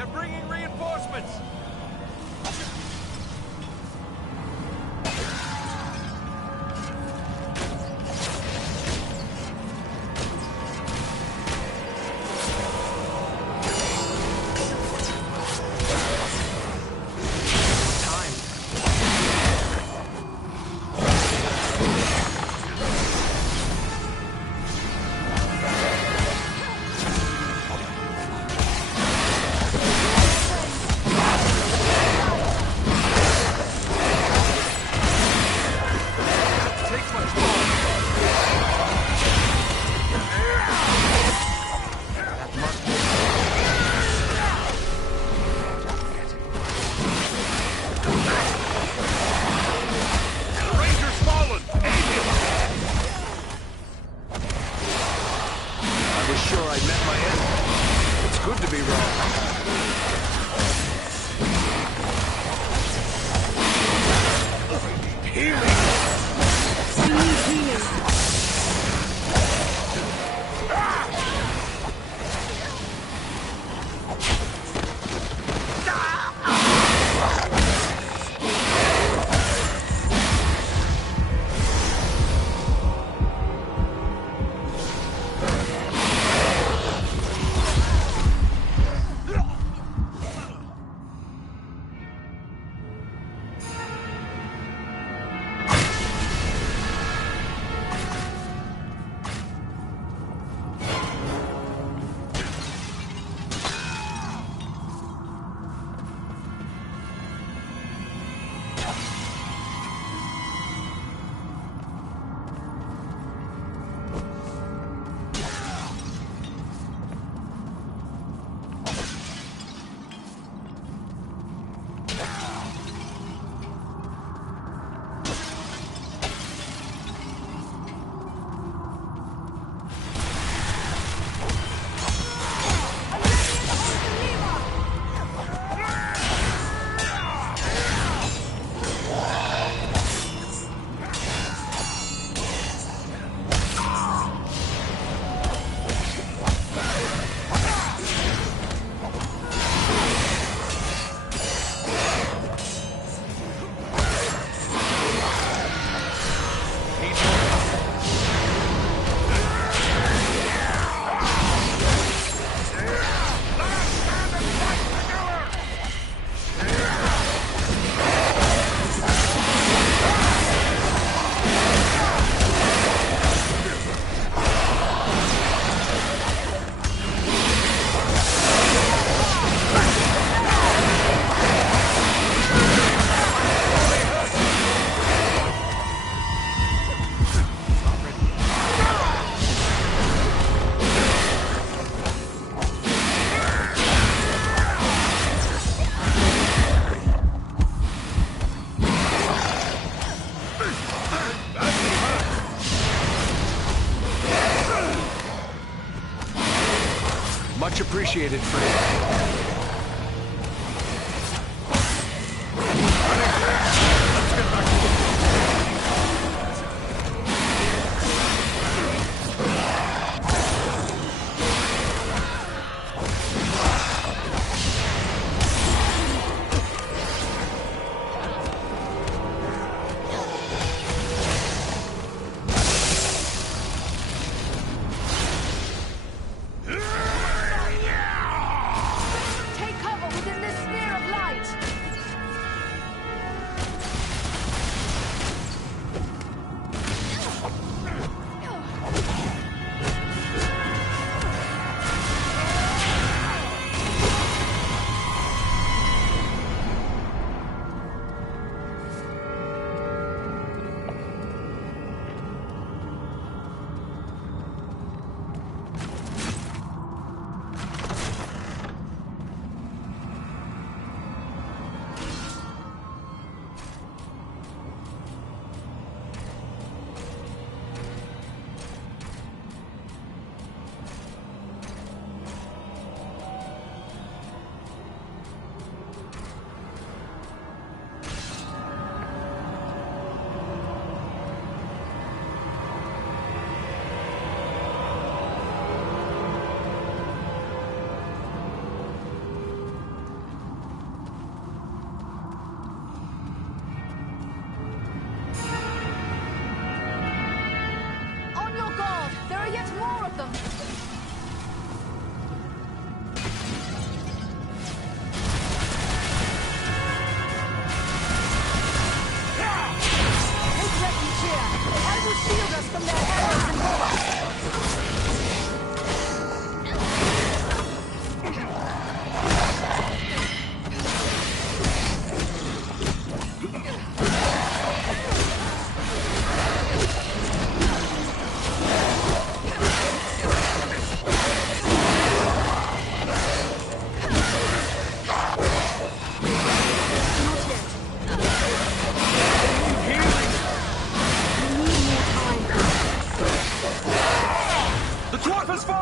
They're bringing reinforcements! Much appreciated, friend.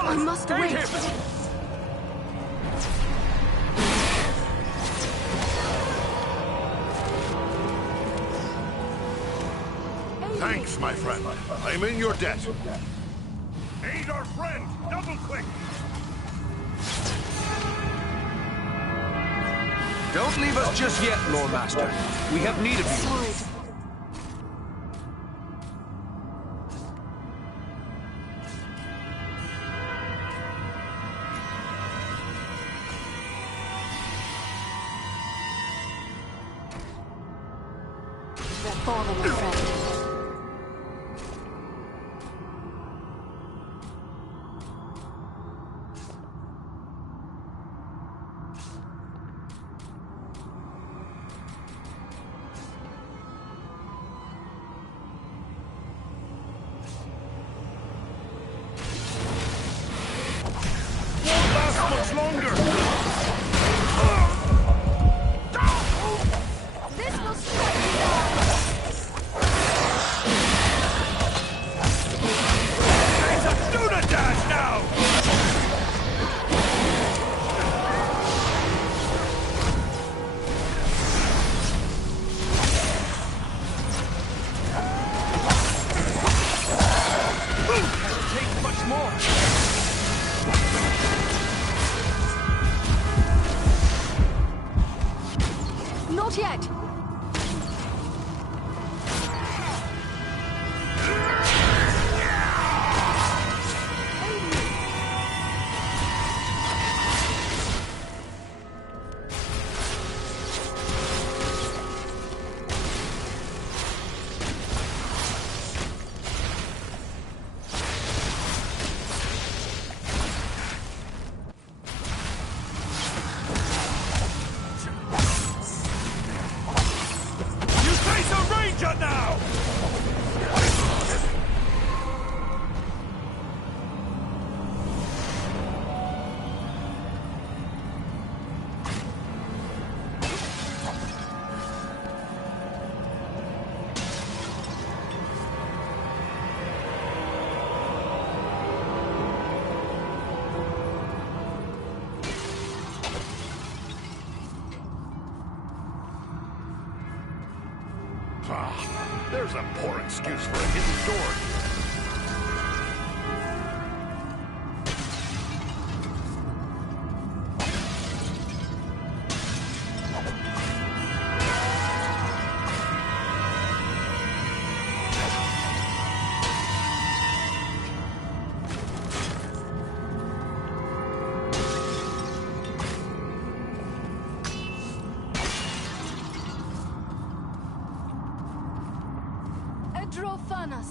I must Aid wait. him! Thanks, my friend. I'm in your debt. Aid our friend! Double quick! Don't leave us just yet, Lord Master. We have need of you. Sorry. That bother, my friend. Won't last much longer! This will strike you down. It's a Dunadash now! Take much more. Not yet. You face a ranger now! Ah, there's a poor excuse for a hidden door. Edrofanas.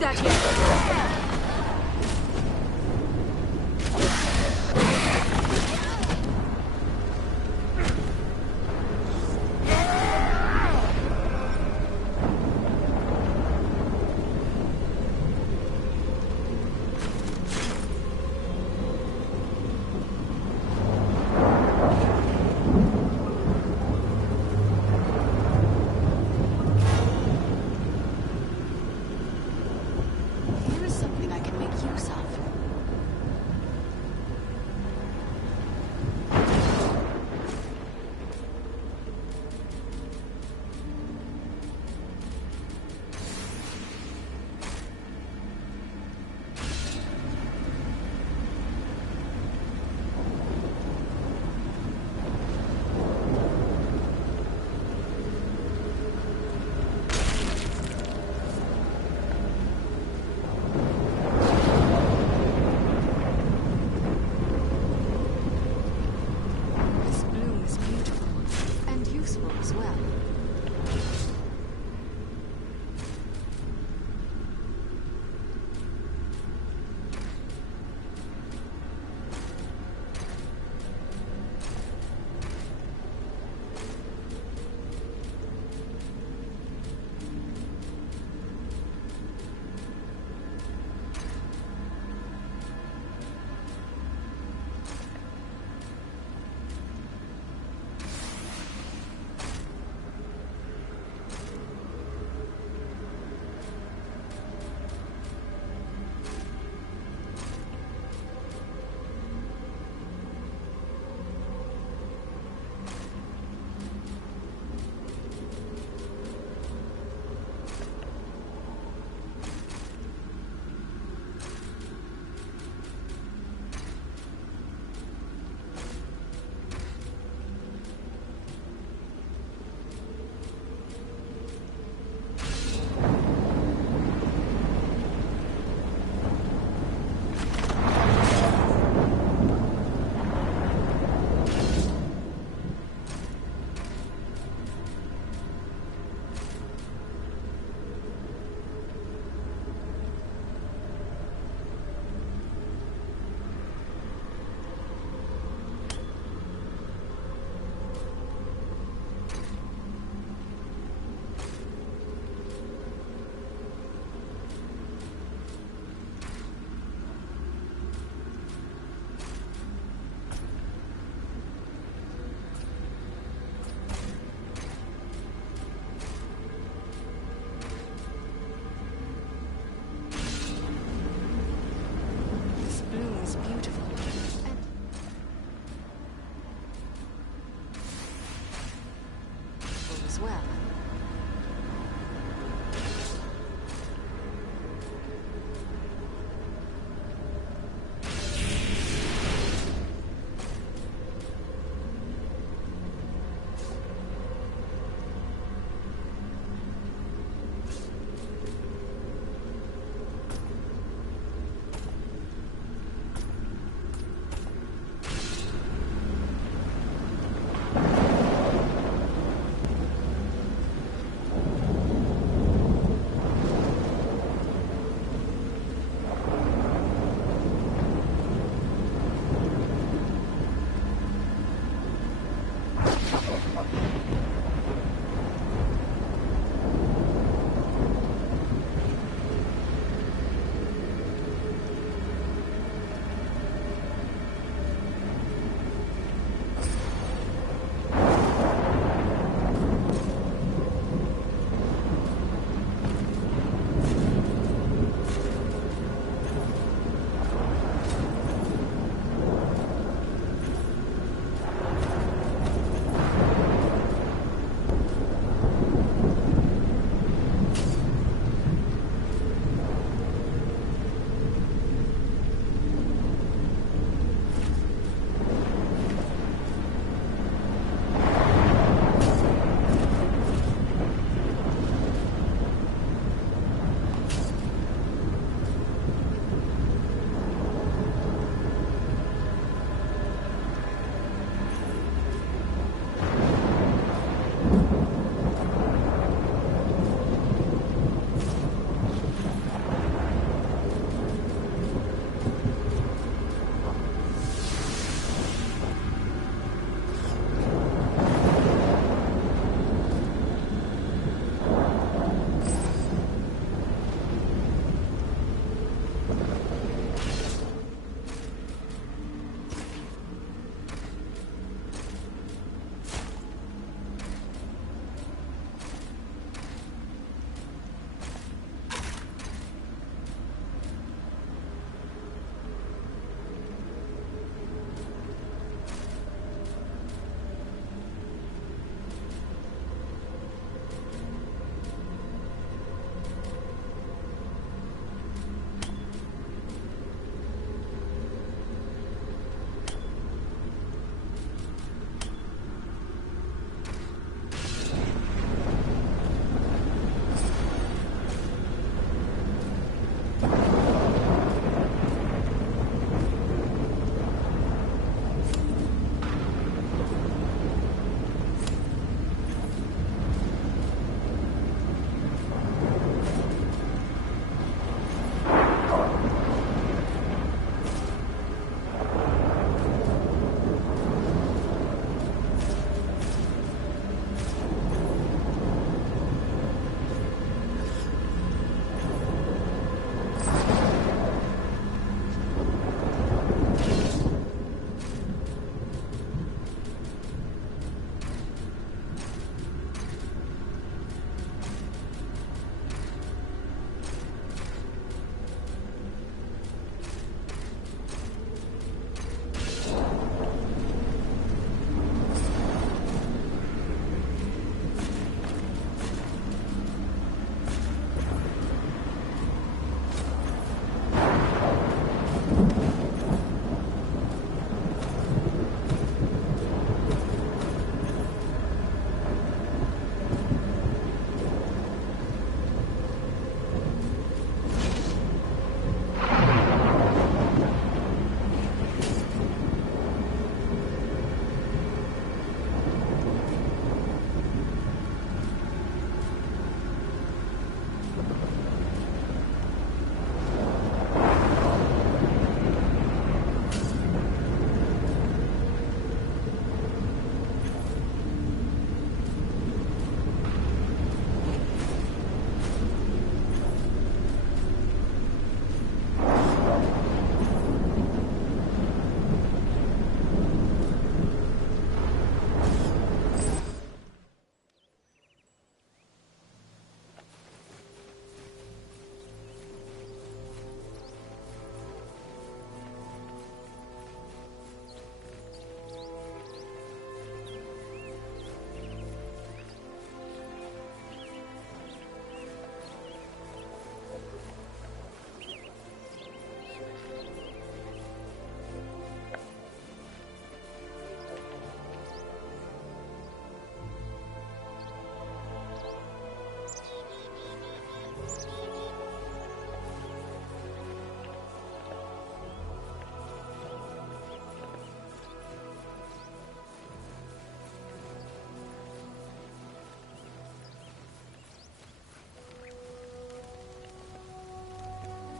that yet. Here is some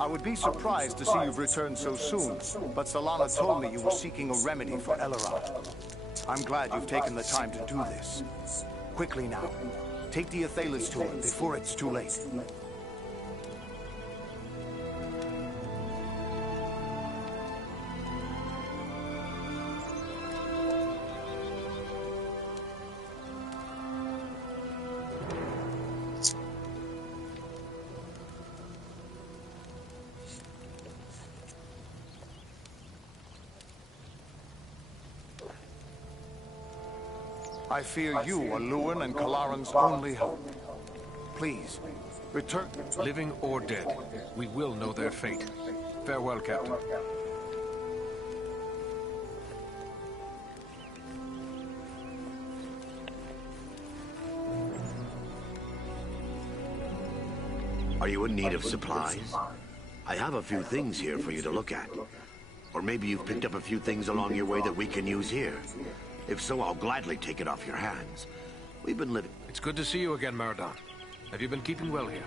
I would be surprised to see you've returned so soon, but Solana told me you were seeking a remedy for LOTR. I'm glad you've taken the time to do this. Quickly now, take the Aethelus to her before it's too late. I fear you are Luan and Kalaran's only hope. Please, return... Living or dead, we will know their fate. Farewell, Captain. Are you in need of supplies? I have a few things here for you to look at. Or maybe you've picked up a few things along your way that we can use here. If so, I'll gladly take it off your hands. We've been living... It's good to see you again, Maraudon. Have you been keeping well here?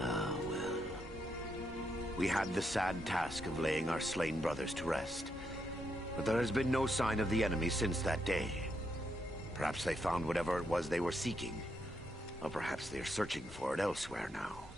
Ah, well. We had the sad task of laying our slain brothers to rest. But there has been no sign of the enemy since that day. Perhaps they found whatever it was they were seeking. Or perhaps they're searching for it elsewhere now.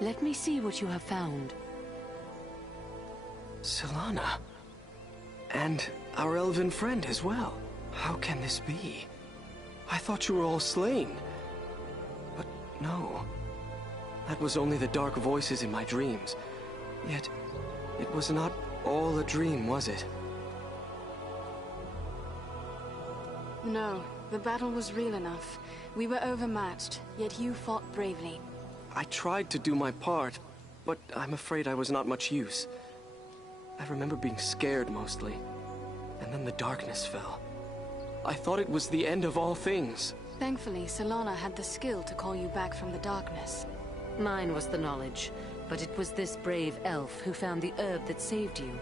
Let me see what you have found. Solana. And our elven friend as well. How can this be? I thought you were all slain. But no. That was only the dark voices in my dreams. Yet, it was not all a dream, was it? No, the battle was real enough. We were overmatched, yet you fought bravely. I tried to do my part, but I'm afraid I was not much use. I remember being scared mostly, and then the darkness fell. I thought it was the end of all things. Thankfully, Solana had the skill to call you back from the darkness. Mine was the knowledge, but it was this brave elf who found the herb that saved you,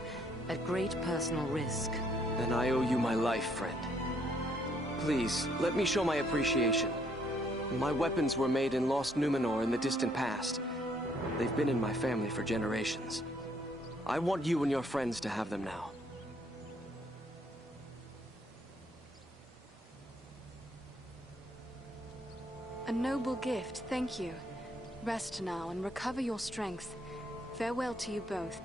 at great personal risk. Then I owe you my life, friend. Please, let me show my appreciation. My weapons were made in Lost Numenor in the distant past. They've been in my family for generations. I want you and your friends to have them now. A noble gift, thank you. Rest now and recover your strength. Farewell to you both.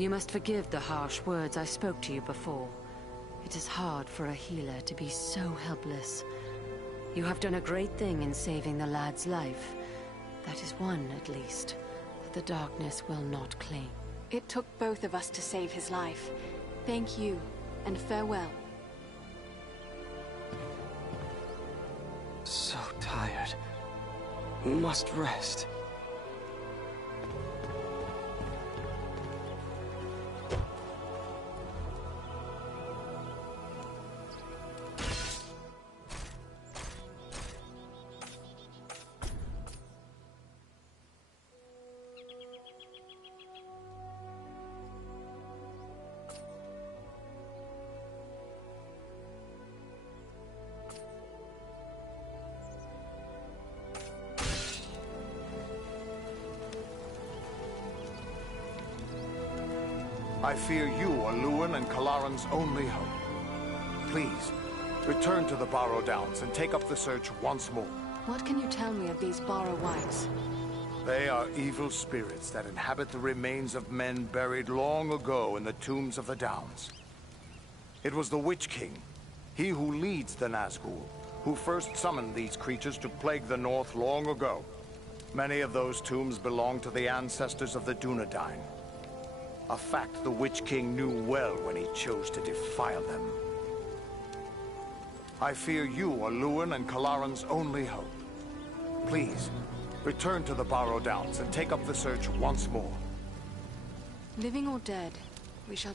You must forgive the harsh words I spoke to you before. It is hard for a healer to be so helpless. You have done a great thing in saving the lad's life. That is one, at least, that the darkness will not claim. It took both of us to save his life. Thank you, and farewell. So tired. Must rest. I fear you are Lewin and Kalaran's only hope. Please, return to the Barrow Downs and take up the search once more. What can you tell me of these Barrow Wights? They are evil spirits that inhabit the remains of men buried long ago in the tombs of the Downs. It was the Witch King, he who leads the Nazgul, who first summoned these creatures to plague the North long ago. Many of those tombs belong to the ancestors of the Dunedain. A fact the Witch King knew well when he chose to defile them. I fear you are Lewin and Kalaran's only hope. Please, return to the Barrow Downs and take up the search once more. Living or dead, we shall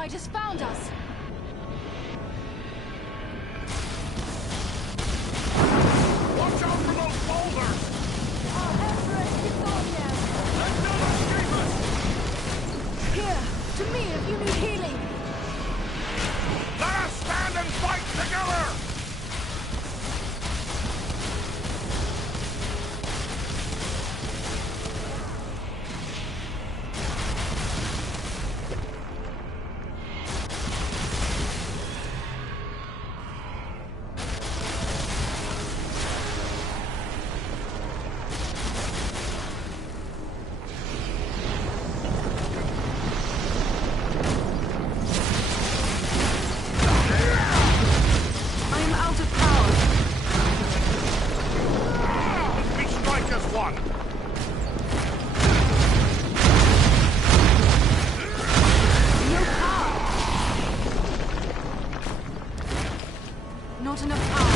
White has found us! Watch out for those boulders! Our Emperor is on there! Let them escape us! Here, to me if you need healing! Let us stand and fight together! Not enough power.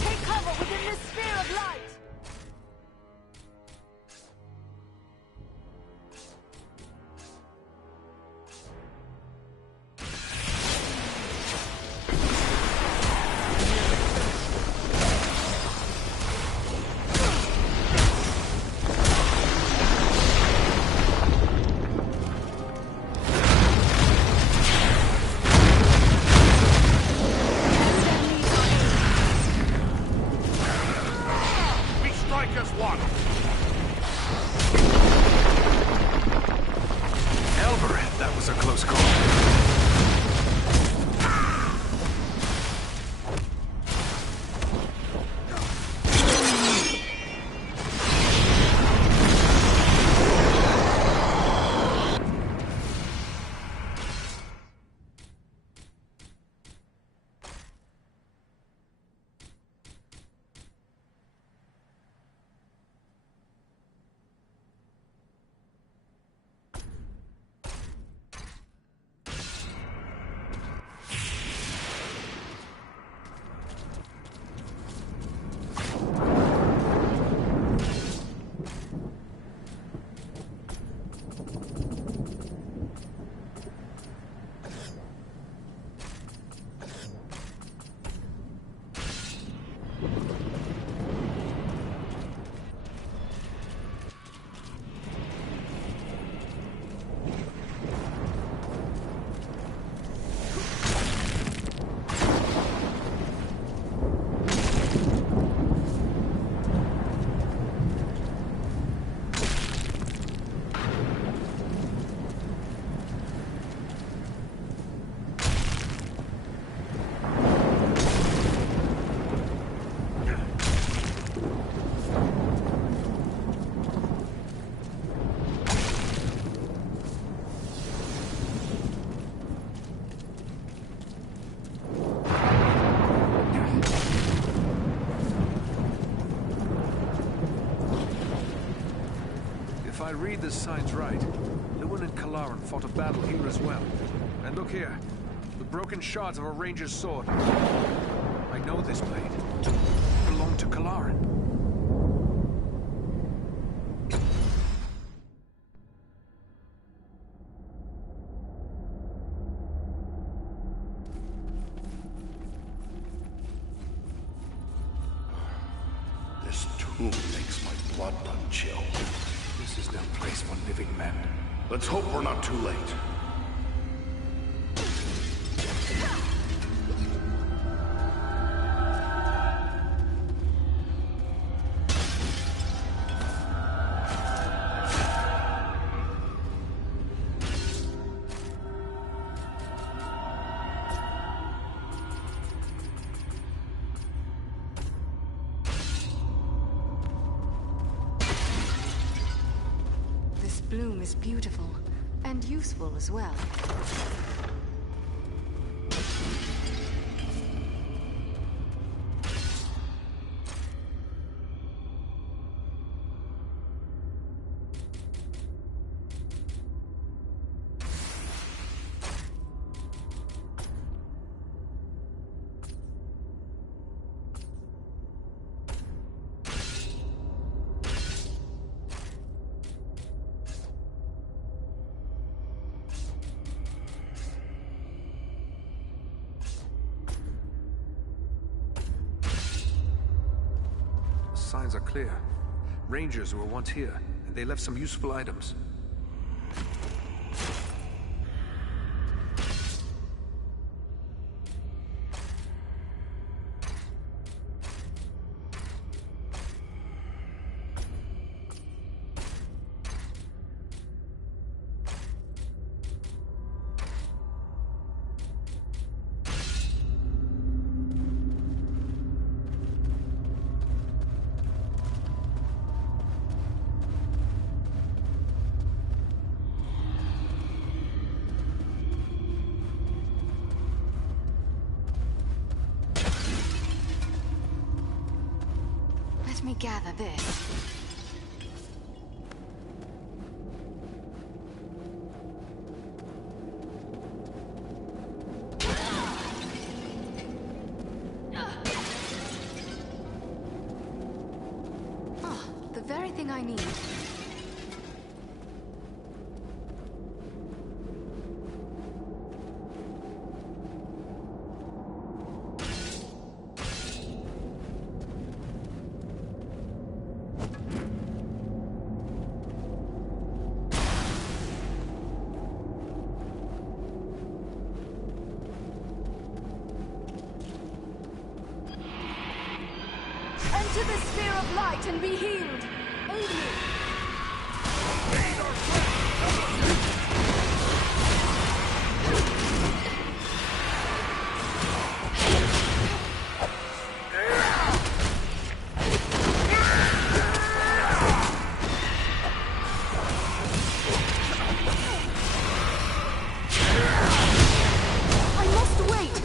Take cover within this sphere of light. We strike as one! Elver, that was a close call. If I read the signs right, Lewin and Kalaran fought a battle here as well. And look here, the broken shards of a ranger's sword. I know this blade. It belonged to Kalaran. This tomb makes my blood run chill. This is no place for living men. Let's hope we're not too late. This bloom is beautiful and useful as well. signs are clear. Rangers were once here, and they left some useful items. Let me gather this. Ah, the very thing I need. Enter the sphere of light and be healed. Aid me. I must wait.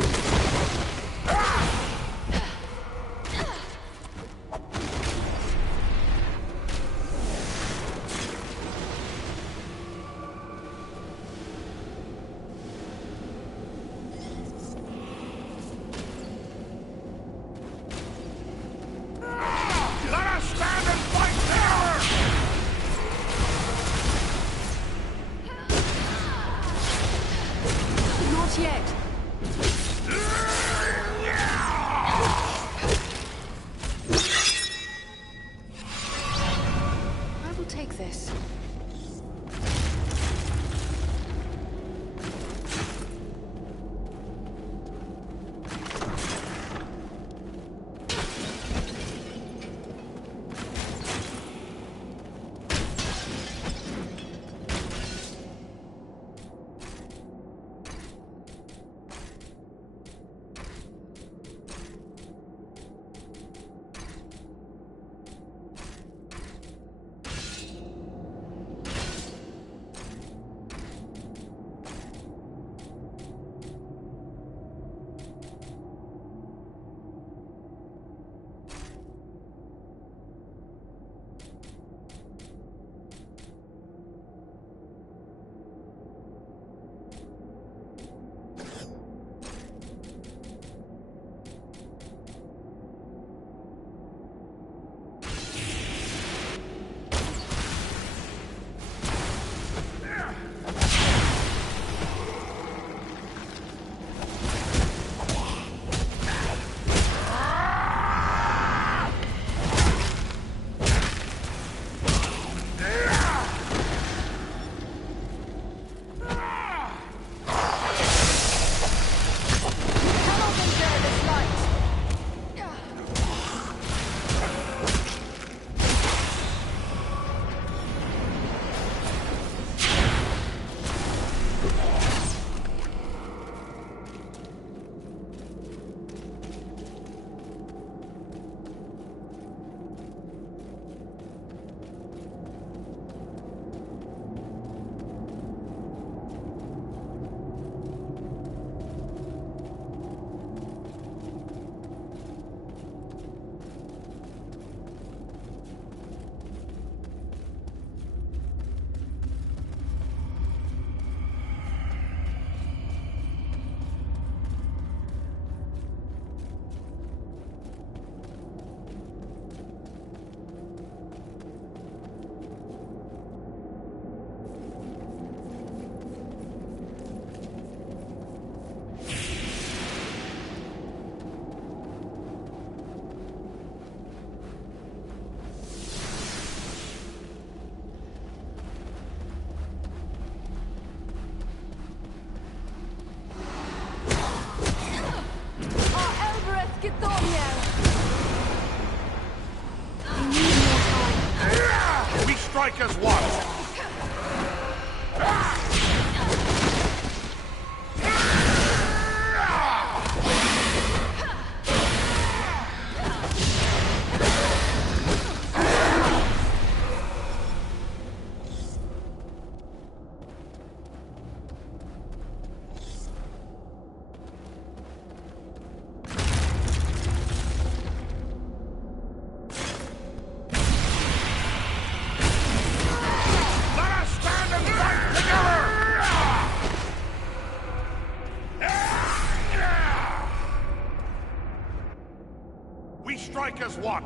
as one.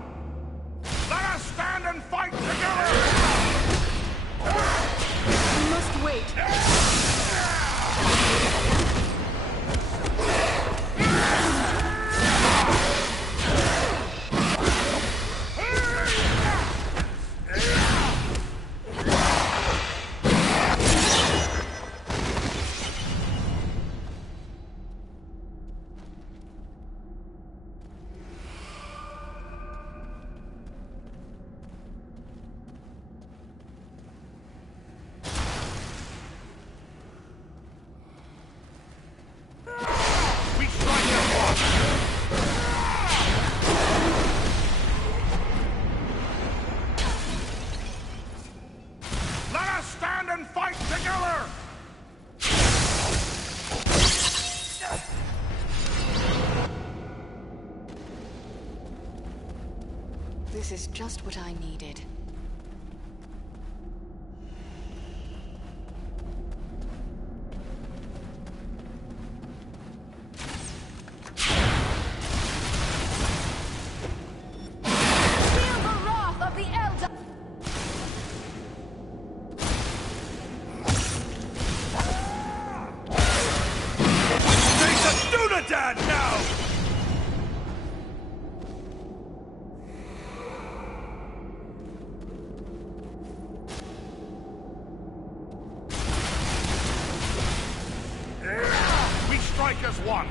Let us stand and fight together! We must wait. This is just what I needed. Feel the wrath of the Elder! Face a Dunadan now! Strike as one.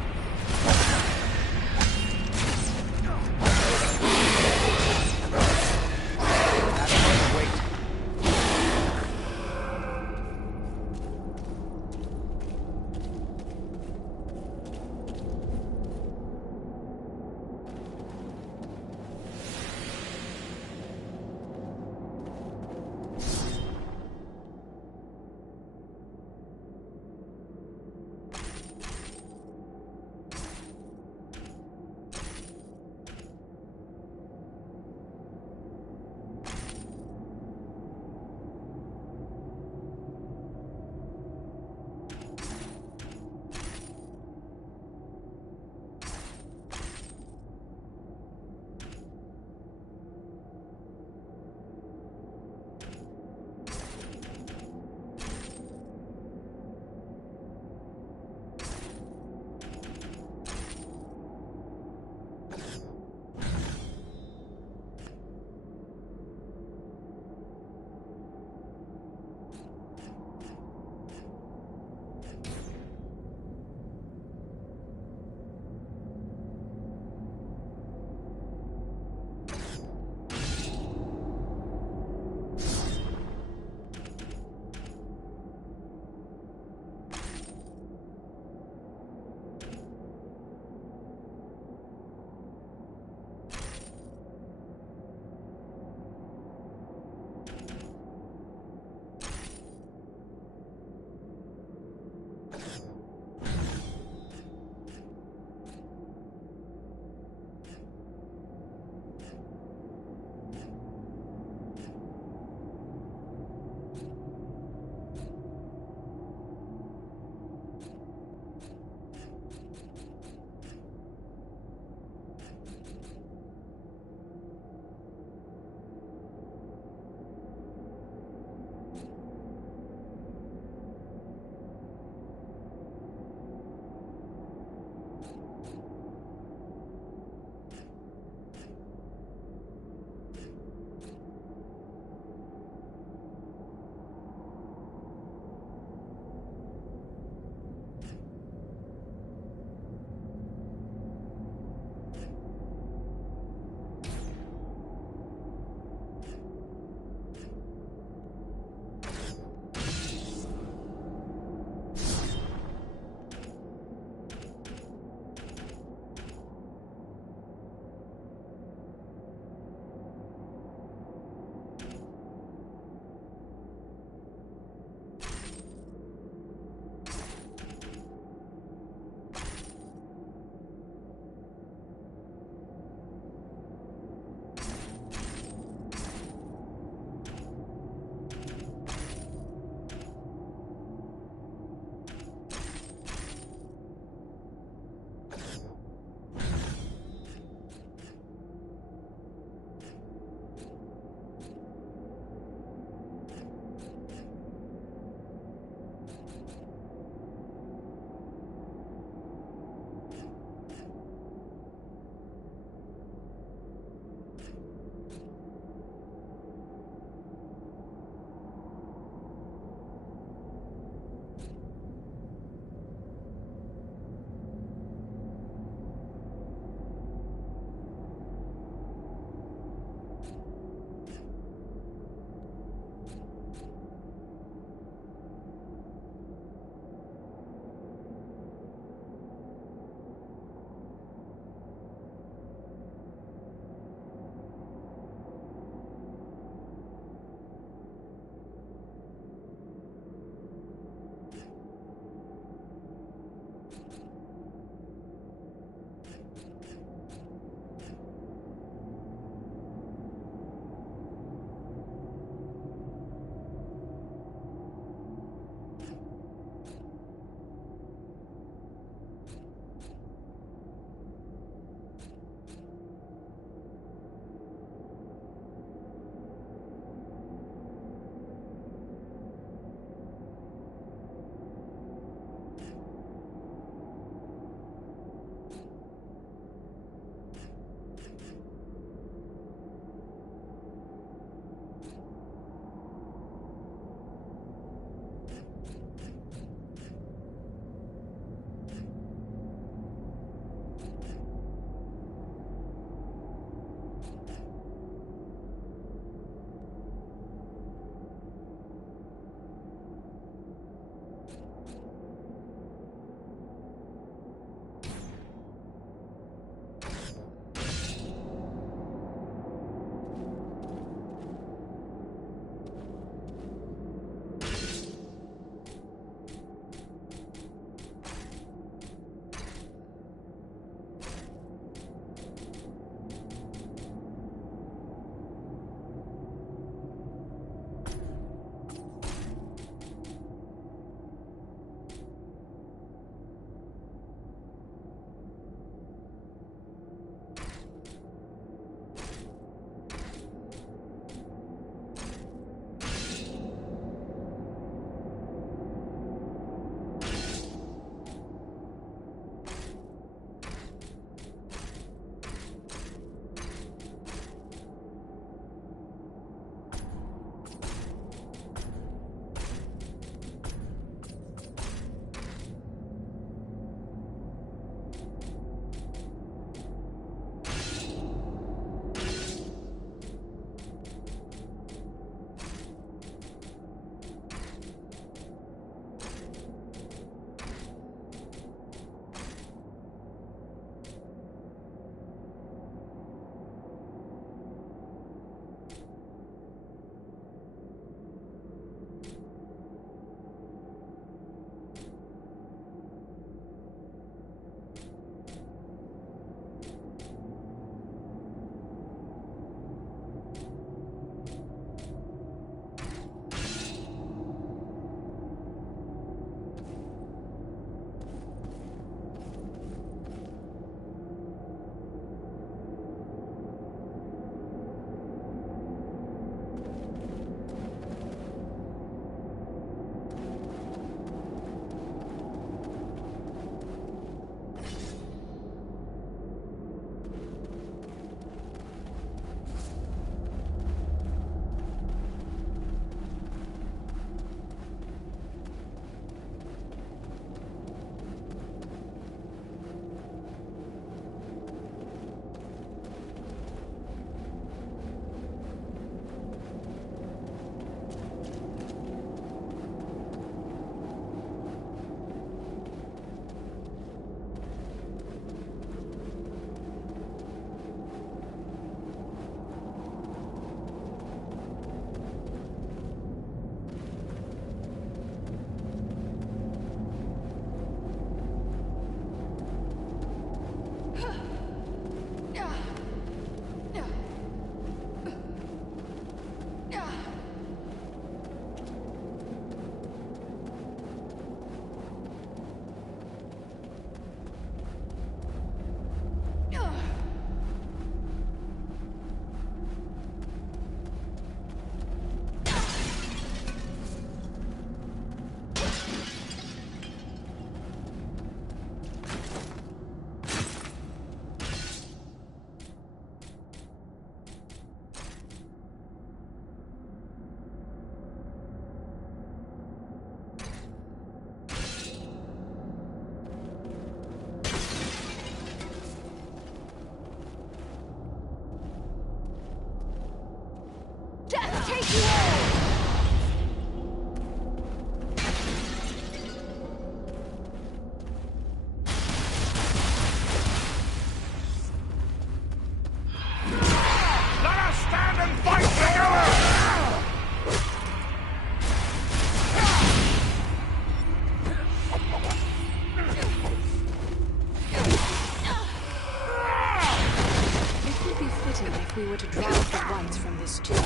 to drive the rites from this tomb.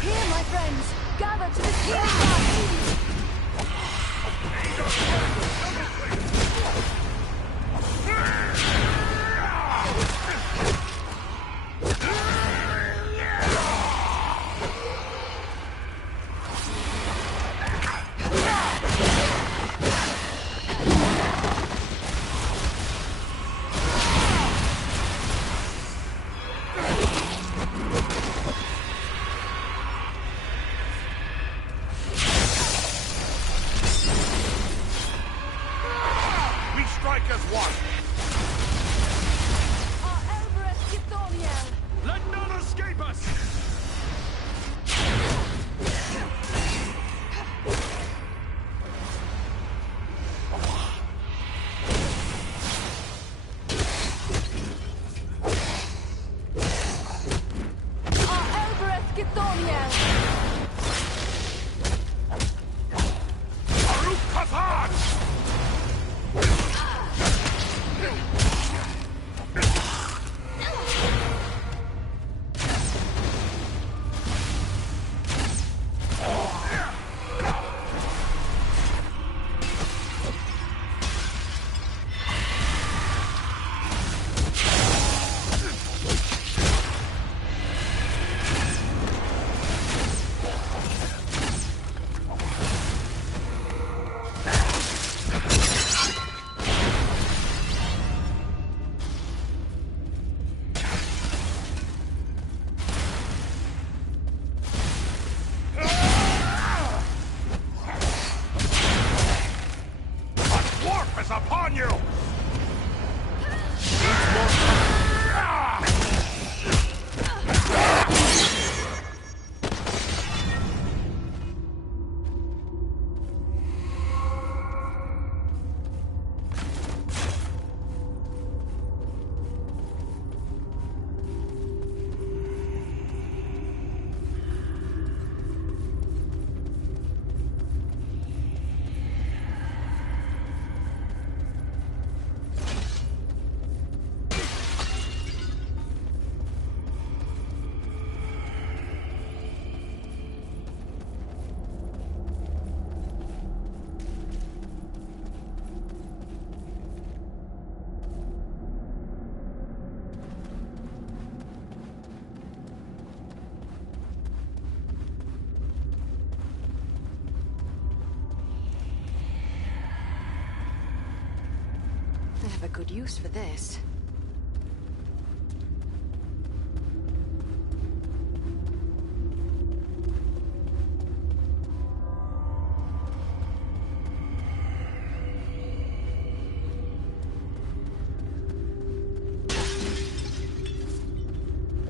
Here, my friends, gather to the healing rite. Upon you! I have a good use for this.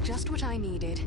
Just what I needed.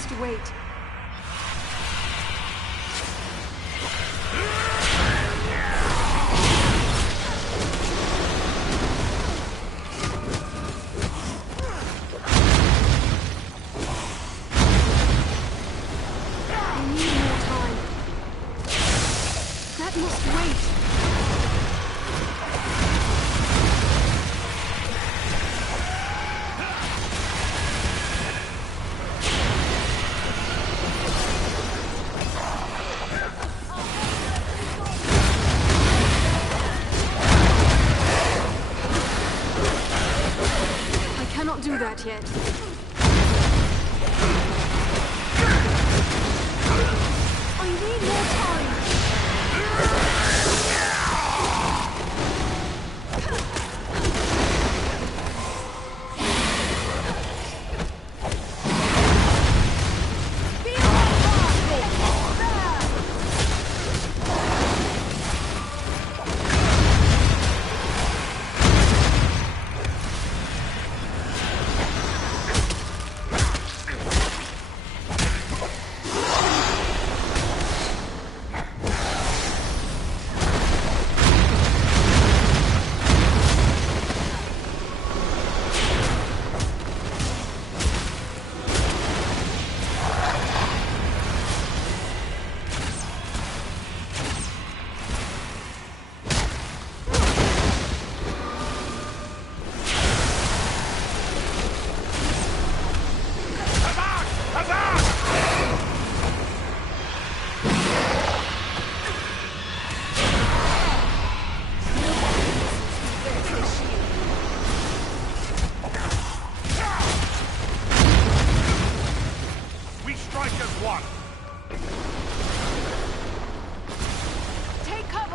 must wait. I need more time. That must wait. Do that yet. I need more time.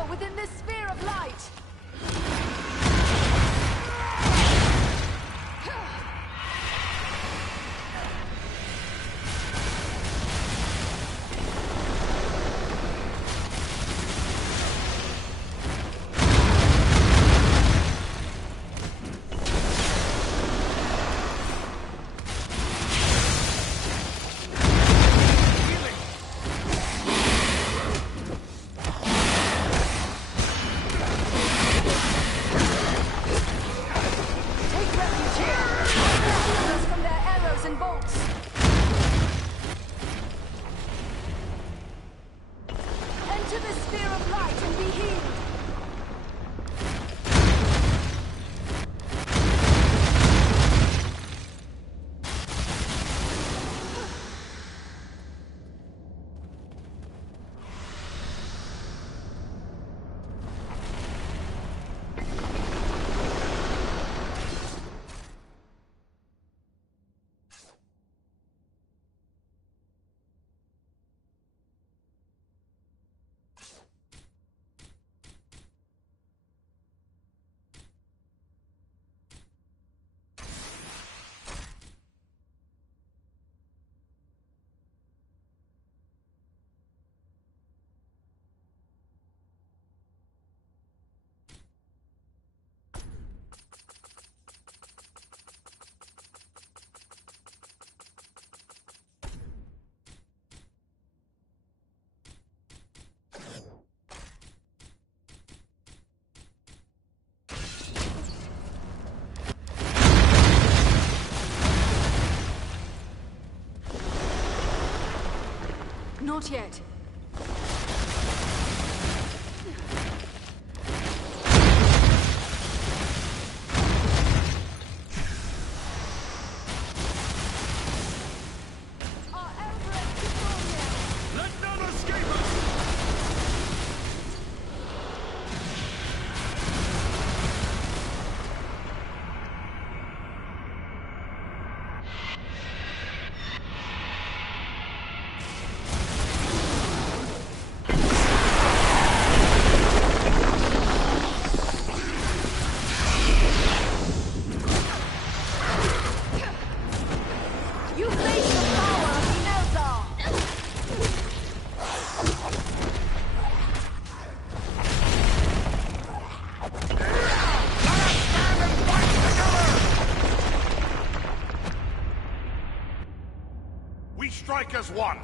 Within this sphere of light! Enter the sphere of light and be healed! Not yet. Let none escape us! We strike as one!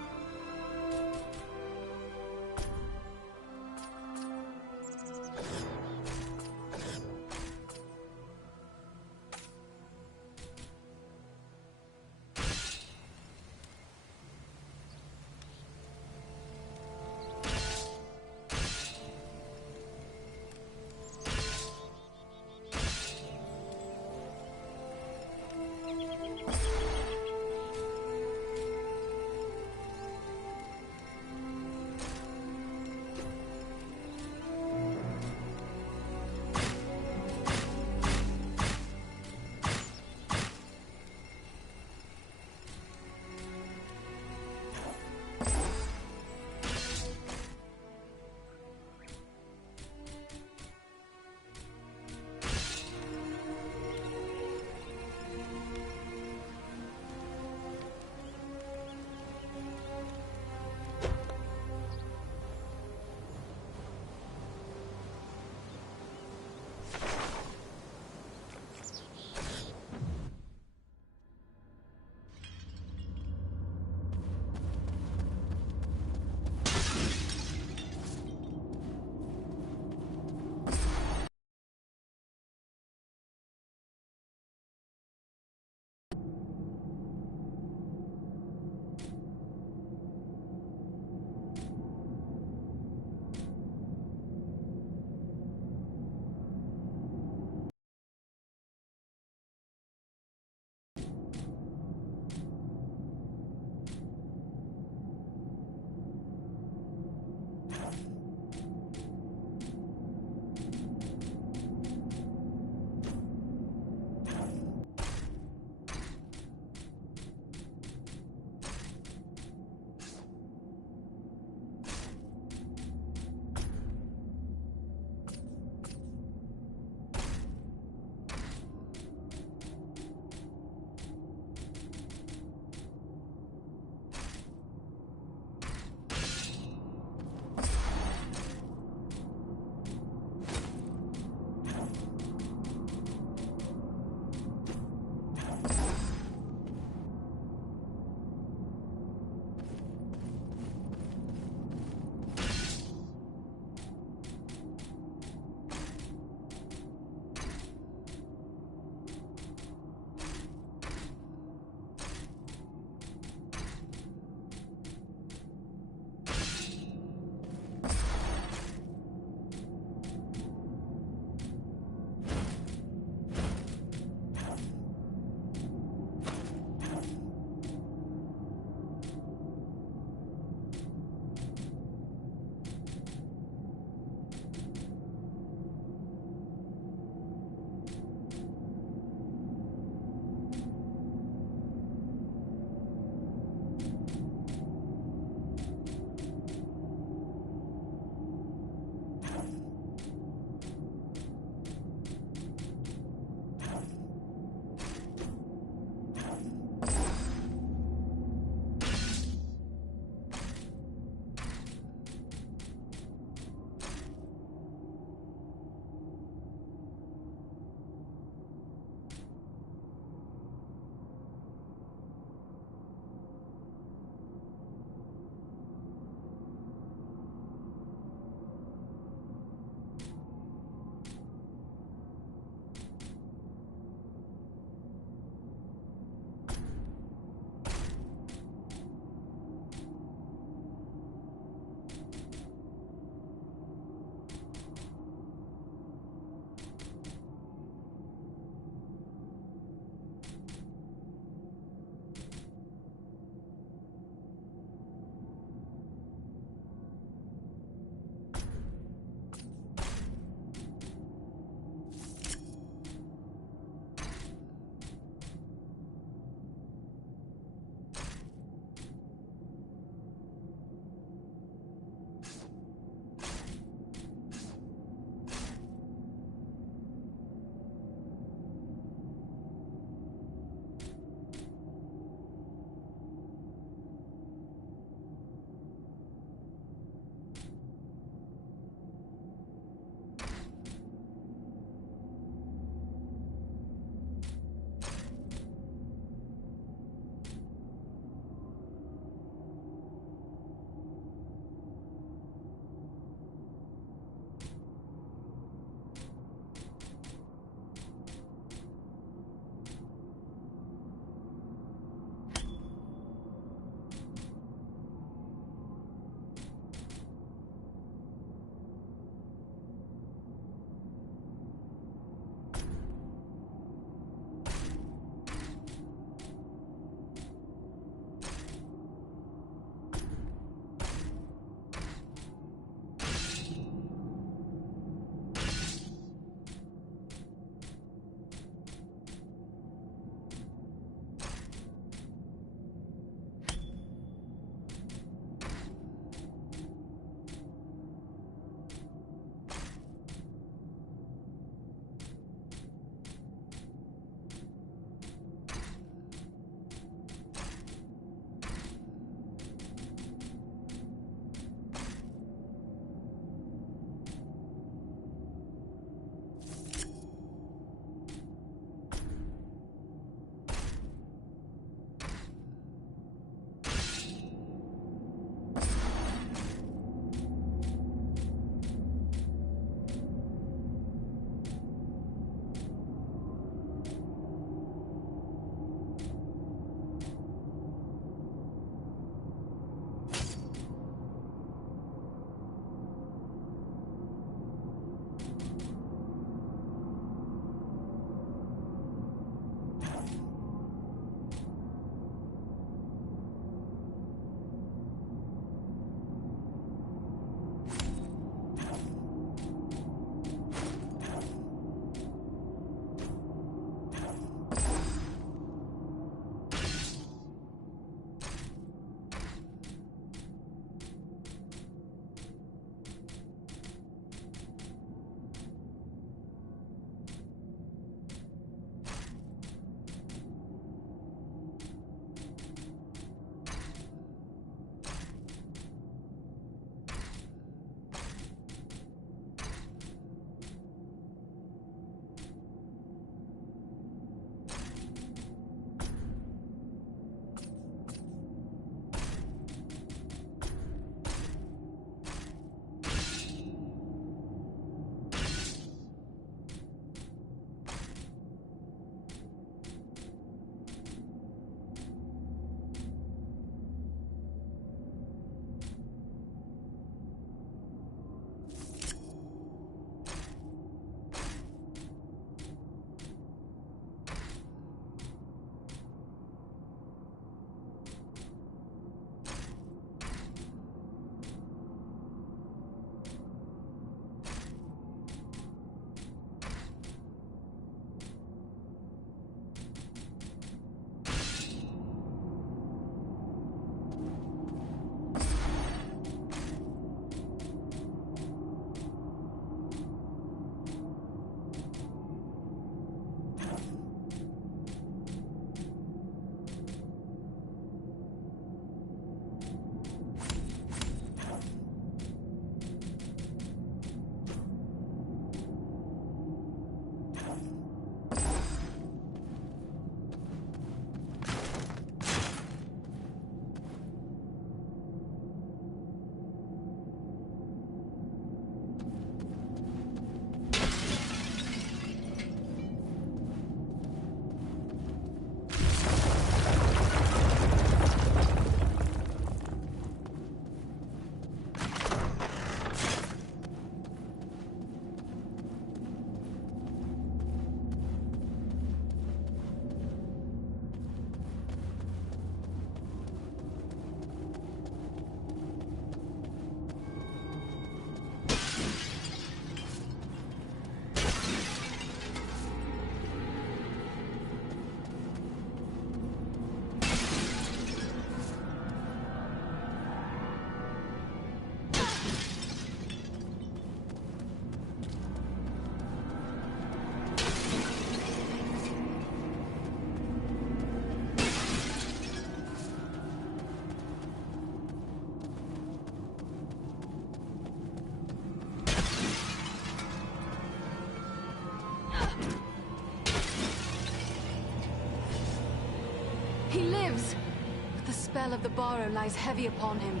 spell of the Borrow lies heavy upon him.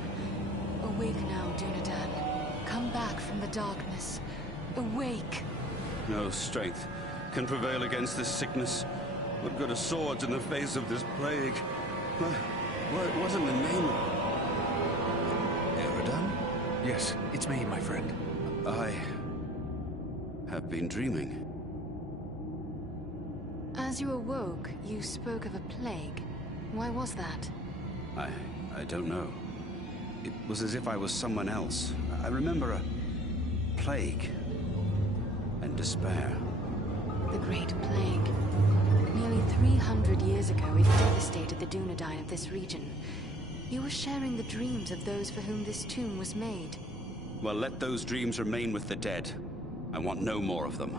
Awake now, Dunedain. Come back from the darkness. Awake. No strength can prevail against this sickness. What good are swords in the face of this plague? What in the name of... Eridan? Yes, it's me, my friend. I have been dreaming. As you awoke, you spoke of a plague. Why was that? I don't know. It was as if I was someone else. I remember a plague and despair. The Great Plague. Nearly 300 years ago, it devastated the Dunedain of this region. You were sharing the dreams of those for whom this tomb was made. Well, let those dreams remain with the dead. I want no more of them.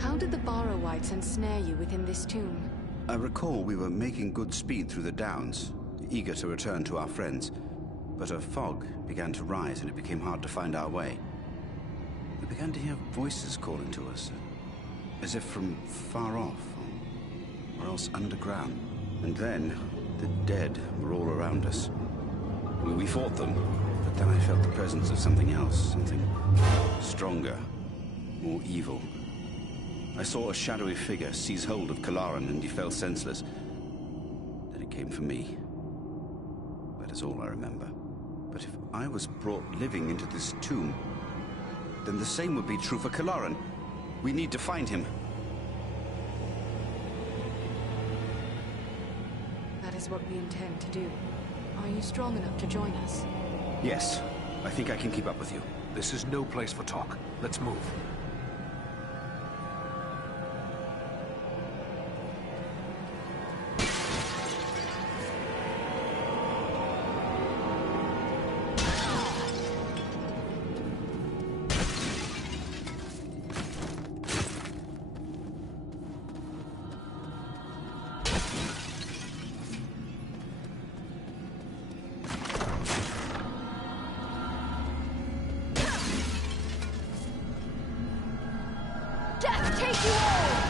How did the Borrowites ensnare you within this tomb? I recall we were making good speed through the downs, eager to return to our friends. But a fog began to rise and it became hard to find our way. We began to hear voices calling to us, as if from far off, or else underground. And then, the dead were all around us. We fought them, but then I felt the presence of something else, something stronger, more evil. I saw a shadowy figure seize hold of Kalaran and he fell senseless. Then it came for me. That is all I remember. But if I was brought living into this tomb, then the same would be true for Kalaran. We need to find him. That is what we intend to do. Are you strong enough to join us? Yes, I think I can keep up with you. This is no place for talk. Let's move. Death take you all!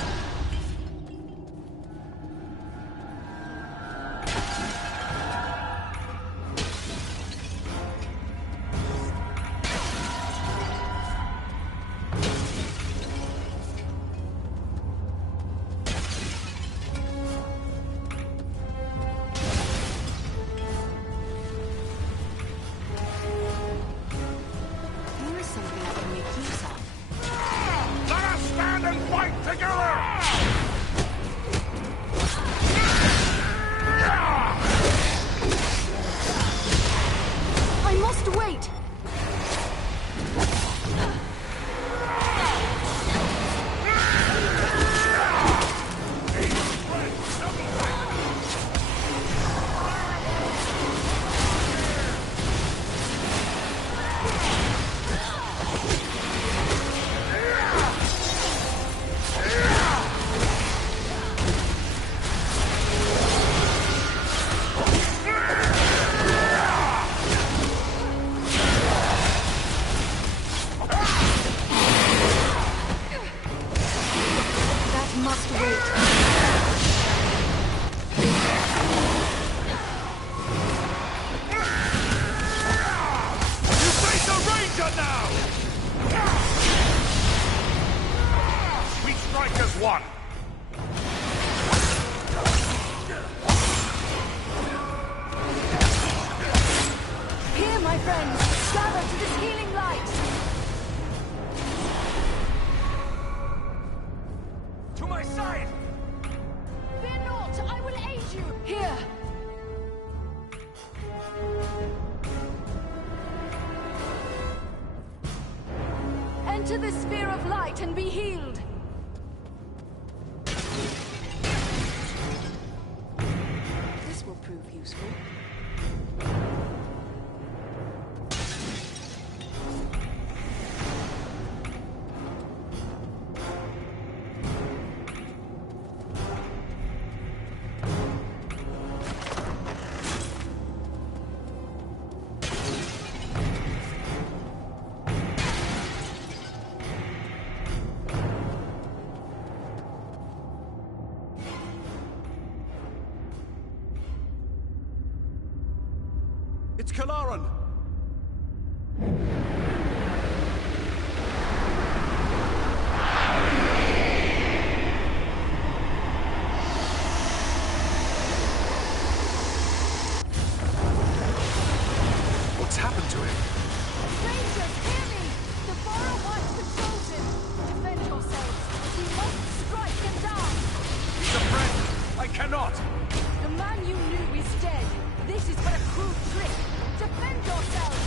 Here is something I can make use of. Let us stand and fight together! I must wait! That must wait. You face a ranger now! We strike as one! Here, my friends! Gather to this healing light! To my side! Fear not! I will aid you! Here! Enter the sphere of light and be healed! This will prove useful. It's Kalaran! What's happened to him? Rangers, hear me! The Borrowites controls him! Defend yourselves! We must strike him down! He's a friend! I cannot! The man you knew is dead! This is but a crude trick! Defend yourselves!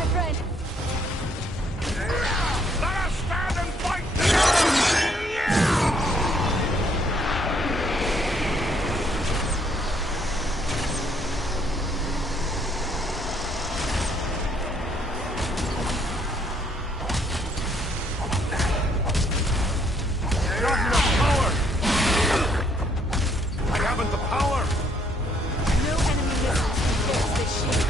my friend. Let us stand and fight together! Not enough power! I haven't the power! No enemy missiles can pierce this shield.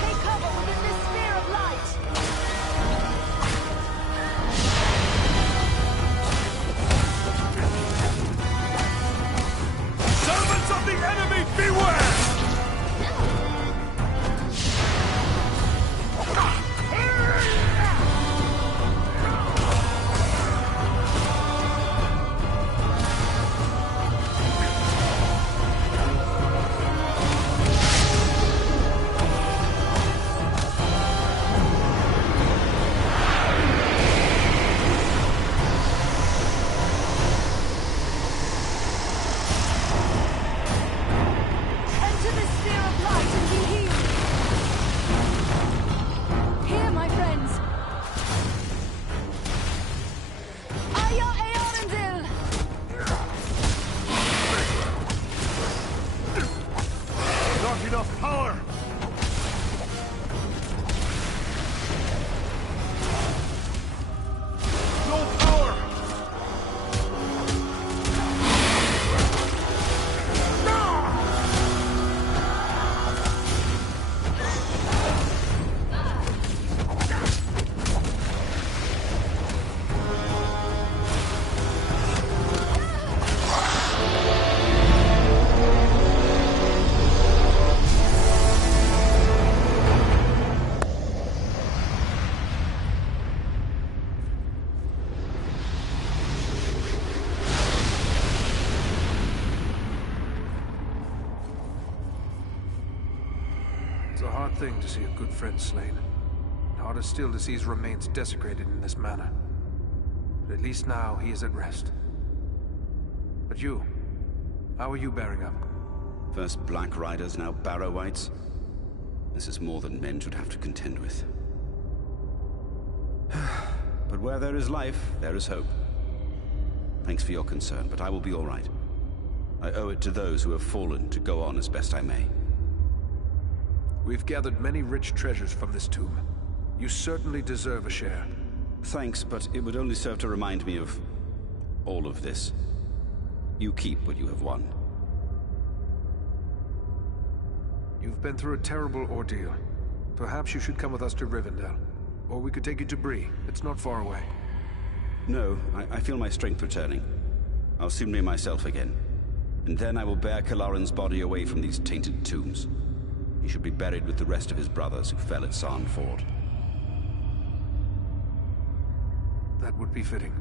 Take cover within this sphere of light. Servants of the enemy, beware! Enter this sphere of light and be healed. Here, my friends. Aya Earendil. Not enough power! No power! It's a hard thing to see a good friend slain. Harder still to see his remains desecrated in this manner. But at least now he is at rest. But you, how are you bearing up? First Black Riders, now Barrow-wights. This is more than men should have to contend with. But where there is life, there is hope. Thanks for your concern, but I will be all right. I owe it to those who have fallen to go on as best I may. We've gathered many rich treasures from this tomb. You certainly deserve a share. Thanks, but it would only serve to remind me of all of this. You keep what you have won. You've been through a terrible ordeal. Perhaps you should come with us to Rivendell. Or we could take you to Bree. It's not far away. No, I feel my strength returning. I'll soon be myself again. And then I will bear Kalaran's body away from these tainted tombs. He should be buried with the rest of his brothers who fell at Sarn Ford. That would be fitting.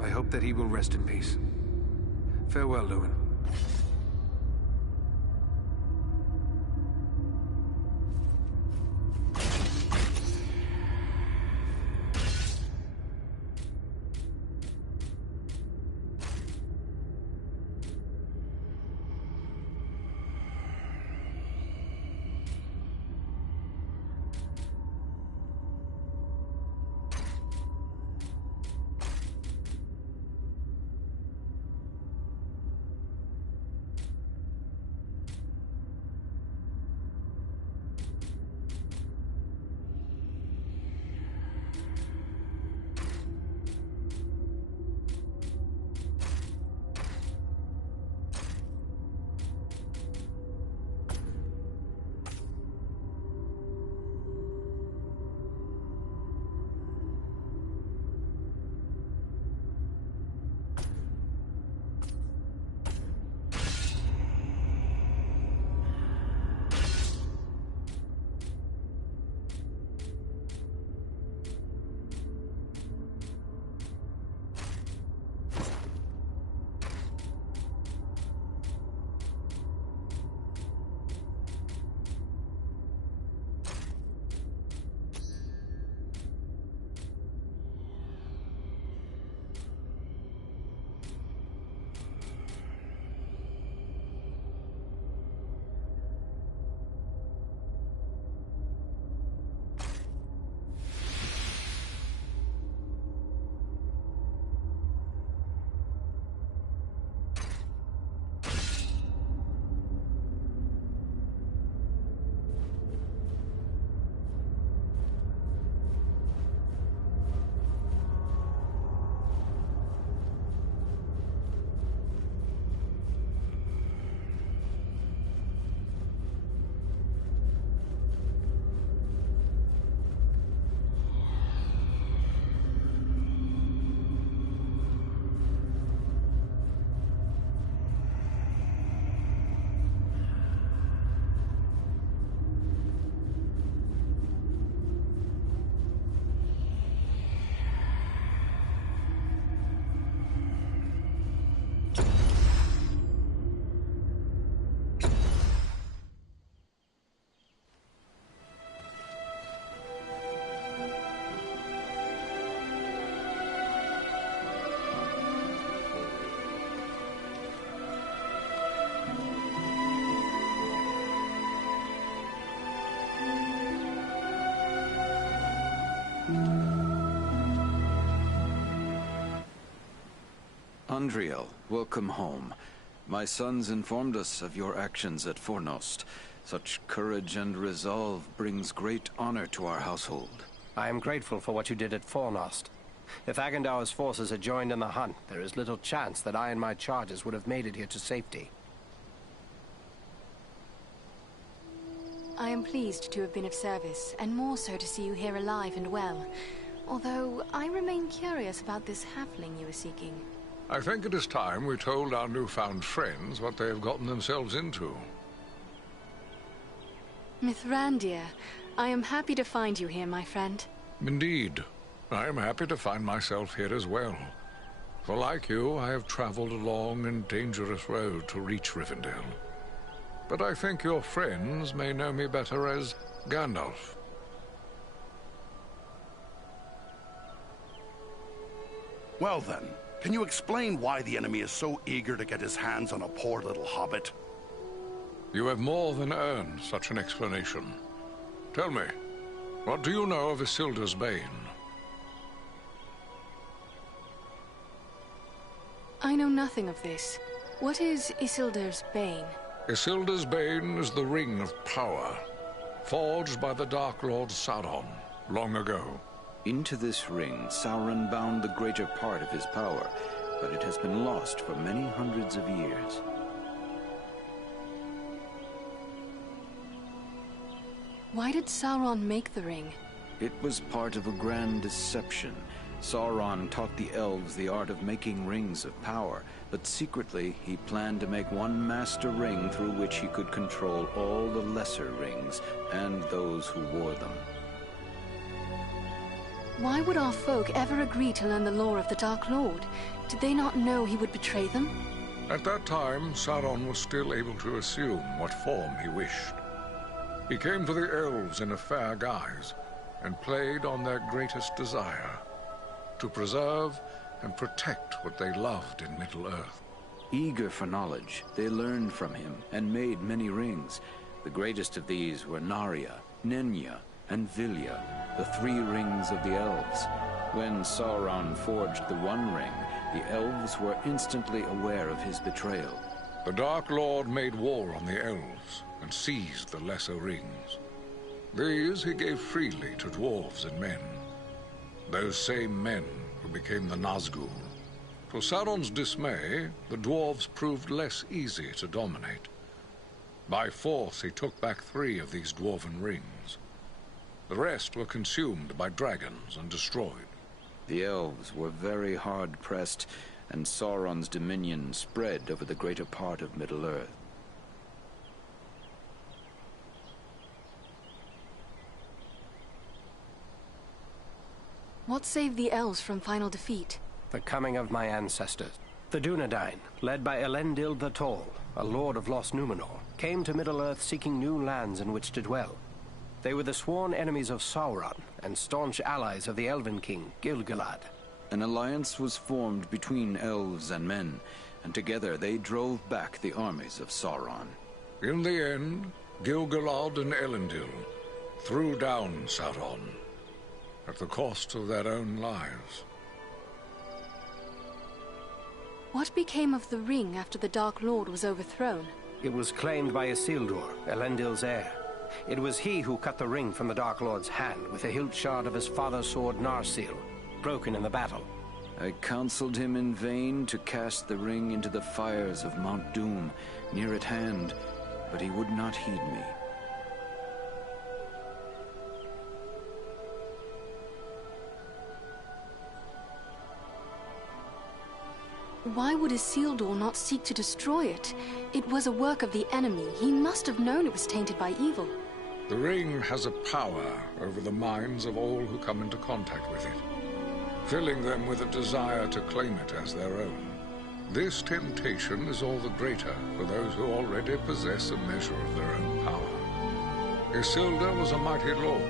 I hope that he will rest in peace. Farewell, Lumen. Andriel, welcome home. My sons informed us of your actions at Fornost. Such courage and resolve brings great honor to our household. I am grateful for what you did at Fornost. If Agandaur's forces had joined in the hunt, there is little chance that I and my charges would have made it here to safety. I am pleased to have been of service, and more so to see you here alive and well. Although, I remain curious about this halfling you were seeking. I think it is time we told our newfound friends what they have gotten themselves into. Mithrandir, I am happy to find you here, my friend. Indeed. I am happy to find myself here as well. For like you, I have traveled a long and dangerous road to reach Rivendell. But I think your friends may know me better as Gandalf. Well then, can you explain why the enemy is so eager to get his hands on a poor little hobbit? You have more than earned such an explanation. Tell me, what do you know of Isildur's Bane? I know nothing of this. What is Isildur's Bane? Isildur's Bane is the Ring of Power, forged by the Dark Lord Sauron long ago. Into this ring, Sauron bound the greater part of his power, but it has been lost for many hundreds of years. Why did Sauron make the ring? It was part of a grand deception. Sauron taught the elves the art of making rings of power, but secretly he planned to make one master ring through which he could control all the lesser rings and those who wore them. Why would our folk ever agree to learn the lore of the Dark Lord? Did they not know he would betray them? At that time, Sauron was still able to assume what form he wished. He came to the elves in a fair guise and played on their greatest desire, to preserve and protect what they loved in Middle-earth. Eager for knowledge, they learned from him and made many rings. The greatest of these were Narya, Nenya, and Vilya, the three rings of the elves. When Sauron forged the one ring, the elves were instantly aware of his betrayal. The Dark Lord made war on the elves and seized the lesser rings. These he gave freely to dwarves and men. Those same men who became the Nazgul. To Sauron's dismay, the dwarves proved less easy to dominate. By force, he took back 3 of these dwarven rings. The rest were consumed by dragons and destroyed. The elves were very hard-pressed, and Sauron's dominion spread over the greater part of Middle-earth. What saved the elves from final defeat? The coming of my ancestors. The Dunedain, led by Elendil the Tall, a lord of Lost Numenor, came to Middle-earth seeking new lands in which to dwell. They were the sworn enemies of Sauron and staunch allies of the Elven King, Gil-galad. An alliance was formed between elves and men, and together they drove back the armies of Sauron. In the end, Gil-galad and Elendil threw down Sauron, at the cost of their own lives. What became of the ring after the Dark Lord was overthrown? It was claimed by Isildur, Elendil's heir. It was he who cut the ring from the Dark Lord's hand with the hilt shard of his father's sword Narsil, broken in the battle. I counseled him in vain to cast the ring into the fires of Mount Doom, near at hand, but he would not heed me. Why would Isildur not seek to destroy it? It was a work of the enemy. He must have known it was tainted by evil. The ring has a power over the minds of all who come into contact with it, filling them with a desire to claim it as their own. This temptation is all the greater for those who already possess a measure of their own power. Isildur was a mighty lord,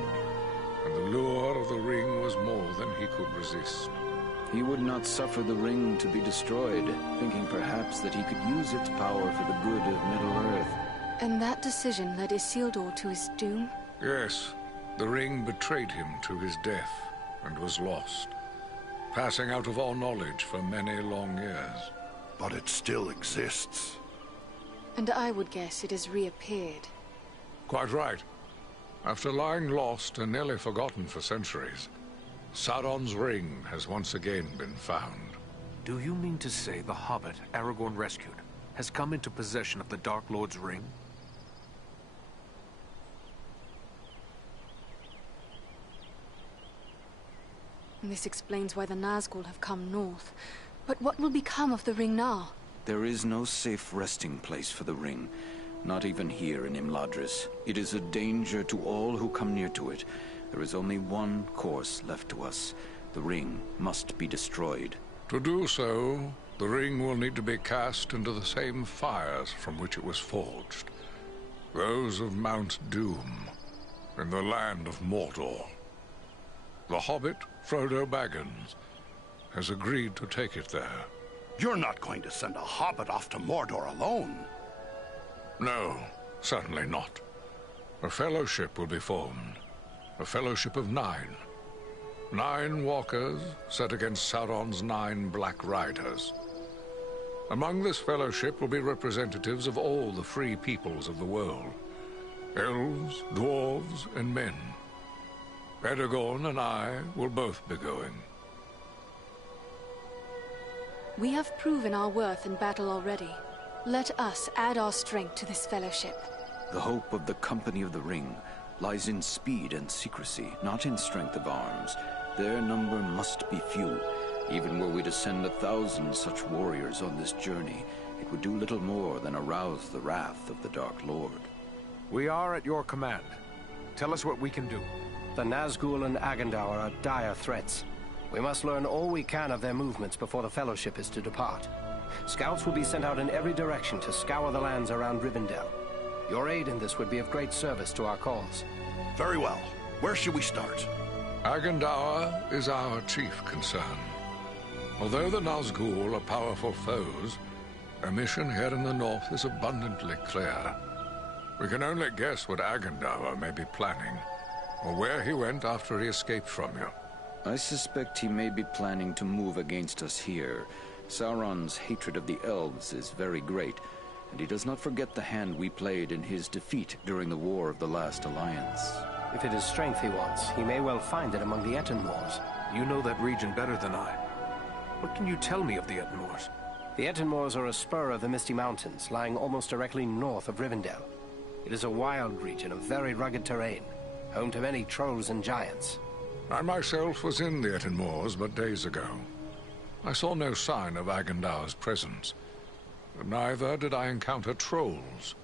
and the lure of the ring was more than he could resist. He would not suffer the ring to be destroyed, thinking perhaps that he could use its power for the good of Middle-earth. And that decision led Isildur to his doom? Yes, the ring betrayed him to his death and was lost. passing out of our knowledge for many long years. But it still exists. And I would guess it has reappeared. Quite right. After lying lost and nearly forgotten for centuries, Sauron's ring has once again been found. Do you mean to say the hobbit Aragorn rescued has come into possession of the Dark Lord's ring? This explains why the Nazgul have come north. But what will become of the ring now? There is no safe resting place for the ring. Not even here in Imladris. It is a danger to all who come near to it. There is only one course left to us. The ring must be destroyed. To do so, the ring will need to be cast into the same fires from which it was forged. Those of Mount Doom, in the land of Mordor. The hobbit, Frodo Baggins, has agreed to take it there. You're not going to send a hobbit off to Mordor alone. No, certainly not. A fellowship will be formed. A fellowship of 9. 9 walkers set against Sauron's 9 Black Riders. Among this fellowship will be representatives of all the free peoples of the world. Elves, dwarves, and men. Aragorn and I will both be going. We have proven our worth in battle already. Let us add our strength to this fellowship. The hope of the Company of the Ring lies in speed and secrecy, not in strength of arms. Their number must be few. Even were we to send 1,000 such warriors on this journey, it would do little more than arouse the wrath of the Dark Lord. We are at your command. Tell us what we can do. The Nazgul and Agandaur are dire threats. We must learn all we can of their movements before the Fellowship is to depart. Scouts will be sent out in every direction to scour the lands around Rivendell. Your aid in this would be of great service to our cause. Very well. Where should we start? Agandaur is our chief concern. Although the Nazgul are powerful foes, their mission here in the north is abundantly clear. We can only guess what Agandaur may be planning, or where he went after he escaped from you. I suspect he may be planning to move against us here. Sauron's hatred of the elves is very great, and he does not forget the hand we played in his defeat during the War of the Last Alliance. If it is strength he wants, he may well find it among the Etenmoors. You know that region better than I. What can you tell me of the Etenmoors? The Etenmoors are a spur of the Misty Mountains, lying almost directly north of Rivendell. It is a wild region of very rugged terrain, home to many trolls and giants. I myself was in the Etenmoors but days ago. I saw no sign of Agandaur's presence, but neither did I encounter trolls.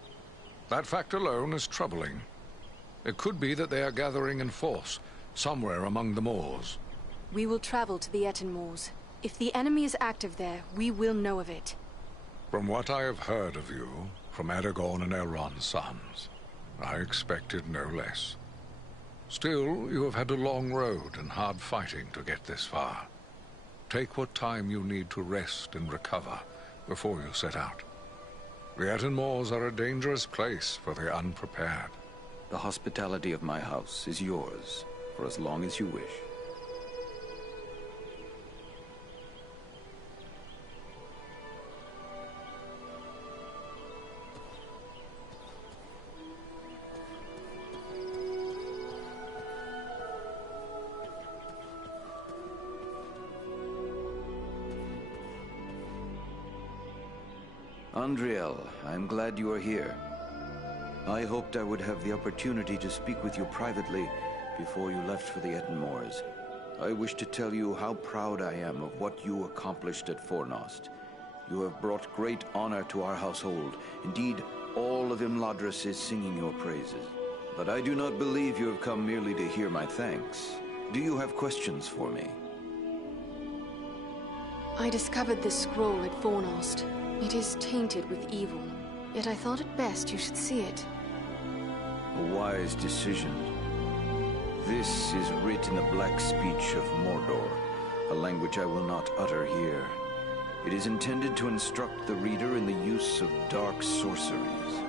That fact alone is troubling. It could be that they are gathering in force, somewhere among the moors. We will travel to the Etenmoors. If the enemy is active there, we will know of it. From what I have heard of you, from Aragorn and Elrond's sons, I expected no less. Still, you have had a long road and hard fighting to get this far. Take what time you need to rest and recover before you set out. The Etenmoors are a dangerous place for the unprepared. The hospitality of my house is yours, for as long as you wish. Andriel, I'm glad you are here. I hoped I would have the opportunity to speak with you privately before you left for the Etenmoors. I wish to tell you how proud I am of what you accomplished at Fornost. You have brought great honor to our household. Indeed, all of Imladris is singing your praises. But I do not believe you have come merely to hear my thanks. Do you have questions for me? I discovered this scroll at Fornost. It is tainted with evil, yet I thought it best you should see it. A wise decision. This is writ in the black speech of Mordor, a language I will not utter here. It is intended to instruct the reader in the use of dark sorceries.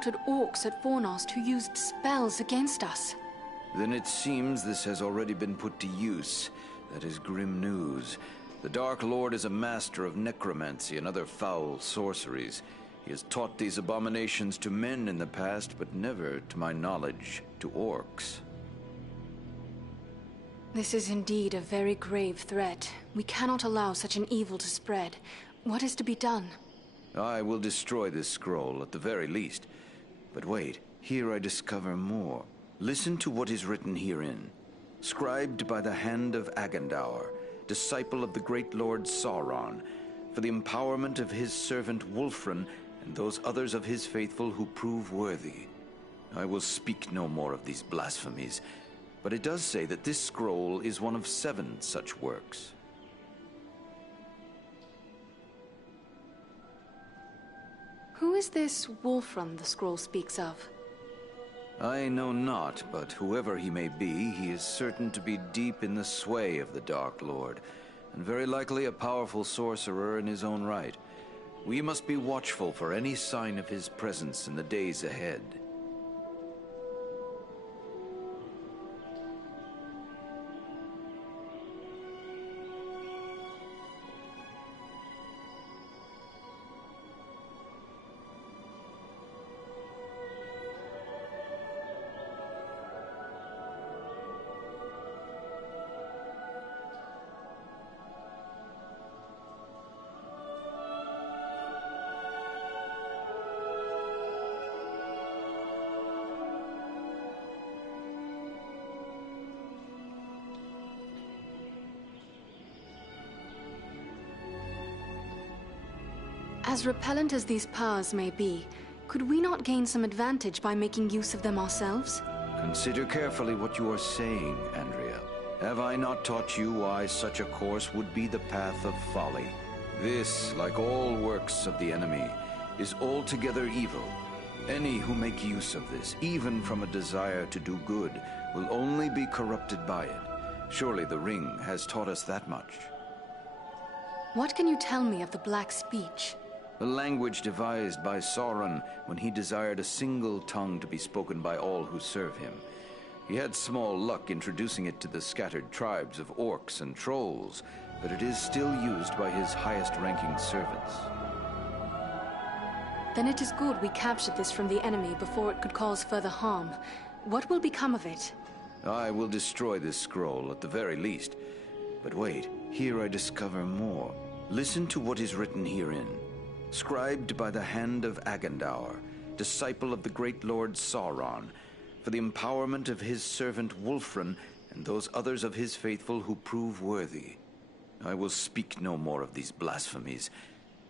encountered orcs at Fornost who used spells against us. Then it seems this has already been put to use. That is grim news. The Dark Lord is a master of necromancy and other foul sorceries. He has taught these abominations to men in the past, but never, to my knowledge, to orcs. This is indeed a very grave threat. We cannot allow such an evil to spread. What is to be done? I will destroy this scroll, at the very least. But wait, here I discover more. Listen to what is written herein. Scribed by the hand of Agandaur, disciple of the great Lord Sauron, for the empowerment of his servant Wulfrun and those others of his faithful who prove worthy. I will speak no more of these blasphemies, but it does say that this scroll is one of 7 such works. Who is this Wulfrun the scroll speaks of? I know not, but whoever he may be, he is certain to be deep in the sway of the Dark Lord, and very likely a powerful sorcerer in his own right. We must be watchful for any sign of his presence in the days ahead. As repellent as these powers may be, could we not gain some advantage by making use of them ourselves? Consider carefully what you are saying, Andrea. Have I not taught you why such a course would be the path of folly? This, like all works of the enemy, is altogether evil. Any who make use of this, even from a desire to do good, will only be corrupted by it. Surely the ring has taught us that much. What can you tell me of the Black Speech? The language devised by Sauron when he desired a single tongue to be spoken by all who serve him. He had small luck introducing it to the scattered tribes of orcs and trolls, but it is still used by his highest-ranking servants. Then it is good we captured this from the enemy before it could cause further harm. What will become of it? I will destroy this scroll at the very least. But wait, here I discover more. Listen to what is written herein. Scribed by the hand of Agandaur, disciple of the great Lord Sauron, for the empowerment of his servant Wulfrun and those others of his faithful who prove worthy. I will speak no more of these blasphemies,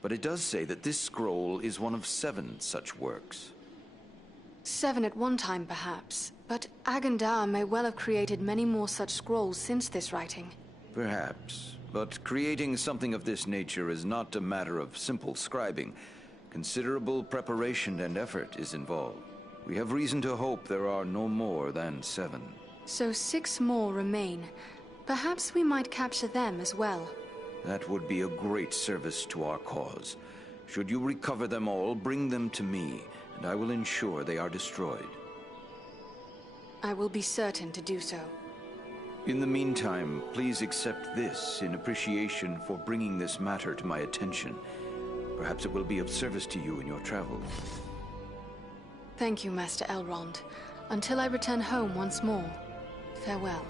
but it does say that this scroll is one of 7 such works. 7 at one time, perhaps, but Agandaur may well have created many more such scrolls since this writing. Perhaps. But creating something of this nature is not a matter of simple scribing. Considerable preparation and effort is involved. We have reason to hope there are no more than 7. So 6 more remain. Perhaps we might capture them as well. That would be a great service to our cause. Should you recover them all, bring them to me, and I will ensure they are destroyed. I will be certain to do so. In the meantime, please accept this in appreciation for bringing this matter to my attention. Perhaps it will be of service to you in your travels. Thank you, Master Elrond. Until I return home once more, farewell.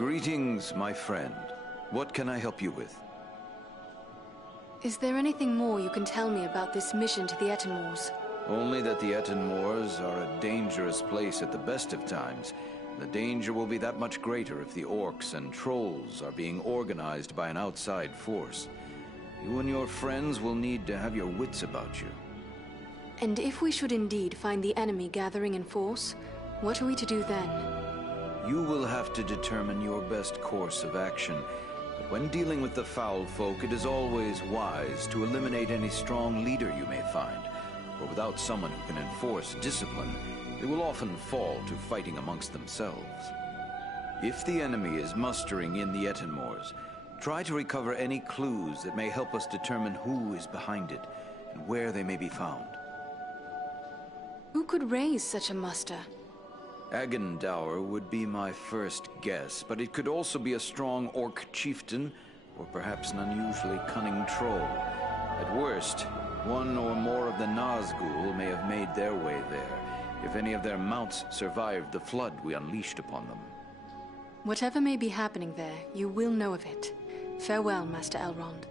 Greetings, my friend. What can I help you with? Is there anything more you can tell me about this mission to the Etenmoors? Only that the Etenmoors are a dangerous place at the best of times. The danger will be that much greater if the orcs and trolls are being organized by an outside force. You and your friends will need to have your wits about you. And if we should indeed find the enemy gathering in force, what are we to do then? You will have to determine your best course of action. But when dealing with the foul folk, it is always wise to eliminate any strong leader you may find. For without someone who can enforce discipline, they will often fall to fighting amongst themselves. If the enemy is mustering in the Etenmoors, try to recover any clues that may help us determine who is behind it and where they may be found. Who could raise such a muster? Agendour would be my first guess, but it could also be a strong orc chieftain, or perhaps an unusually cunning troll. At worst, one or more of the Nazgul may have made their way there, if any of their mounts survived the flood we unleashed upon them. Whatever may be happening there, you will know of it. Farewell, Master Elrond.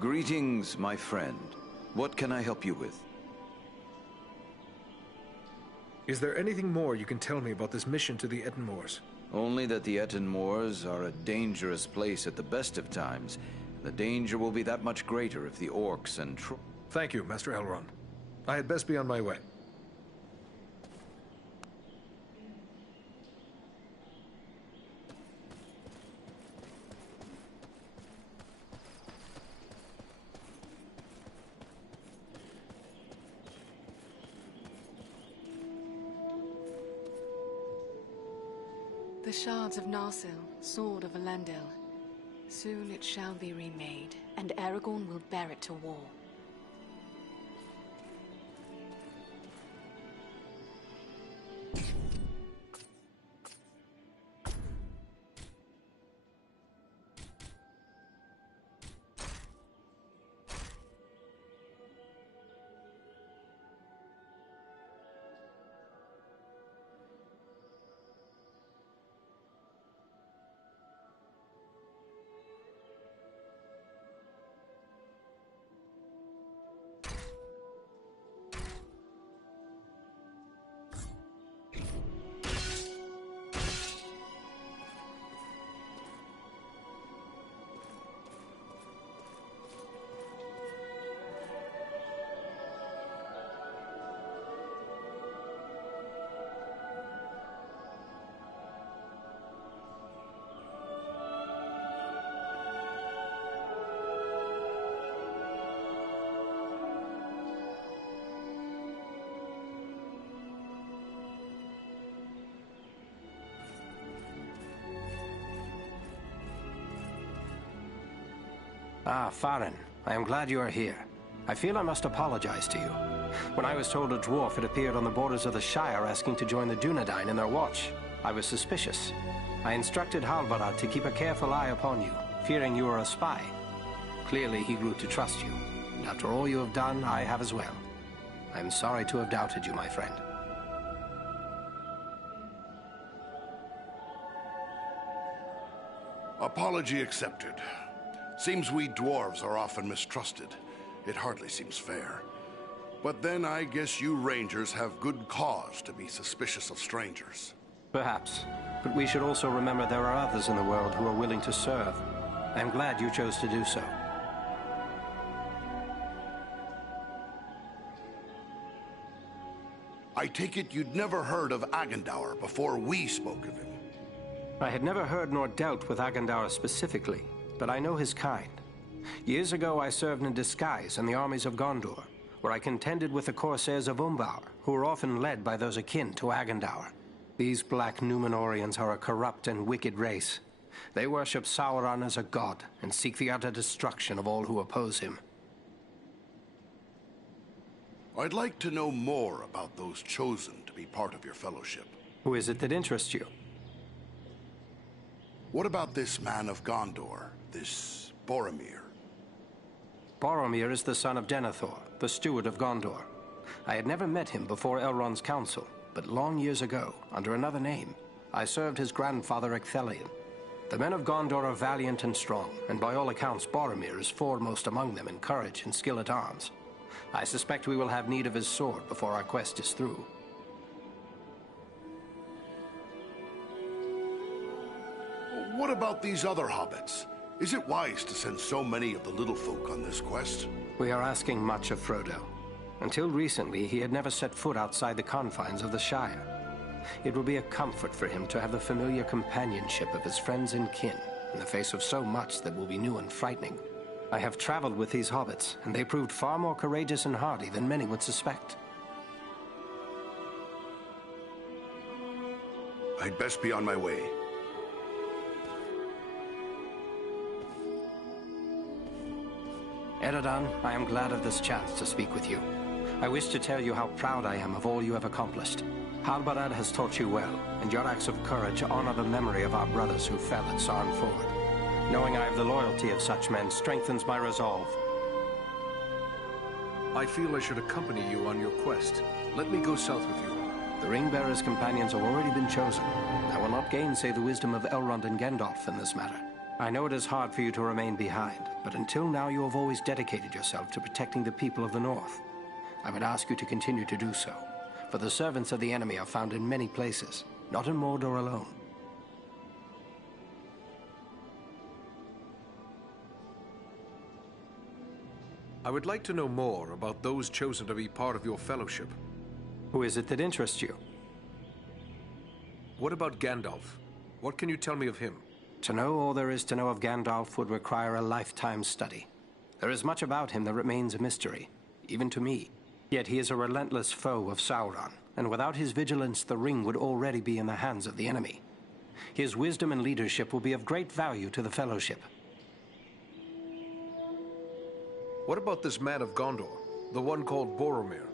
Greetings, my friend. What can I help you with? Is there anything more you can tell me about this mission to the Etenmoors? Only that the Etenmoors are a dangerous place at the best of times. The danger will be that much greater if the orcs and Thank you, Master Elrond. I had best be on my way. The shards of Narsil, sword of Elendil. Soon it shall be remade, and Aragorn will bear it to war. Ah, Farron. I am glad you are here. I feel I must apologize to you. When I was told a dwarf had appeared on the borders of the Shire asking to join the Dunedain in their watch, I was suspicious. I instructed Halvarad to keep a careful eye upon you, fearing you were a spy. Clearly, he grew to trust you. And after all you have done, I have as well. I am sorry to have doubted you, my friend. Apology accepted. Seems we dwarves are often mistrusted. It hardly seems fair. But then I guess you rangers have good cause to be suspicious of strangers. Perhaps. But we should also remember there are others in the world who are willing to serve. I am glad you chose to do so. I take it you'd never heard of Agendaur before we spoke of him. I had never heard nor dealt with Agendaur specifically, but I know his kind. Years ago I served in disguise in the armies of Gondor, where I contended with the corsairs of Umbar, who were often led by those akin to Agendaur. These black Númenóreans are a corrupt and wicked race. They worship Sauron as a god and seek the utter destruction of all who oppose him. I'd like to know more about those chosen to be part of your fellowship. Who is it that interests you? What about this man of Gondor, this Boromir? Boromir is the son of Denethor, the steward of Gondor. I had never met him before Elrond's council, but long years ago, under another name, I served his grandfather Ecthelion. The men of Gondor are valiant and strong, and by all accounts Boromir is foremost among them in courage and skill at arms. I suspect we will have need of his sword before our quest is through. What about these other hobbits? Is it wise to send so many of the little folk on this quest? We are asking much of Frodo. Until recently, he had never set foot outside the confines of the Shire. It will be a comfort for him to have the familiar companionship of his friends and kin, in the face of so much that will be new and frightening. I have traveled with these hobbits, and they proved far more courageous and hardy than many would suspect. I'd best be on my way. Eredon, I am glad of this chance to speak with you. I wish to tell you how proud I am of all you have accomplished. Halbarad has taught you well, and your acts of courage honor the memory of our brothers who fell at Sarn Ford. Knowing I have the loyalty of such men strengthens my resolve. I feel I should accompany you on your quest. Let me go south with you. The Ringbearer's companions have already been chosen. I will not gainsay the wisdom of Elrond and Gandalf in this matter. I know it is hard for you to remain behind, but until now you have always dedicated yourself to protecting the people of the North. I would ask you to continue to do so, for the servants of the enemy are found in many places, not in Mordor alone. I would like to know more about those chosen to be part of your fellowship. Who is it that interests you? What about Gandalf? What can you tell me of him? To know all there is to know of Gandalf would require a lifetime study. There is much about him that remains a mystery, even to me. Yet he is a relentless foe of Sauron, and without his vigilance the ring would already be in the hands of the enemy. His wisdom and leadership will be of great value to the Fellowship. What about this man of Gondor, the one called Boromir?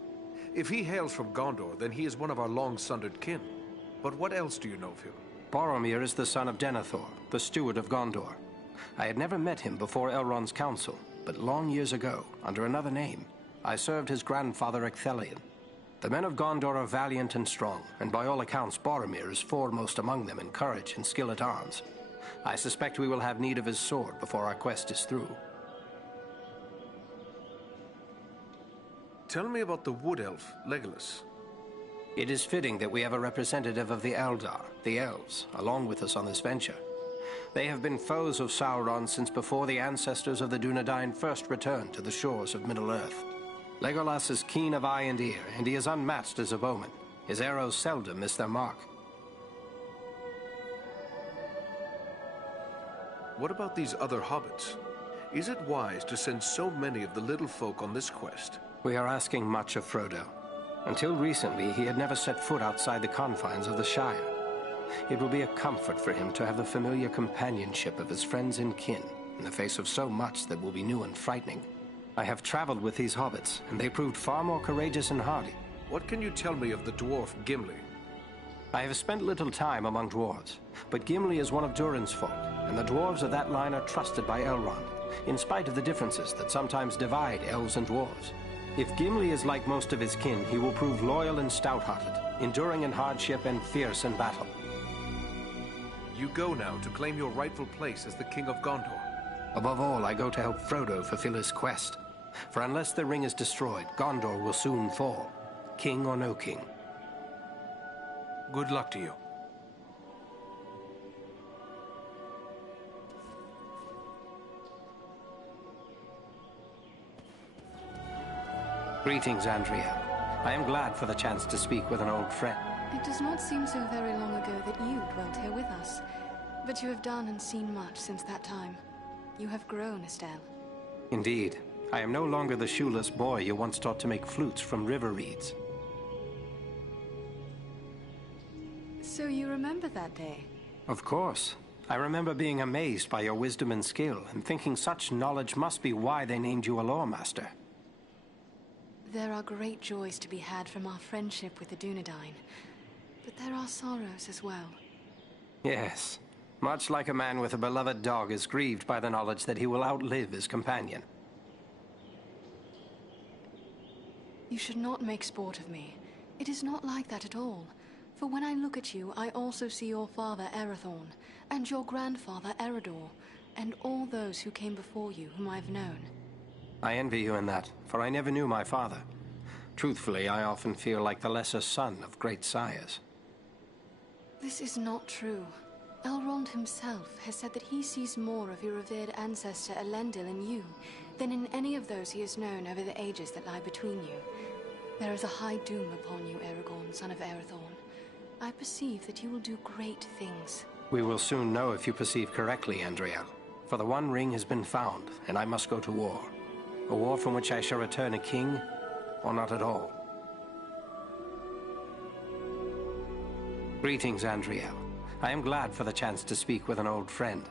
If he hails from Gondor, then he is one of our long-sundered kin. But what else do you know of him? Boromir is the son of Denethor, the steward of Gondor. I had never met him before Elrond's council, but long years ago, under another name, I served his grandfather Ecthelion. The men of Gondor are valiant and strong, and by all accounts Boromir is foremost among them in courage and skill at arms. I suspect we will have need of his sword before our quest is through. Tell me about the wood elf, Legolas. It is fitting that we have a representative of the Eldar, the Elves, along with us on this venture. They have been foes of Sauron since before the ancestors of the Dunedain first returned to the shores of Middle-earth. Legolas is keen of eye and ear, and he is unmatched as a bowman. His arrows seldom miss their mark. What about these other hobbits? Is it wise to send so many of the little folk on this quest? We are asking much of Frodo. Until recently, he had never set foot outside the confines of the Shire. It will be a comfort for him to have the familiar companionship of his friends and kin, in the face of so much that will be new and frightening. I have traveled with these hobbits, and they proved far more courageous and hardy. What can you tell me of the dwarf Gimli? I have spent little time among dwarves, but Gimli is one of Durin's folk, and the dwarves of that line are trusted by Elrond, in spite of the differences that sometimes divide elves and dwarves. If Gimli is like most of his kin, he will prove loyal and stout-hearted, enduring in hardship and fierce in battle. You go now to claim your rightful place as the King of Gondor. Above all, I go to help Frodo fulfill his quest. For unless the ring is destroyed, Gondor will soon fall, king or no king. Good luck to you. Greetings, Andrea. I am glad for the chance to speak with an old friend. It does not seem so very long ago that you dwelt here with us. But you have done and seen much since that time. You have grown, Estelle. Indeed. I am no longer the shoeless boy you once taught to make flutes from river reeds. So you remember that day? Of course. I remember being amazed by your wisdom and skill, and thinking such knowledge must be why they named you a lore master. There are great joys to be had from our friendship with the Dunedain, but there are sorrows as well. Yes. Much like a man with a beloved dog is grieved by the knowledge that he will outlive his companion. You should not make sport of me. It is not like that at all. For when I look at you, I also see your father, Arathorn, and your grandfather, Eredor, and all those who came before you, whom I've known. I envy you in that, for I never knew my father. Truthfully, I often feel like the lesser son of great sires. This is not true. Elrond himself has said that he sees more of your revered ancestor Elendil in you than in any of those he has known over the ages that lie between you. There is a high doom upon you, Aragorn, son of Arathorn. I perceive that you will do great things. We will soon know if you perceive correctly, Andriel. For the One Ring has been found, and I must go to war. A war from which I shall return a king, or not at all. Greetings, Andriel. I am glad for the chance to speak with an old friend.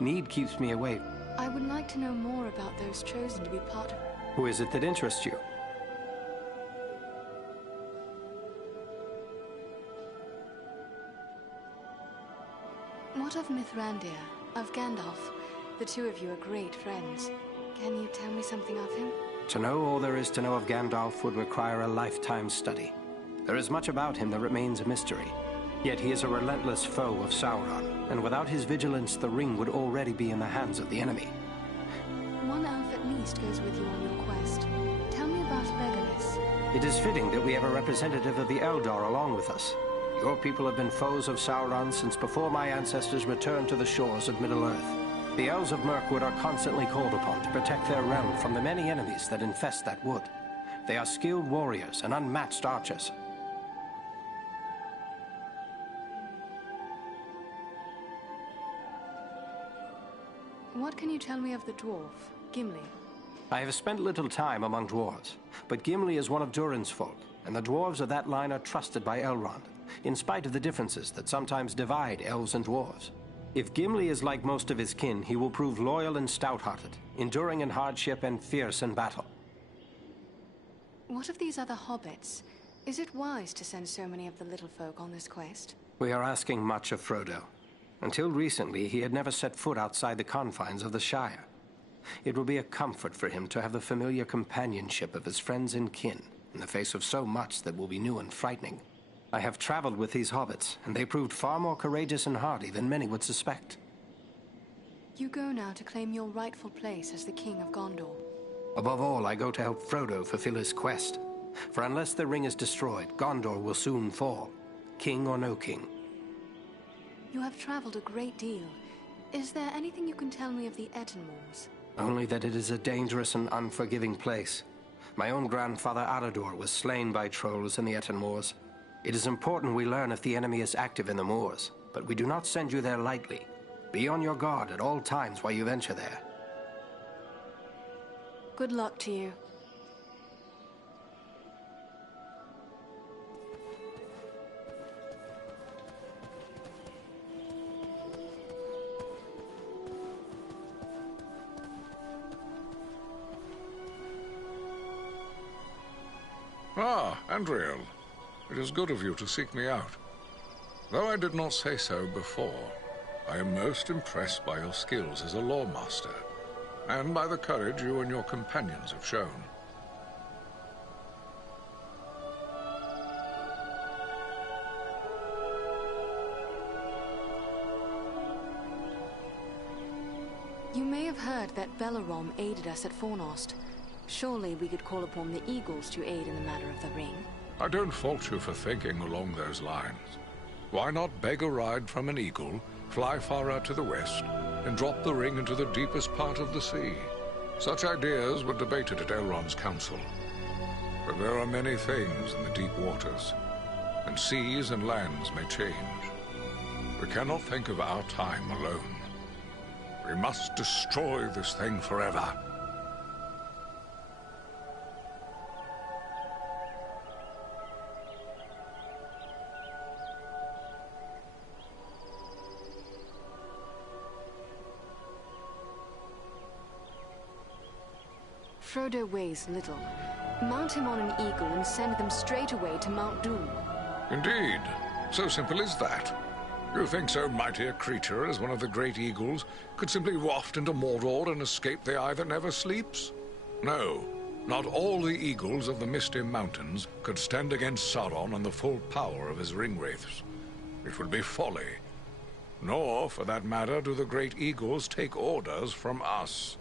Need keeps me away. I would like to know more about those chosen to be part of... Who is it that interests you? What of Mithrandir, of Gandalf? The two of you are great friends. Can you tell me something of him? To know all there is to know of Gandalf would require a lifetime study. There is much about him that remains a mystery. Yet he is a relentless foe of Sauron, and without his vigilance, the ring would already be in the hands of the enemy. One elf at least goes with you on your quest. Tell me about Legolas. It is fitting that we have a representative of the Eldar along with us. Your people have been foes of Sauron since before my ancestors returned to the shores of Middle-earth. The Elves of Mirkwood are constantly called upon to protect their realm from the many enemies that infest that wood. They are skilled warriors and unmatched archers. What can you tell me of the dwarf, Gimli? I have spent little time among dwarves, but Gimli is one of Durin's folk, and the dwarves of that line are trusted by Elrond, in spite of the differences that sometimes divide elves and dwarves. If Gimli is like most of his kin, he will prove loyal and stout-hearted, enduring in hardship and fierce in battle. What of these other hobbits? Is it wise to send so many of the little folk on this quest? We are asking much of Frodo. Until recently, he had never set foot outside the confines of the Shire. It will be a comfort for him to have the familiar companionship of his friends and kin, in the face of so much that will be new and frightening. I have traveled with these hobbits, and they proved far more courageous and hardy than many would suspect. You go now to claim your rightful place as the King of Gondor. Above all, I go to help Frodo fulfill his quest. For unless the ring is destroyed, Gondor will soon fall, king or no king. You have traveled a great deal. Is there anything you can tell me of the Etenmoors? Only that it is a dangerous and unforgiving place. My own grandfather Arador was slain by trolls in the Etenmoors. It is important we learn if the enemy is active in the moors, but we do not send you there lightly. Be on your guard at all times while you venture there. Good luck to you. Ah, Andriel. It is good of you to seek me out. Though I did not say so before, I am most impressed by your skills as a lawmaster, and by the courage you and your companions have shown. You may have heard that Belarom aided us at Fornost. Surely we could call upon the Eagles to aid in the matter of the ring. I don't fault you for thinking along those lines. Why not beg a ride from an eagle, fly far out to the west, and drop the ring into the deepest part of the sea? Such ideas were debated at Elrond's council. But there are many things in the deep waters, and seas and lands may change. We cannot think of our time alone. We must destroy this thing forever. Frodo weighs little. Mount him on an eagle and send them straight away to Mount Doom. Indeed. So simple as that. You think so mighty a creature as one of the great eagles could simply waft into Mordor and escape the eye that never sleeps? No. Not all the eagles of the Misty Mountains could stand against Sauron and the full power of his ringwraiths. It would be folly. Nor, for that matter, do the great eagles take orders from us.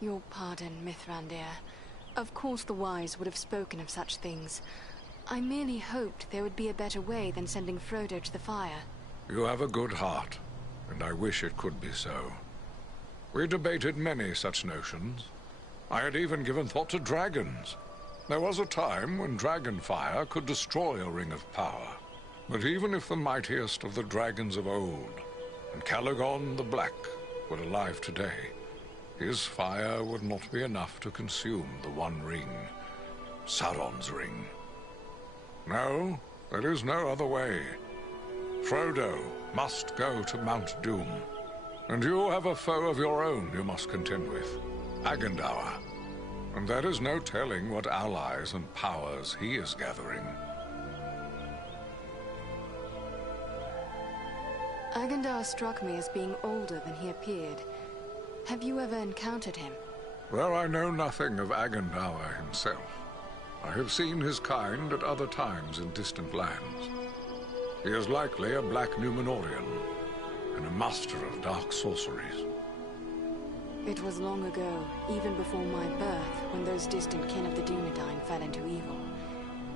Your pardon, Mithrandir. Of course the wise would have spoken of such things. I merely hoped there would be a better way than sending Frodo to the fire. You have a good heart, and I wish it could be so. We debated many such notions. I had even given thought to dragons. There was a time when dragonfire could destroy a ring of power. But even if the mightiest of the dragons of old, and Calagon the Black, were alive today, his fire would not be enough to consume the One Ring, Sauron's ring. No, there is no other way. Frodo must go to Mount Doom, and you have a foe of your own you must contend with, Agandaur, and there is no telling what allies and powers he is gathering. Agandaur struck me as being older than he appeared. Have you ever encountered him? Though I know nothing of Agandaur himself, I have seen his kind at other times in distant lands. He is likely a black Númenórean, and a master of dark sorceries. It was long ago, even before my birth, when those distant kin of the Dunedain fell into evil.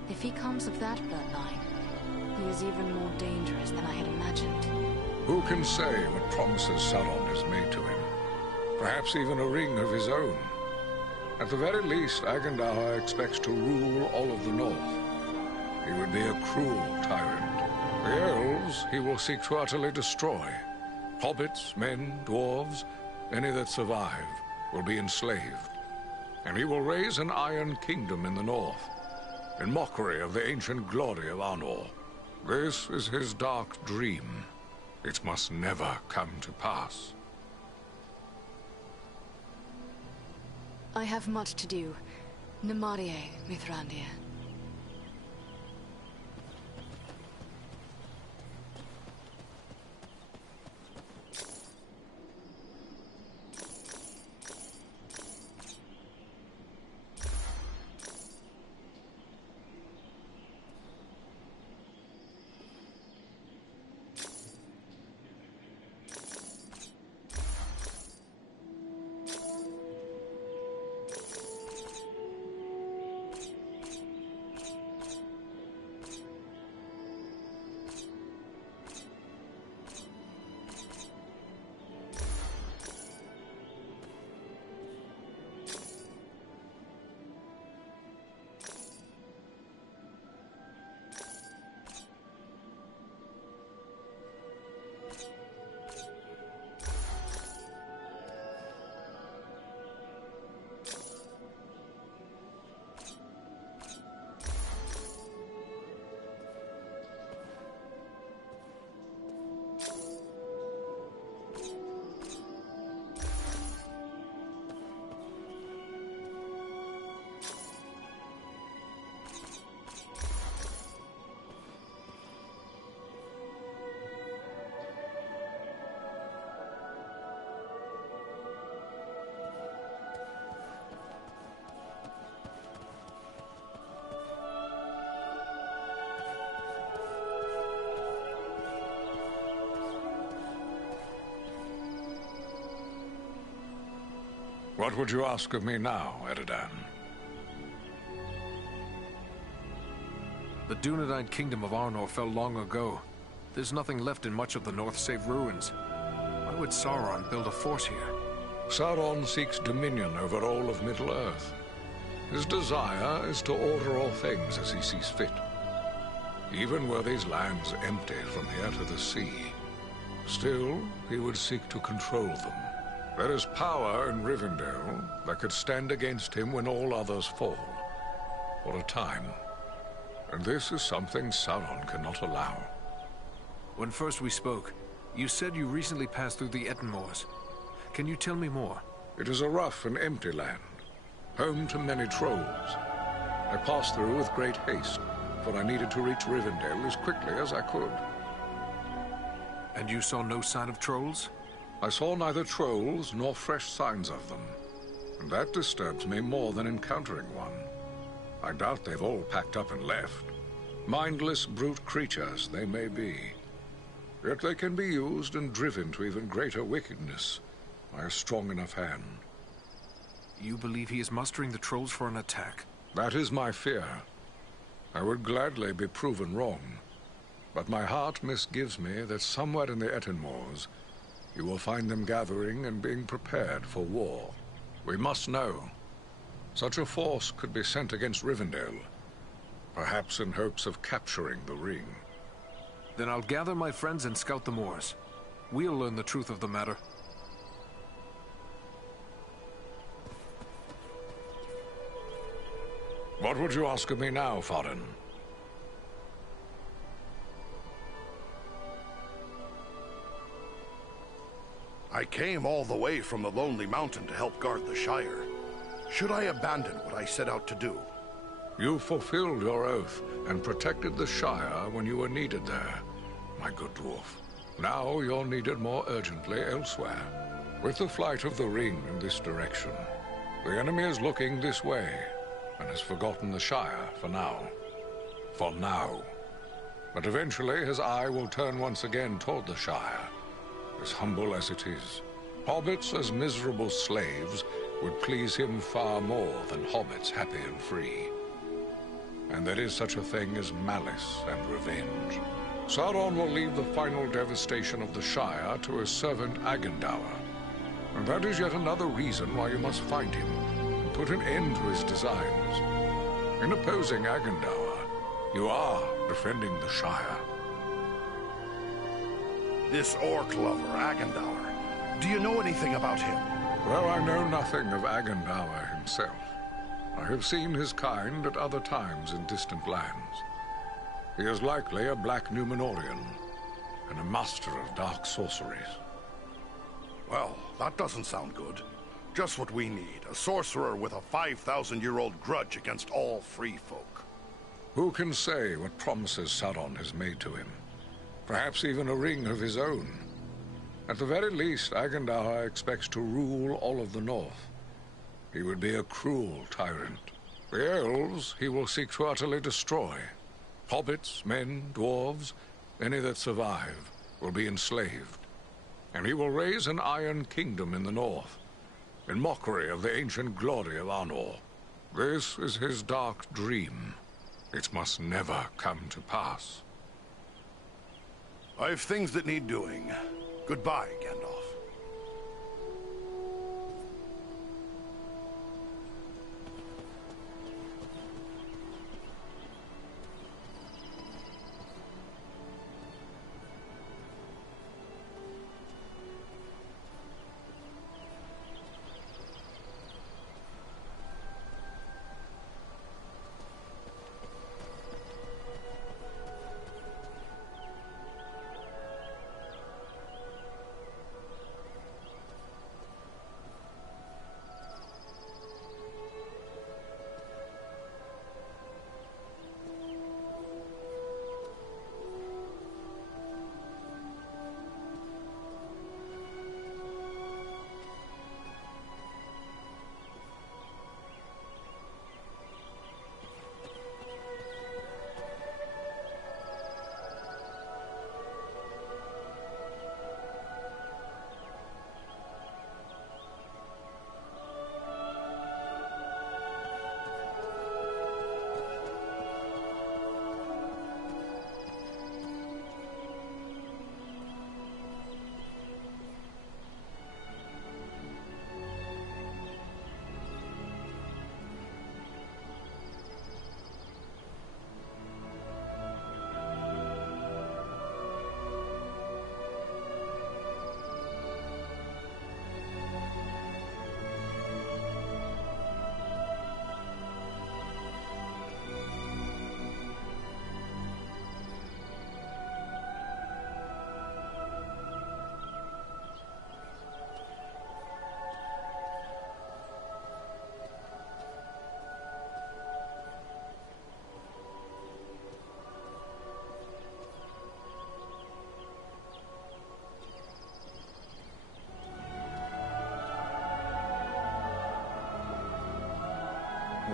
If he comes of that bloodline, he is even more dangerous than I had imagined. Who can say what promises Sauron has made to him? Perhaps even a ring of his own. At the very least, Agandaur expects to rule all of the North. He would be a cruel tyrant. The elves he will seek to utterly destroy. Hobbits, men, dwarves, any that survive, will be enslaved. And he will raise an iron kingdom in the North, in mockery of the ancient glory of Arnor. This is his dark dream. It must never come to pass. I have much to do. Namarie, Mithrandir. What would you ask of me now, Eredan? The Dunedain kingdom of Arnor fell long ago. There's nothing left in much of the north save ruins. Why would Sauron build a force here? Sauron seeks dominion over all of Middle-earth. His desire is to order all things as he sees fit. Even were these lands empty from here to the sea, still he would seek to control them. There is power in Rivendell that could stand against him when all others fall. For a time. And this is something Sauron cannot allow. When first we spoke, you said you recently passed through the Ettenmoors. Can you tell me more? It is a rough and empty land, home to many trolls. I passed through with great haste, for I needed to reach Rivendell as quickly as I could. And you saw no sign of trolls? I saw neither trolls nor fresh signs of them, and that disturbs me more than encountering one. I doubt they've all packed up and left. Mindless brute creatures they may be. Yet they can be used and driven to even greater wickedness by a strong enough hand. You believe he is mustering the trolls for an attack? That is my fear. I would gladly be proven wrong, but my heart misgives me that somewhere in the Ettenmoors you will find them gathering and being prepared for war. We must know. Such a force could be sent against Rivendell, perhaps in hopes of capturing the ring. Then I'll gather my friends and scout the moors. We'll learn the truth of the matter. What would you ask of me now, Farin? I came all the way from the Lonely Mountain to help guard the Shire. Should I abandon what I set out to do? You fulfilled your oath and protected the Shire when you were needed there, my good dwarf. Now you're needed more urgently elsewhere. With the flight of the ring in this direction, the enemy is looking this way and has forgotten the Shire for now. For now. But eventually his eye will turn once again toward the Shire, as humble as it is. Hobbits as miserable slaves would please him far more than hobbits happy and free. And there is such a thing as malice and revenge. Sauron will leave the final devastation of the Shire to his servant Agendaur. And that is yet another reason why you must find him and put an end to his designs. In opposing Agendaur, you are defending the Shire. This orc lover, Agendaur, do you know anything about him? Well, I know nothing of Agendaur himself. I have seen his kind at other times in distant lands. He is likely a black Númenórean, and a master of dark sorceries. Well, that doesn't sound good. Just what we need, a sorcerer with a 5,000-year-old grudge against all free folk. Who can say what promises Sauron has made to him? Perhaps even a ring of his own. At the very least, Agendaur expects to rule all of the North. He would be a cruel tyrant. The elves he will seek to utterly destroy. Hobbits, men, dwarves, any that survive, will be enslaved. And he will raise an iron kingdom in the north, in mockery of the ancient glory of Arnor. This is his dark dream. It must never come to pass. I've things that need doing. Goodbye, Gandalf.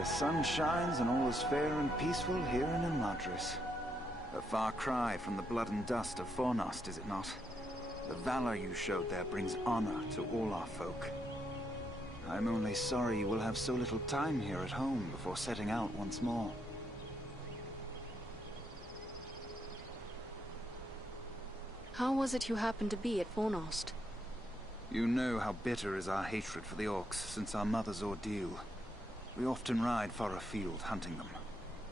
sun shines and all is fair and peaceful here in Imladris. A far cry from the blood and dust of Fornost, is it not? The valor you showed there brings honor to all our folk. I'm only sorry you will have so little time here at home before setting out once more. How was it you happened to be at Fornost? You know how bitter is our hatred for the orcs since our mother's ordeal. We often ride far afield hunting them.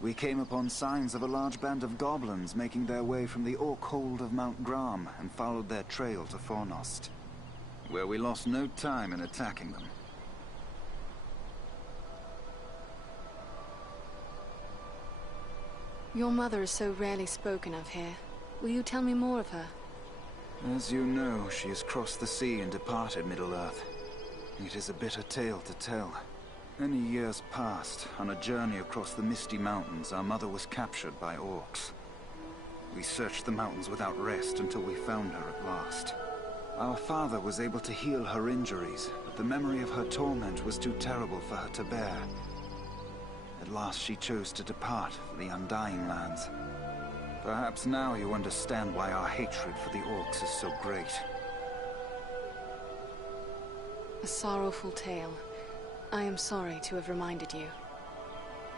We came upon signs of a large band of goblins making their way from the orc hold of Mount Gram and followed their trail to Fornost, where we lost no time in attacking them. Your mother is so rarely spoken of here. Will you tell me more of her? As you know, she has crossed the sea and departed Middle-earth. It is a bitter tale to tell. Many years passed. On a journey across the misty mountains, our mother was captured by orcs. We searched the mountains without rest until we found her at last. Our father was able to heal her injuries, but the memory of her torment was too terrible for her to bear. At last she chose to depart for the Undying Lands. Perhaps now you understand why our hatred for the orcs is so great. A sorrowful tale. I am sorry to have reminded you.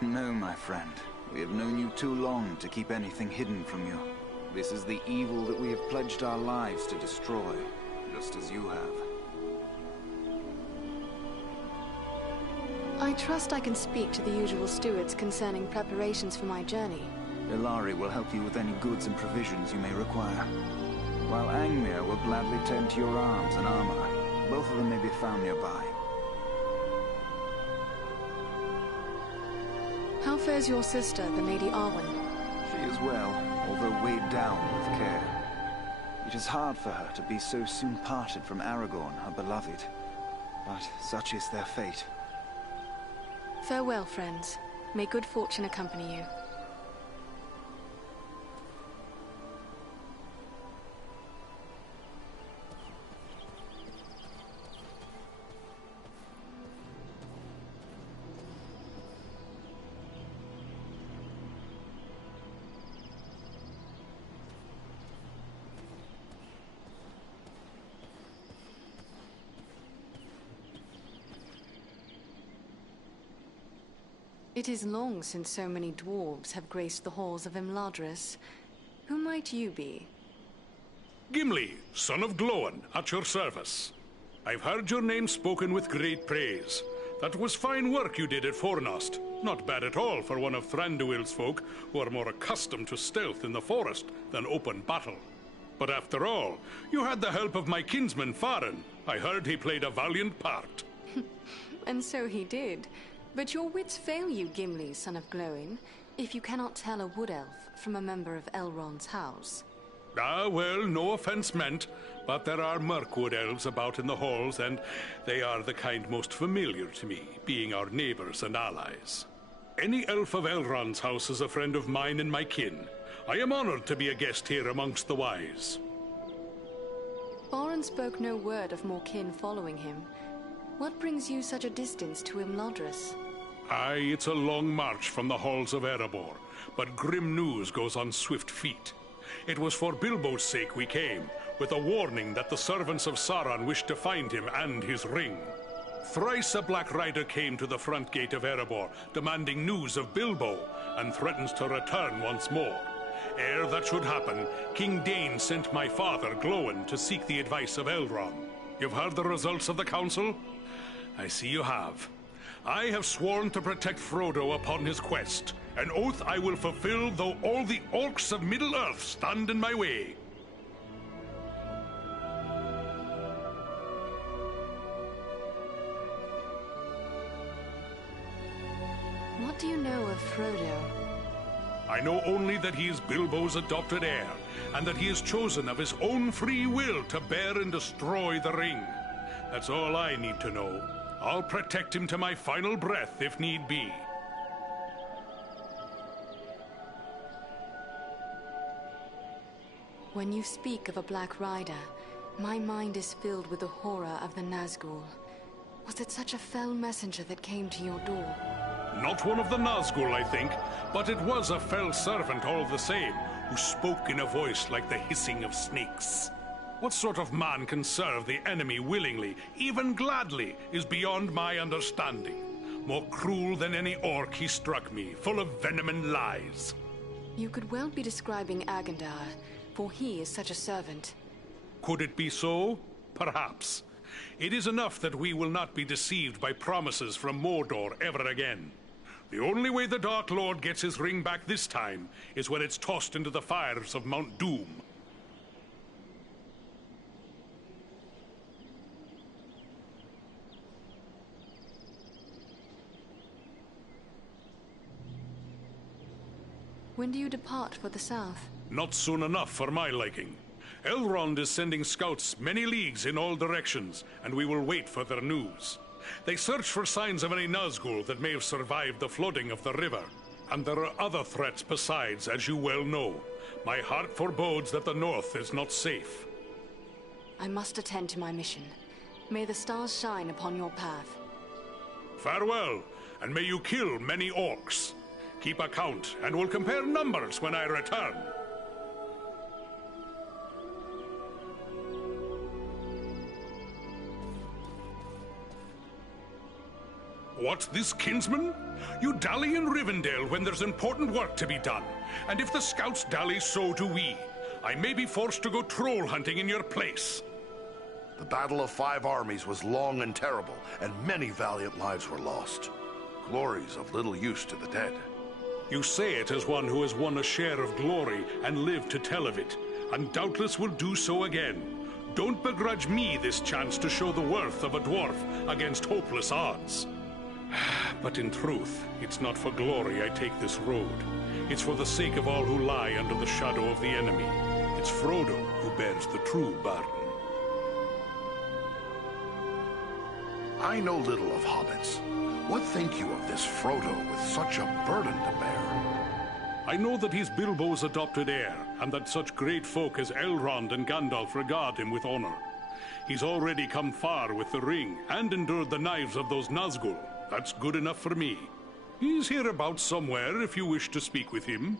No, my friend. We have known you too long to keep anything hidden from you. This is the evil that we have pledged our lives to destroy, just as you have. I trust I can speak to the usual stewards concerning preparations for my journey. Ilari will help you with any goods and provisions you may require, while Angmir will gladly tend to your arms and armor. Both of them may be found nearby. How fares your sister, the Lady Arwen? She is well, although weighed down with care. It is hard for her to be so soon parted from Aragorn, her beloved. But such is their fate. Farewell, friends. May good fortune accompany you. It is long since so many dwarves have graced the halls of Imladris. Who might you be? Gimli, son of Glóin, at your service. I've heard your name spoken with great praise. That was fine work you did at Fornost. Not bad at all for one of Thranduil's folk, who are more accustomed to stealth in the forest than open battle. But after all, you had the help of my kinsman Farin. I heard he played a valiant part. And so he did. But your wits fail you, Gimli, son of Glóin, if you cannot tell a wood elf from a member of Elrond's house. Ah, well, no offense meant, but there are Mirkwood elves about in the halls, and they are the kind most familiar to me, being our neighbors and allies. Any elf of Elrond's house is a friend of mine and my kin. I am honored to be a guest here amongst the wise. Farin spoke no word of more kin following him. What brings you such a distance to Imladris? Aye, it's a long march from the halls of Erebor, but grim news goes on swift feet. It was for Bilbo's sake we came, with a warning that the servants of Sauron wished to find him and his ring. Thrice a Black Rider came to the front gate of Erebor, demanding news of Bilbo, and threatens to return once more. Ere that should happen, King Dain sent my father, Glóin, to seek the advice of Elrond. You've heard the results of the council? I see you have. I have sworn to protect Frodo upon his quest, an oath I will fulfill though all the orcs of Middle-earth stand in my way. What do you know of Frodo? I know only that he is Bilbo's adopted heir, and that he is chosen of his own free will to bear and destroy the ring. That's all I need to know. I'll protect him to my final breath if need be. When you speak of a Black Rider, my mind is filled with the horror of the Nazgul. Was it such a fell messenger that came to your door? Not one of the Nazgul, I think, but it was a fell servant all the same, who spoke in a voice like the hissing of snakes. What sort of man can serve the enemy willingly, even gladly, is beyond my understanding. More cruel than any orc he struck me, full of venom and lies. You could well be describing Agandar, for he is such a servant. Could it be so? Perhaps. It is enough that we will not be deceived by promises from Mordor ever again. The only way the Dark Lord gets his ring back this time is when it's tossed into the fires of Mount Doom. When do you depart for the south? Not soon enough for my liking. Elrond is sending scouts many leagues in all directions, and we will wait for their news. They search for signs of any Nazgul that may have survived the flooding of the river. And there are other threats besides, as you well know. My heart forebodes that the north is not safe. I must attend to my mission. May the stars shine upon your path. Farewell, and may you kill many orcs. Keep account, and we'll compare numbers when I return. What's this, kinsman? You dally in Rivendell when there's important work to be done. And if the scouts dally, so do we. I may be forced to go troll hunting in your place. The Battle of Five Armies was long and terrible, and many valiant lives were lost. Glory's of little use to the dead. You say it as one who has won a share of glory and lived to tell of it, and doubtless will do so again. Don't begrudge me this chance to show the worth of a dwarf against hopeless odds. But in truth, it's not for glory I take this road. It's for the sake of all who lie under the shadow of the enemy. It's Frodo who bears the true burden. I know little of hobbits. What think you of this Frodo with such a burden to bear? I know that he's Bilbo's adopted heir, and that such great folk as Elrond and Gandalf regard him with honor. He's already come far with the ring, and endured the knives of those Nazgul. That's good enough for me. He's hereabouts somewhere if you wish to speak with him.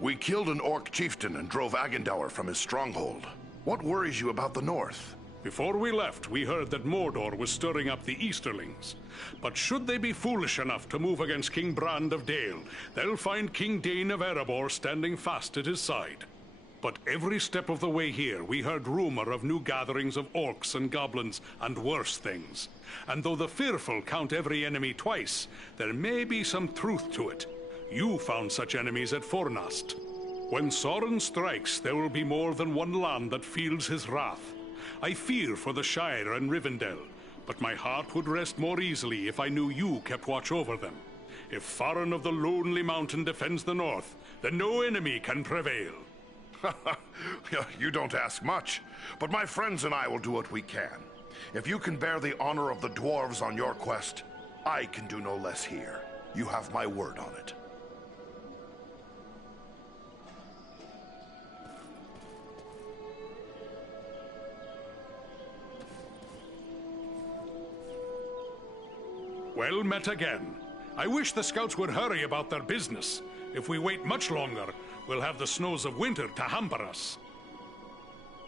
We killed an orc chieftain and drove Agandaur from his stronghold. What worries you about the north? Before we left, we heard that Mordor was stirring up the Easterlings. But should they be foolish enough to move against King Brand of Dale, they'll find King Dain of Erebor standing fast at his side. But every step of the way here, we heard rumor of new gatherings of orcs and goblins and worse things. And though the fearful count every enemy twice, there may be some truth to it. You found such enemies at Fornost. When Sauron strikes, there will be more than one land that feels his wrath. I fear for the Shire and Rivendell, but my heart would rest more easily if I knew you kept watch over them. If Faron of the Lonely Mountain defends the north, then no enemy can prevail. You don't ask much, but my friends and I will do what we can. If you can bear the honor of the dwarves on your quest, I can do no less here. You have my word on it. Well met again. I wish the scouts would hurry about their business. If we wait much longer, we'll have the snows of winter to hamper us.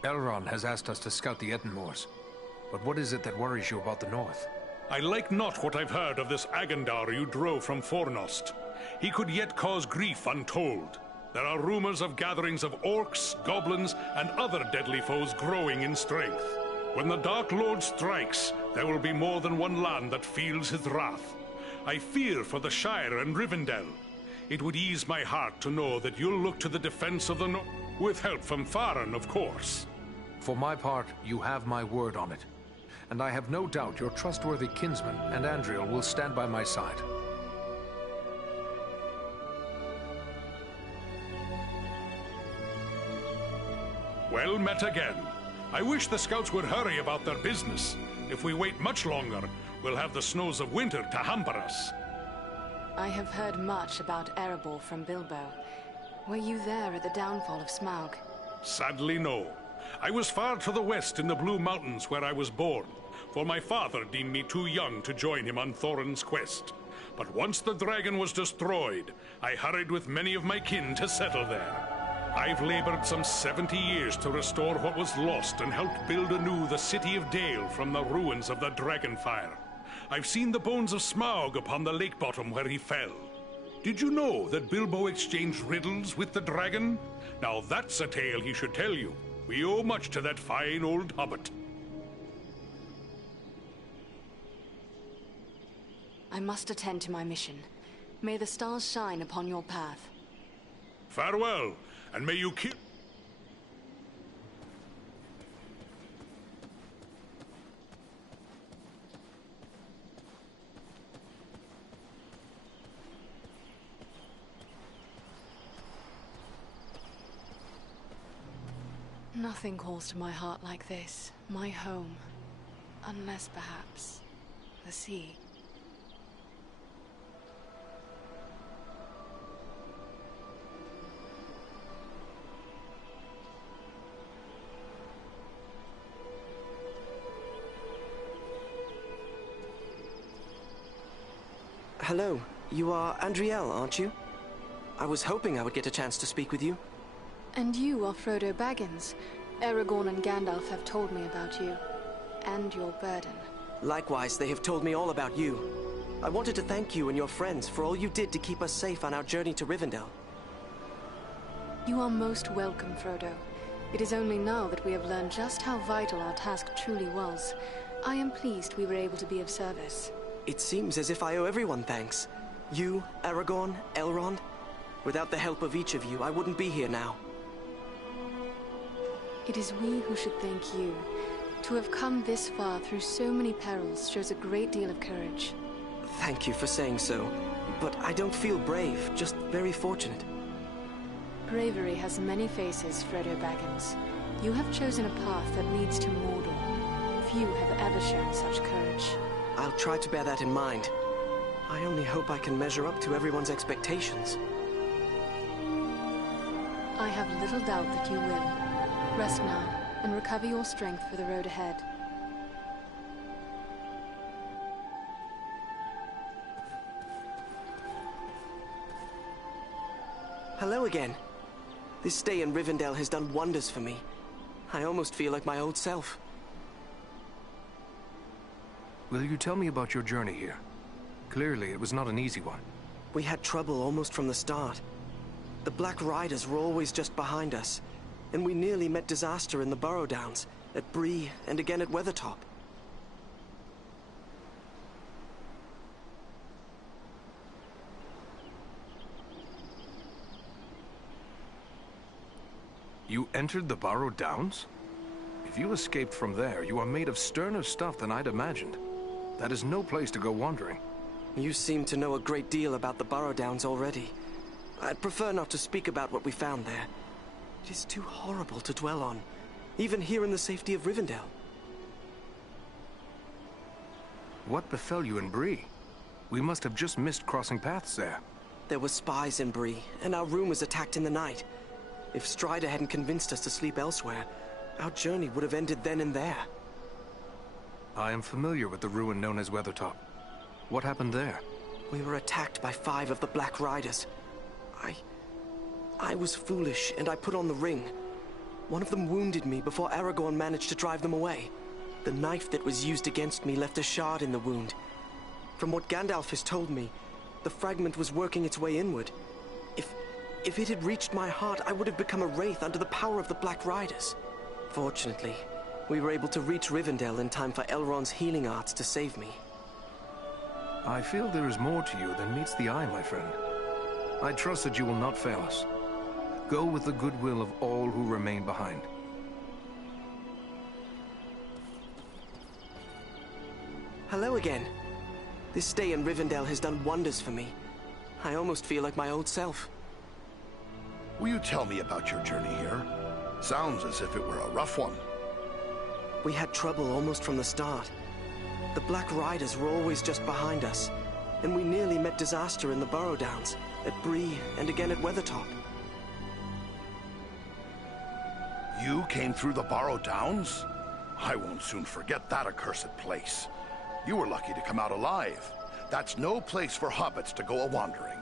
Elrond has asked us to scout the Edenmoors. But what is it that worries you about the north? I like not what I've heard of this Agandaur you drove from Fornost. He could yet cause grief untold. There are rumors of gatherings of orcs, goblins, and other deadly foes growing in strength. When the Dark Lord strikes, there will be more than one land that feels his wrath. I fear for the Shire and Rivendell. It would ease my heart to know that you'll look to the defense of the north, with help from Faron, of course. For my part, you have my word on it. And I have no doubt your trustworthy kinsman and Andriel will stand by my side. Well met again. I wish the scouts would hurry about their business. If we wait much longer, we'll have the snows of winter to hamper us. I have heard much about Erebor from Bilbo. Were you there at the downfall of Smaug? Sadly, no. I was far to the west in the Blue Mountains where I was born. for my father deemed me too young to join him on Thorin's quest. But once the dragon was destroyed, I hurried with many of my kin to settle there. I've labored some 70 years to restore what was lost and helped build anew the city of Dale from the ruins of the Dragonfire. I've seen the bones of Smaug upon the lake bottom where he fell. Did you know that Bilbo exchanged riddles with the dragon? Now that's a tale he should tell you. We owe much to that fine old hobbit. I must attend to my mission. May the stars shine upon your path. Farewell, and may you keep... Nothing calls to my heart like this, my home. Unless, perhaps, the sea. Hello, you are Andriel, aren't you? I was hoping I would get a chance to speak with you. And you are Frodo Baggins. Aragorn and Gandalf have told me about you. And your burden. Likewise, they have told me all about you. I wanted to thank you and your friends for all you did to keep us safe on our journey to Rivendell. You are most welcome, Frodo. It is only now that we have learned just how vital our task truly was. I am pleased we were able to be of service. It seems as if I owe everyone thanks. You, Aragorn, Elrond. Without the help of each of you, I wouldn't be here now. It is we who should thank you. To have come this far through so many perils shows a great deal of courage. Thank you for saying so, but I don't feel brave, just very fortunate. Bravery has many faces, Frodo Baggins. You have chosen a path that leads to Mordor. Few have ever shown such courage. I'll try to bear that in mind. I only hope I can measure up to everyone's expectations. I have little doubt that you will. Rest now, and recover your strength for the road ahead. Hello again. This stay in Rivendell has done wonders for me. I almost feel like my old self. Will you tell me about your journey here? Clearly, it was not an easy one. We had trouble almost from the start. The Black Riders were always just behind us, and we nearly met disaster in the Burrow Downs, at Bree, and again at Weathertop. You entered the Burrow Downs? If you escaped from there, you are made of sterner stuff than I'd imagined. That is no place to go wandering. You seem to know a great deal about the Burrow Downs already. I'd prefer not to speak about what we found there. It is too horrible to dwell on, even here in the safety of Rivendell. What befell you in Bree? We must have just missed crossing paths there. There were spies in Bree, and our room was attacked in the night. If Strider hadn't convinced us to sleep elsewhere, our journey would have ended then and there. I am familiar with the ruin known as Weathertop. What happened there? We were attacked by 5 of the Black Riders. I was foolish, and I put on the ring. One of them wounded me before Aragorn managed to drive them away. The knife that was used against me left a shard in the wound. From what Gandalf has told me, the fragment was working its way inward. If it had reached my heart, I would have become a wraith under the power of the Black Riders. Fortunately, we were able to reach Rivendell in time for Elrond's healing arts to save me. I feel there is more to you than meets the eye, my friend. I trust that you will not fail us. Go with the goodwill of all who remain behind. Hello again. This stay in Rivendell has done wonders for me. I almost feel like my old self. Will you tell me about your journey here? Sounds as if it were a rough one. We had trouble almost from the start. The Black Riders were always just behind us, and we nearly met disaster in the Burrow Downs, at Bree, and again at Weathertop. You came through the Burrow Downs? I won't soon forget that accursed place. You were lucky to come out alive. That's no place for hobbits to go a-wandering.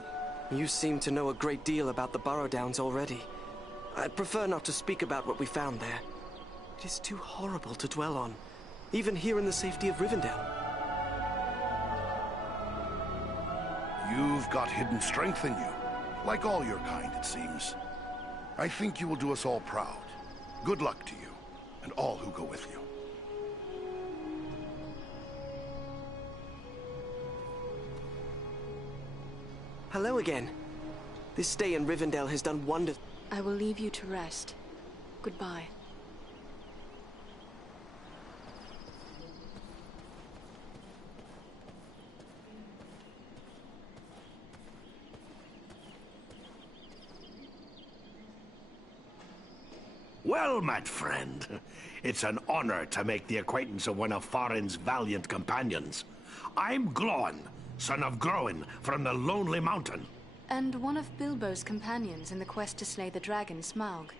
You seem to know a great deal about the Burrow Downs already. I'd prefer not to speak about what we found there. It is too horrible to dwell on, even here in the safety of Rivendell. You've got hidden strength in you, like all your kind, it seems. I think you will do us all proud. Good luck to you, and all who go with you. Hello again. This stay in Rivendell has done wonders. I will leave you to rest. Goodbye. Well, mad friend, it's an honor to make the acquaintance of one of Farin's valiant companions. I'm Glóin, son of Groin, from the Lonely Mountain. And one of Bilbo's companions in the quest to slay the dragon Smaug.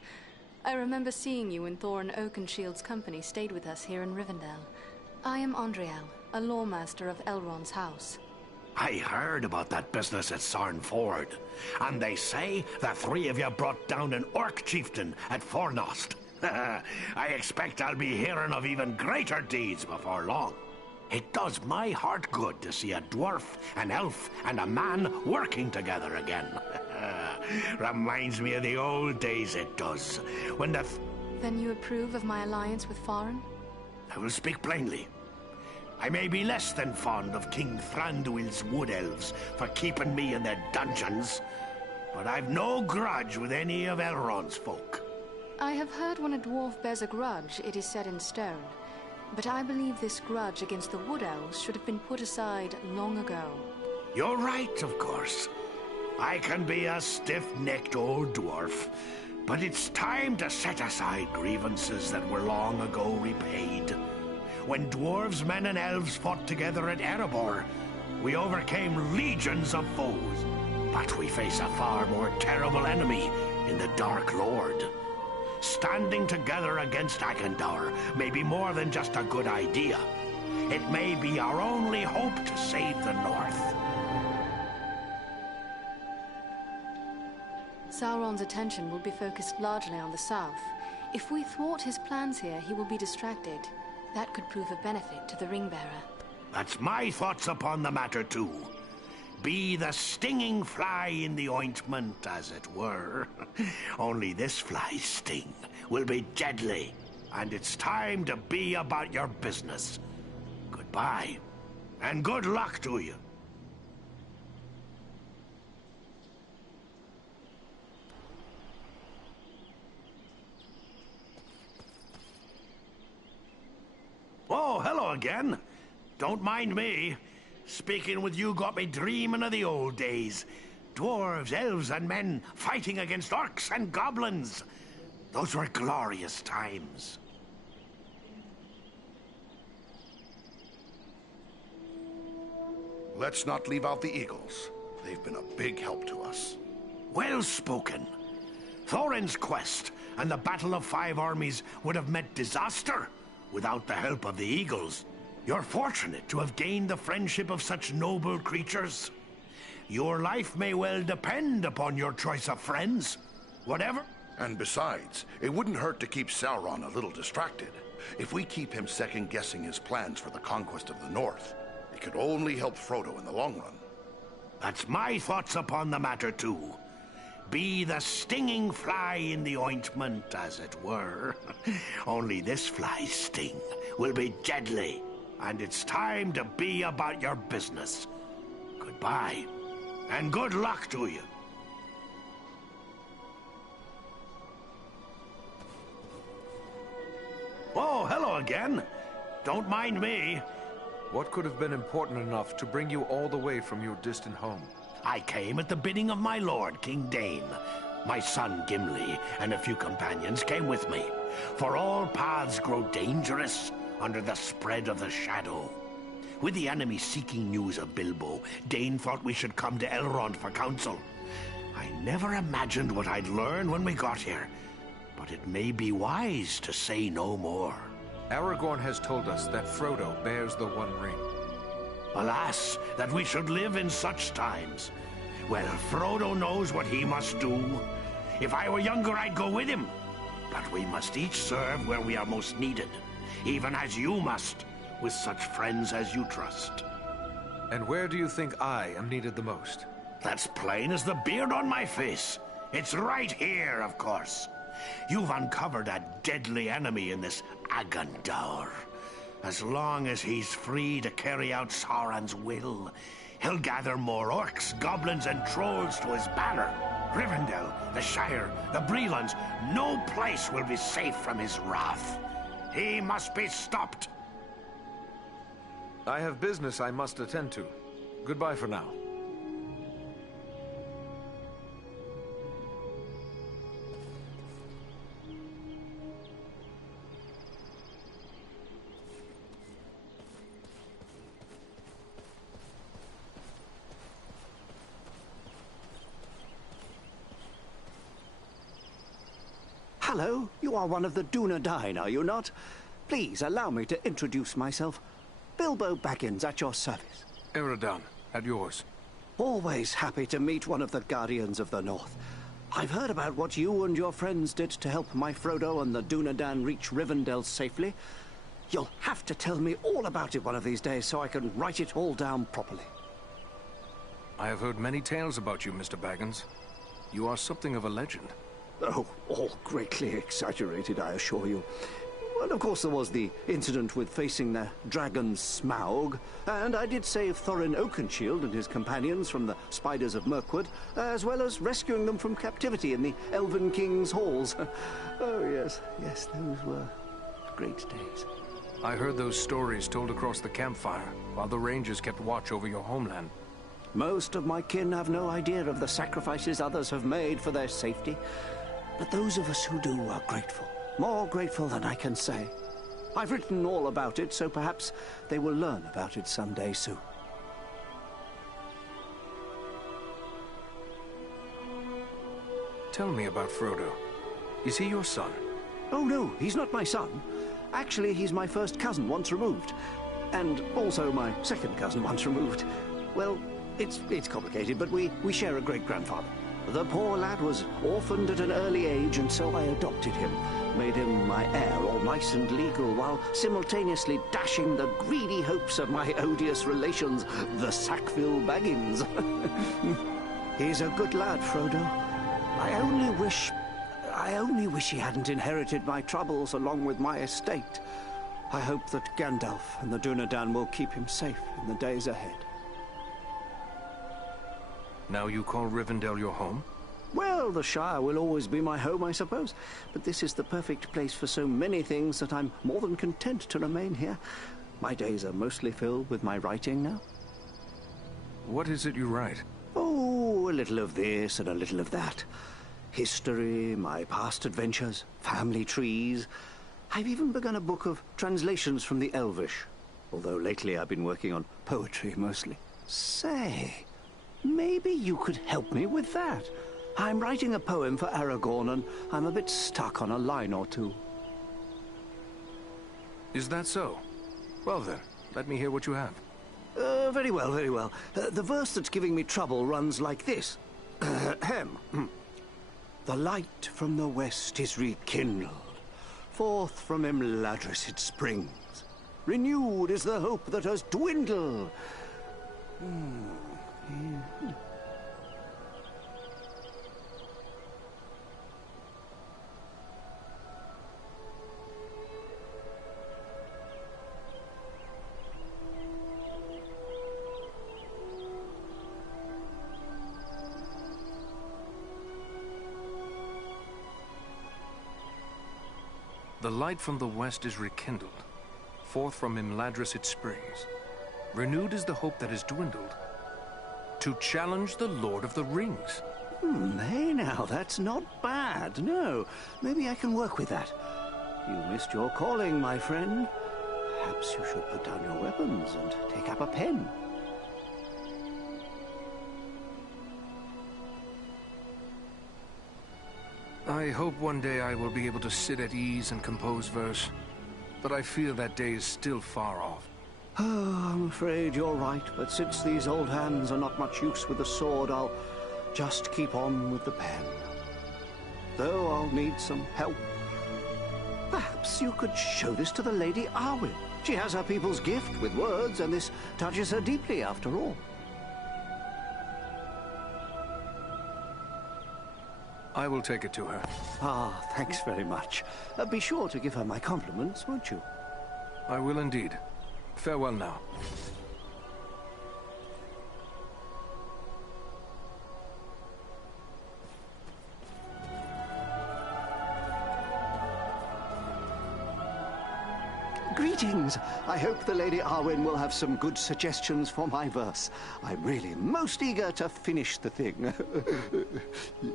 I remember seeing you when Thorin Oakenshield's company stayed with us here in Rivendell. I am Andriel, a lawmaster of Elrond's house. I heard about that business at Sarn Ford, and they say the three of you brought down an orc chieftain at Fornost. I expect I'll be hearing of even greater deeds before long. It does my heart good to see a dwarf, an elf, and a man working together again. Reminds me of the old days, it does, when the... Then you approve of my alliance with Farin? I will speak plainly. I may be less than fond of King Thranduil's wood elves for keeping me in their dungeons, but I've no grudge with any of Elrond's folk. I have heard when a dwarf bears a grudge, it is set in stone. But I believe this grudge against the Wood Elves should have been put aside long ago. You're right, of course. I can be a stiff-necked old dwarf, but it's time to set aside grievances that were long ago repaid. When dwarves, men, and elves fought together at Erebor, we overcame legions of foes. But we face a far more terrible enemy in the Dark Lord. Standing together against Agandaur may be more than just a good idea. It may be our only hope to save the North. Sauron's attention will be focused largely on the south. If we thwart his plans here, he will be distracted. That could prove a benefit to the Ringbearer. That's my thoughts upon the matter, too. Be the stinging fly in the ointment, as it were. Only this fly's sting will be deadly, and it's time to be about your business. Goodbye, and good luck to you. Oh, hello again. Don't mind me. Speaking with you got me dreaming of the old days. Dwarves, elves, and men fighting against orcs and goblins. Those were glorious times. Let's not leave out the Eagles. They've been a big help to us. Well spoken. Thorin's quest and the Battle of Five Armies would have met disaster without the help of the Eagles. You're fortunate to have gained the friendship of such noble creatures. Your life may well depend upon your choice of friends. Whatever. And besides, it wouldn't hurt to keep Sauron a little distracted. If we keep him second-guessing his plans for the conquest of the North, it could only help Frodo in the long run. That's my thoughts upon the matter, too. Be the stinging fly in the ointment, as it were. Only this fly's sting will be deadly, and it's time to be about your business. Goodbye, and good luck to you. Oh, hello again. Don't mind me. What could have been important enough to bring you all the way from your distant home? I came at the bidding of my lord, King Dane. My son Gimli and a few companions came with me, for all paths grow dangerous under the spread of the shadow. With the enemy seeking news of Bilbo, Dane thought we should come to Elrond for counsel. I never imagined what I'd learn when we got here, but it may be wise to say no more. Aragorn has told us that Frodo bears the One Ring. Alas, that we should live in such times. Well, Frodo knows what he must do. If I were younger, I'd go with him. But we must each serve where we are most needed, even as you must, with such friends as you trust. And where do you think I am needed the most? That's plain as the beard on my face. It's right here, of course. You've uncovered a deadly enemy in this Agandaur. As long as he's free to carry out Sauron's will, he'll gather more orcs, goblins, and trolls to his banner. Rivendell, the Shire, the Brelands, no place will be safe from his wrath. He must be stopped. I have business I must attend to. Goodbye for now. Hello, you are one of the Dunedain, are you not? Please allow me to introduce myself. Bilbo Baggins at your service. Eradan, at yours. Always happy to meet one of the Guardians of the North. I've heard about what you and your friends did to help my Frodo and the Dunedain reach Rivendell safely. You'll have to tell me all about it one of these days so I can write it all down properly. I have heard many tales about you, Mr. Baggins. You are something of a legend. Oh, all greatly exaggerated, I assure you. Well, of course, there was the incident with facing the dragon Smaug, and I did save Thorin Oakenshield and his companions from the spiders of Mirkwood, as well as rescuing them from captivity in the Elven King's halls. Oh, yes, yes, those were great days. I heard those stories told across the campfire, while the Rangers kept watch over your homeland. Most of my kin have no idea of the sacrifices others have made for their safety. But those of us who do are grateful. More grateful than I can say. I've written all about it, so perhaps they will learn about it someday soon. Tell me about Frodo. Is he your son? Oh no, he's not my son. Actually, he's my first cousin once removed. And also my second cousin once removed. Well, it's complicated, but we share a great-grandfather. The poor lad was orphaned at an early age, and so I adopted him. Made him my heir, all nice and legal, while simultaneously dashing the greedy hopes of my odious relations, the Sackville Baggins. He's a good lad, Frodo. I only wish he hadn't inherited my troubles along with my estate. I hope that Gandalf and the Dunedain will keep him safe in the days ahead. Now you call Rivendell your home? Well, the Shire will always be my home, I suppose. But this is the perfect place for so many things that I'm more than content to remain here. My days are mostly filled with my writing now. What is it you write? Oh, a little of this and a little of that. History, my past adventures, family trees. I've even begun a book of translations from the Elvish. Although lately I've been working on poetry mostly. Say, maybe you could help me with that. I'm writing a poem for Aragorn, and I'm a bit stuck on a line or two. Is that so? Well then, let me hear what you have. Very well, very well. The verse that's giving me trouble runs like this. Ahem. The light from the west is rekindled. Forth from Imladris it springs. Renewed is the hope that has dwindled. The light from the west is rekindled. Forth from Imladris it springs. Renewed is the hope that has dwindled. To challenge the Lord of the Rings. Hey now, that's not bad. No, maybe I can work with that. You missed your calling, my friend. Perhaps you should put down your weapons and take up a pen. I hope one day I will be able to sit at ease and compose verse. but I fear that day is still far off. Oh, I'm afraid you're right, but since these old hands are not much use with the sword, I'll just keep on with the pen. Though I'll need some help. Perhaps you could show this to the Lady Arwen. She has her people's gift with words, and this touches her deeply after all. I will take it to her. Ah, thanks very much. Be sure to give her my compliments, won't you? I will indeed. Farewell now. Greetings! I hope the Lady Arwen will have some good suggestions for my verse. I'm really most eager to finish the thing. Yes.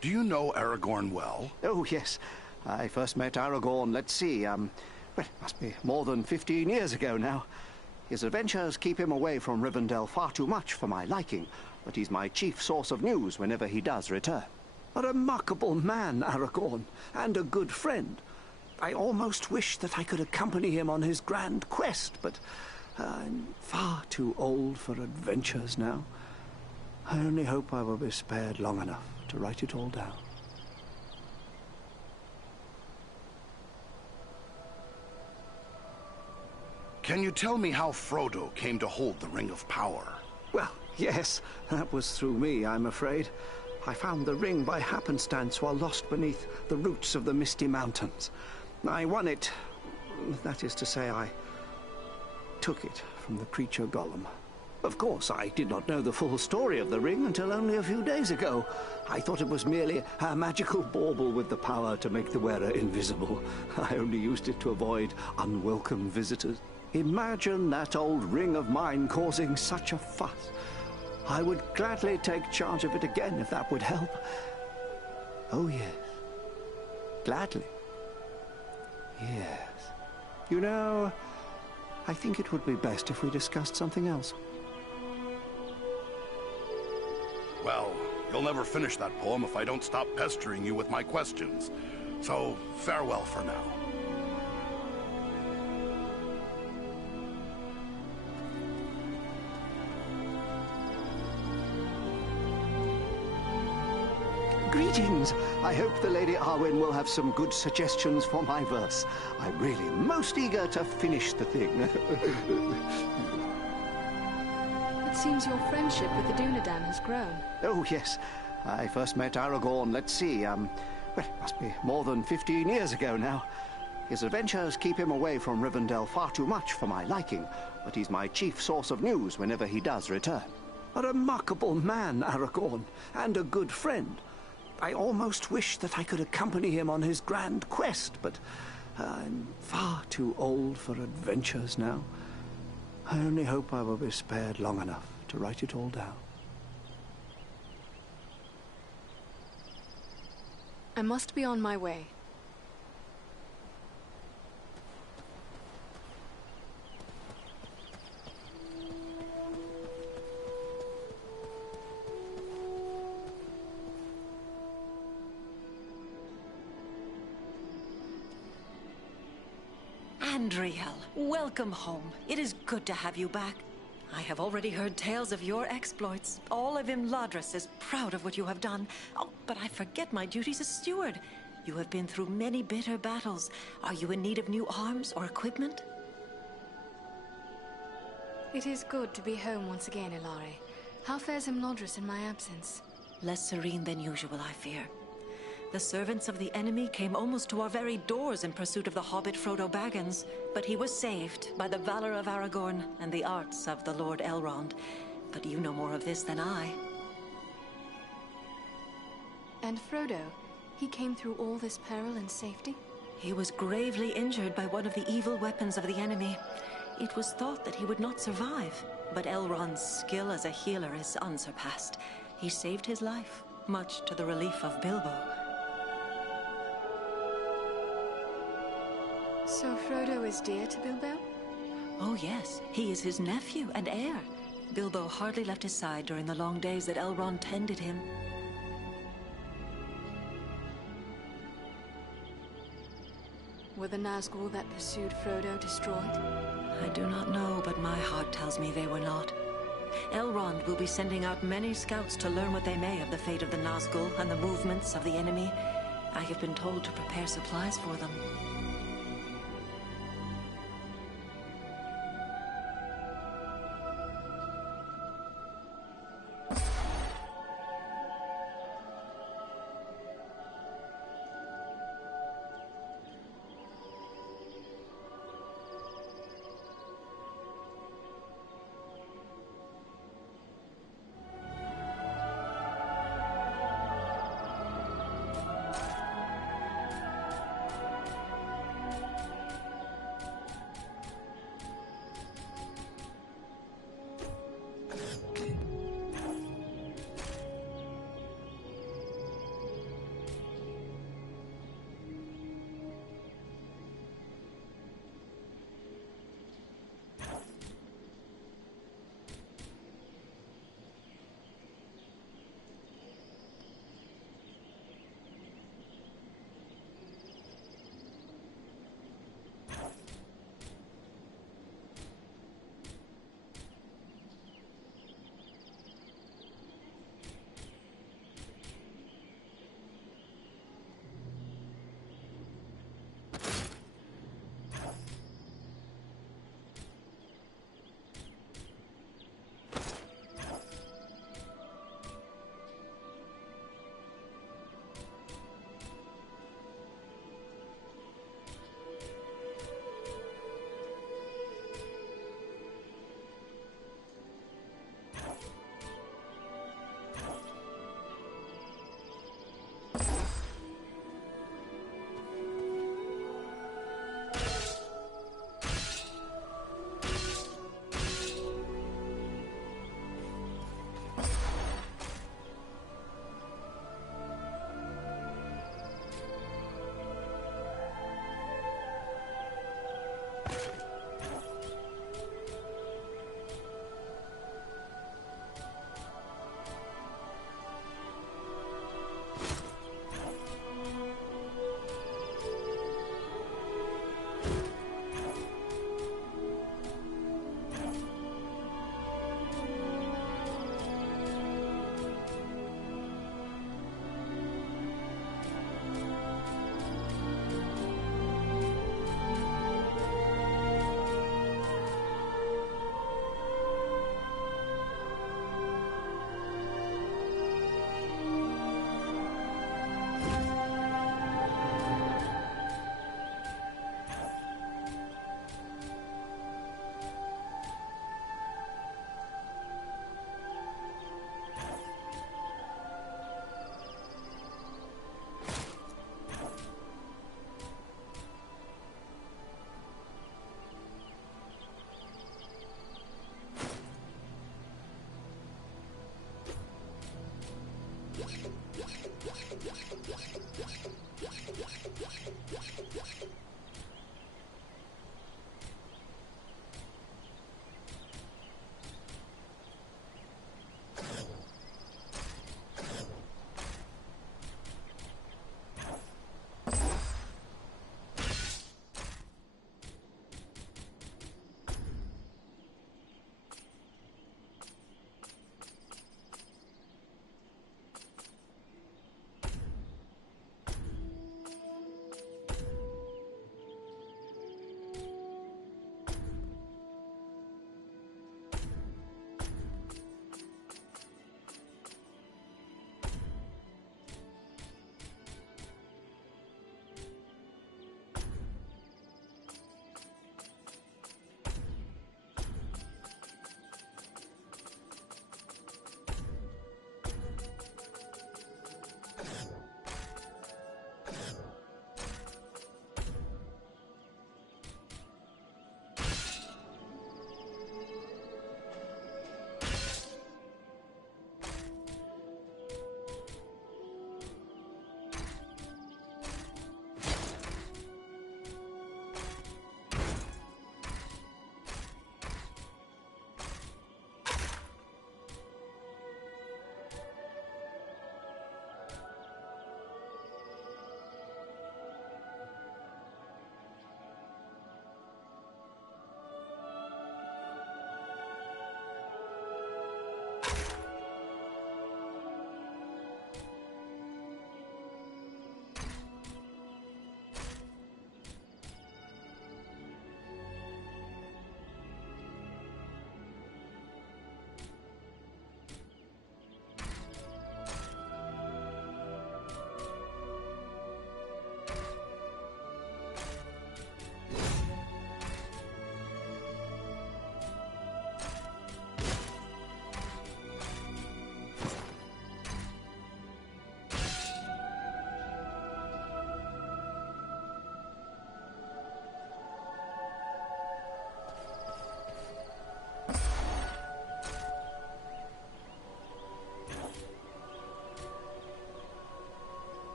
Do you know Aragorn well? Oh, yes. I first met Aragorn, let's see, well, it must be more than 15 years ago now. His adventures keep him away from Rivendell far too much for my liking, but he's my chief source of news whenever he does return. A remarkable man, Aragorn, and a good friend. I almost wish that I could accompany him on his grand quest, but I'm far too old for adventures now. I only hope I will be spared long enough to write it all down. Can you tell me how Frodo came to hold the Ring of Power? Well, yes, that was through me, I'm afraid. I found the ring by happenstance while lost beneath the roots of the Misty Mountains. I won it. That is to say, I took it from the creature Gollum. Of course, I did not know the full story of the ring until only a few days ago. I thought it was merely a magical bauble with the power to make the wearer invisible. I only used it to avoid unwelcome visitors. Imagine that old ring of mine causing such a fuss. I would gladly take charge of it again if that would help. Oh, yes. Gladly. Yes. You know, I think it would be best if we discussed something else. Well, you'll never finish that poem if I don't stop pestering you with my questions. So, farewell for now. Greetings! I hope the Lady Arwen will have some good suggestions for my verse. I'm really most eager to finish the thing. It seems your friendship with the Dunedain has grown. Oh, yes. I first met Aragorn, let's see, well, it must be more than 15 years ago now. His adventures keep him away from Rivendell far too much for my liking, but he's my chief source of news whenever he does return. A remarkable man, Aragorn, and a good friend. I almost wish that I could accompany him on his grand quest, but I'm far too old for adventures now. I only hope I will be spared long enough to write it all down. I must be on my way. Andriel, welcome home. It is good to have you back. I have already heard tales of your exploits. All of Imladris is proud of what you have done. Oh, but I forget my duties as steward. You have been through many bitter battles. Are you in need of new arms or equipment? It is good to be home once again, Ilari. How fares Imladris in my absence? Less serene than usual, I fear. The servants of the enemy came almost to our very doors in pursuit of the hobbit Frodo Baggins, but he was saved by the valor of Aragorn and the arts of the Lord Elrond. But you know more of this than I. And Frodo, he came through all this peril in safety? He was gravely injured by one of the evil weapons of the enemy. It was thought that he would not survive, but Elrond's skill as a healer is unsurpassed. He saved his life, much to the relief of Bilbo. So Frodo is dear to Bilbo? Oh yes, he is his nephew and heir. Bilbo hardly left his side during the long days that Elrond tended him. Were the Nazgul that pursued Frodo destroyed? I do not know, but my heart tells me they were not. Elrond will be sending out many scouts to learn what they may of the fate of the Nazgul and the movements of the enemy. I have been told to prepare supplies for them.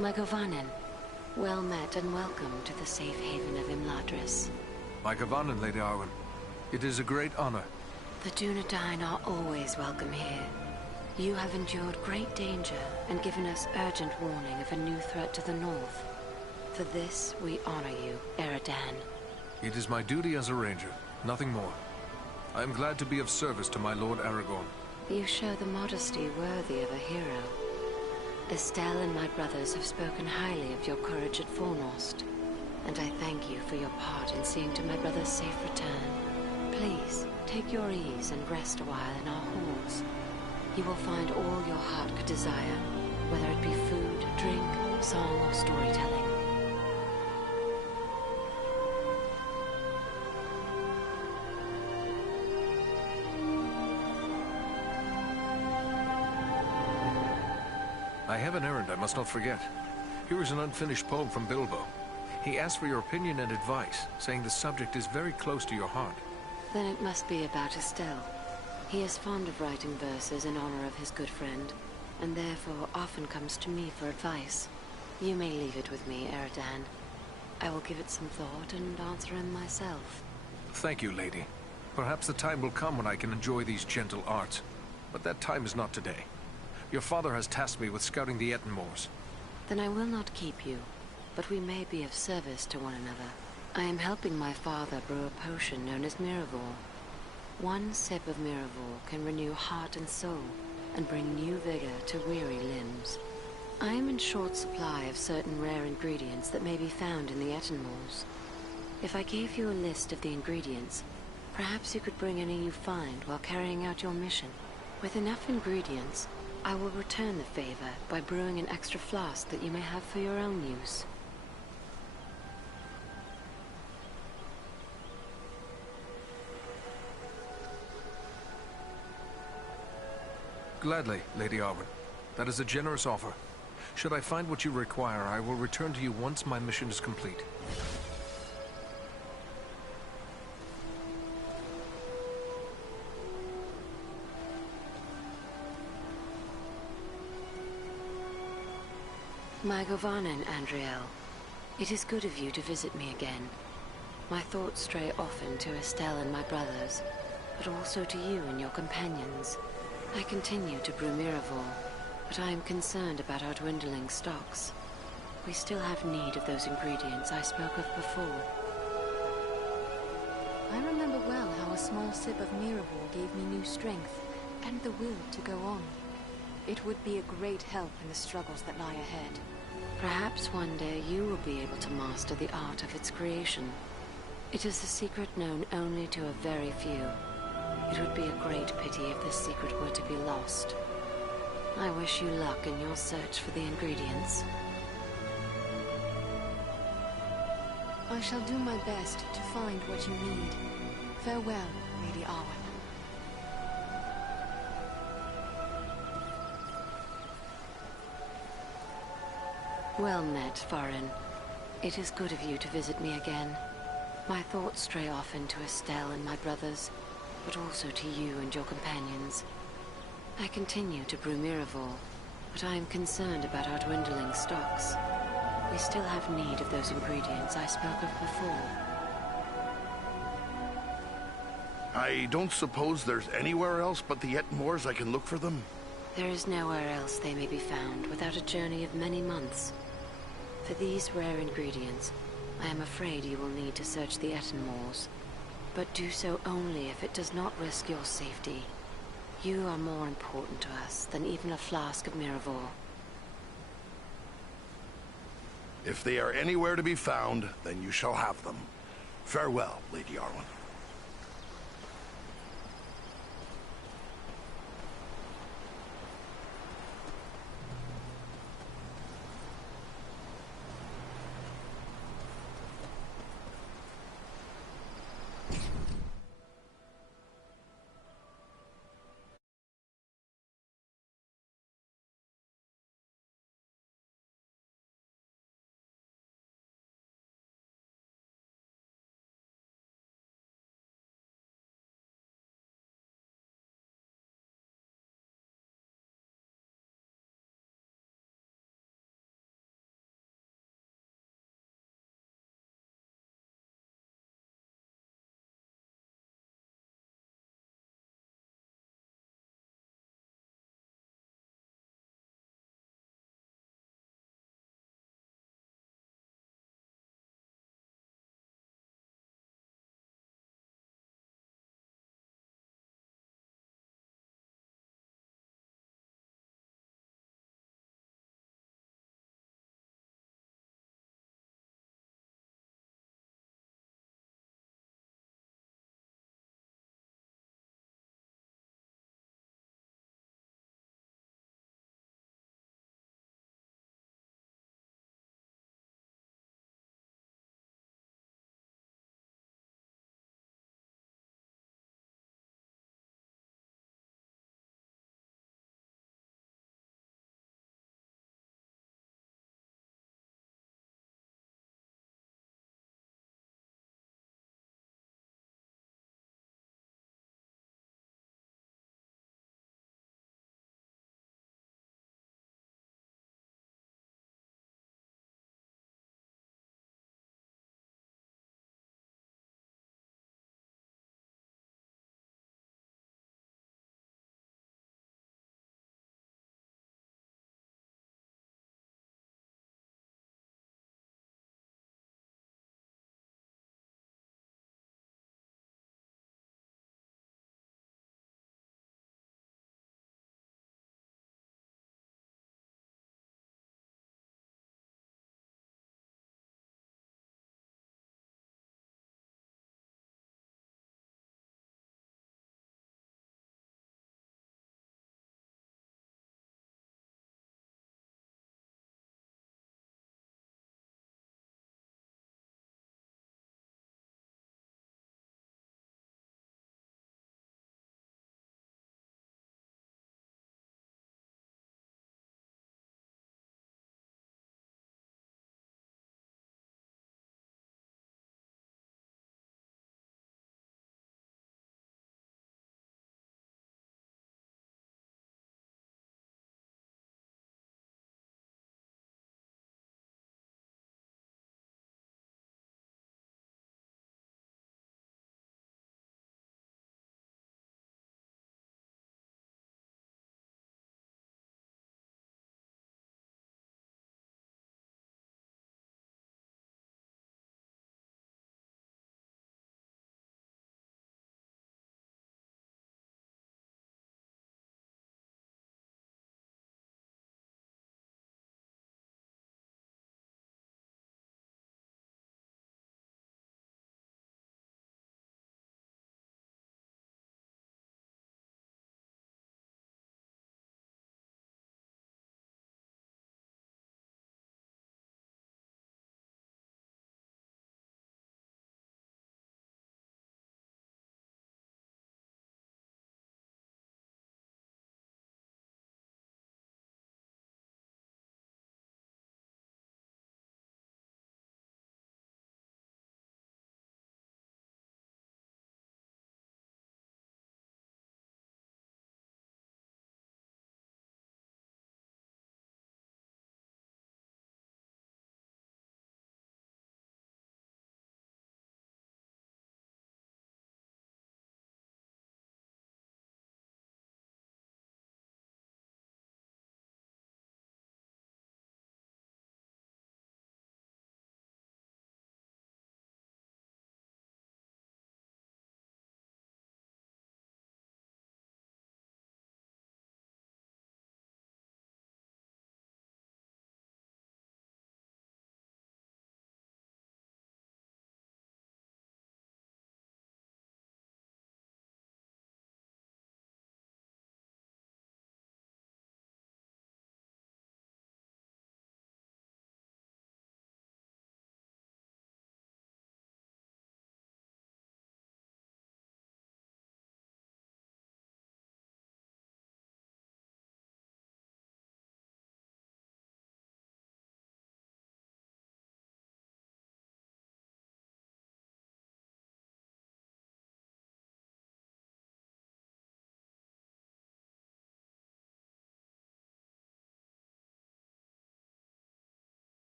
My Govanen, well met and welcome to the safe haven of Imladris. My Govanen, Lady Arwen. It is a great honor. The Dunedain are always welcome here. You have endured great danger and given us urgent warning of a new threat to the north. For this, we honor you, Eridan. It is my duty as a ranger, nothing more. I am glad to be of service to my Lord Aragorn. You show the modesty worthy of a hero. Estelle and my brothers have spoken highly of your courage at Fornost, and I thank you for your part in seeing to my brother's safe return. Please, take your ease and rest a while in our halls. You will find all your heart could desire, whether it be food, drink, song, or storytelling. I have an errand I must not forget. Here is an unfinished poem from Bilbo. He asked for your opinion and advice, saying the subject is very close to your heart. Then it must be about Estelle. He is fond of writing verses in honor of his good friend, and therefore often comes to me for advice. You may leave it with me, Eridan. I will give it some thought and answer him myself. Thank you, lady. Perhaps the time will come when I can enjoy these gentle arts, but that time is not today. Your father has tasked me with scouting the Ettenmoors. Then I will not keep you, but we may be of service to one another. I am helping my father brew a potion known as Miraval. One sip of Miraval can renew heart and soul, and bring new vigor to weary limbs. I am in short supply of certain rare ingredients that may be found in the Ettenmoors. If I gave you a list of the ingredients, perhaps you could bring any you find while carrying out your mission. With enough ingredients, I will return the favor by brewing an extra flask that you may have for your own use. Gladly, Lady Arwen. That is a generous offer. Should I find what you require, I will return to you once my mission is complete. My Govanen, Andriel. It is good of you to visit me again. My thoughts stray often to Estelle and my brothers, but also to you and your companions. I continue to brew Miraval, but I am concerned about our dwindling stocks. We still have need of those ingredients I spoke of before. I remember well how a small sip of Miraval gave me new strength, and the will to go on. It would be a great help in the struggles that lie ahead. Perhaps one day you will be able to master the art of its creation. It is a secret known only to a very few. It would be a great pity if this secret were to be lost. I wish you luck in your search for the ingredients. I shall do my best to find what you need. Farewell, Lady Arwen. Well met, Farin. It is good of you to visit me again. My thoughts stray often to Estelle and my brothers, but also to you and your companions. I continue to brew Miraval, but I am concerned about our dwindling stocks. We still have need of those ingredients I spoke of before. I don't suppose there's anywhere else but the Ettenmoors I can look for them? There is nowhere else they may be found without a journey of many months. For these rare ingredients, I am afraid you will need to search the Ettenmoors. But do so only if it does not risk your safety. You are more important to us than even a flask of Miraval. If they are anywhere to be found, then you shall have them. Farewell, Lady Arwen.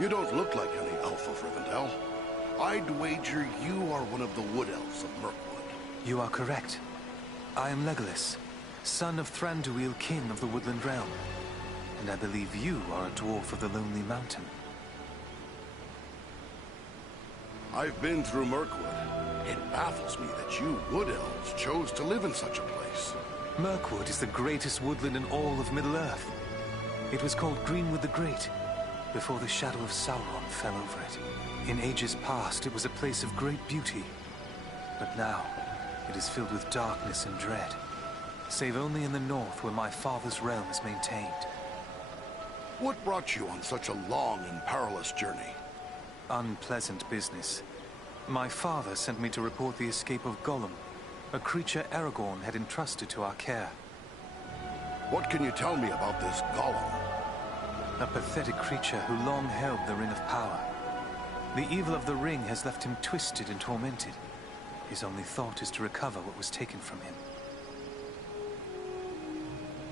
You don't look like any elf of Rivendell. I'd wager you are one of the Wood Elves of Mirkwood. You are correct. I am Legolas, son of Thranduil, king of the Woodland Realm. And I believe you are a dwarf of the Lonely Mountain. I've been through Mirkwood. It baffles me that you Wood Elves chose to live in such a place. Mirkwood is the greatest woodland in all of Middle-earth. It was called Greenwood the Great, before the shadow of Sauron fell over it. In ages past, it was a place of great beauty. But now, it is filled with darkness and dread, save only in the north where my father's realm is maintained. What brought you on such a long and perilous journey? Unpleasant business. My father sent me to report the escape of Gollum, a creature Aragorn had entrusted to our care. What can you tell me about this Gollum? A pathetic creature who long held the Ring of Power. The evil of the ring has left him twisted and tormented. His only thought is to recover what was taken from him.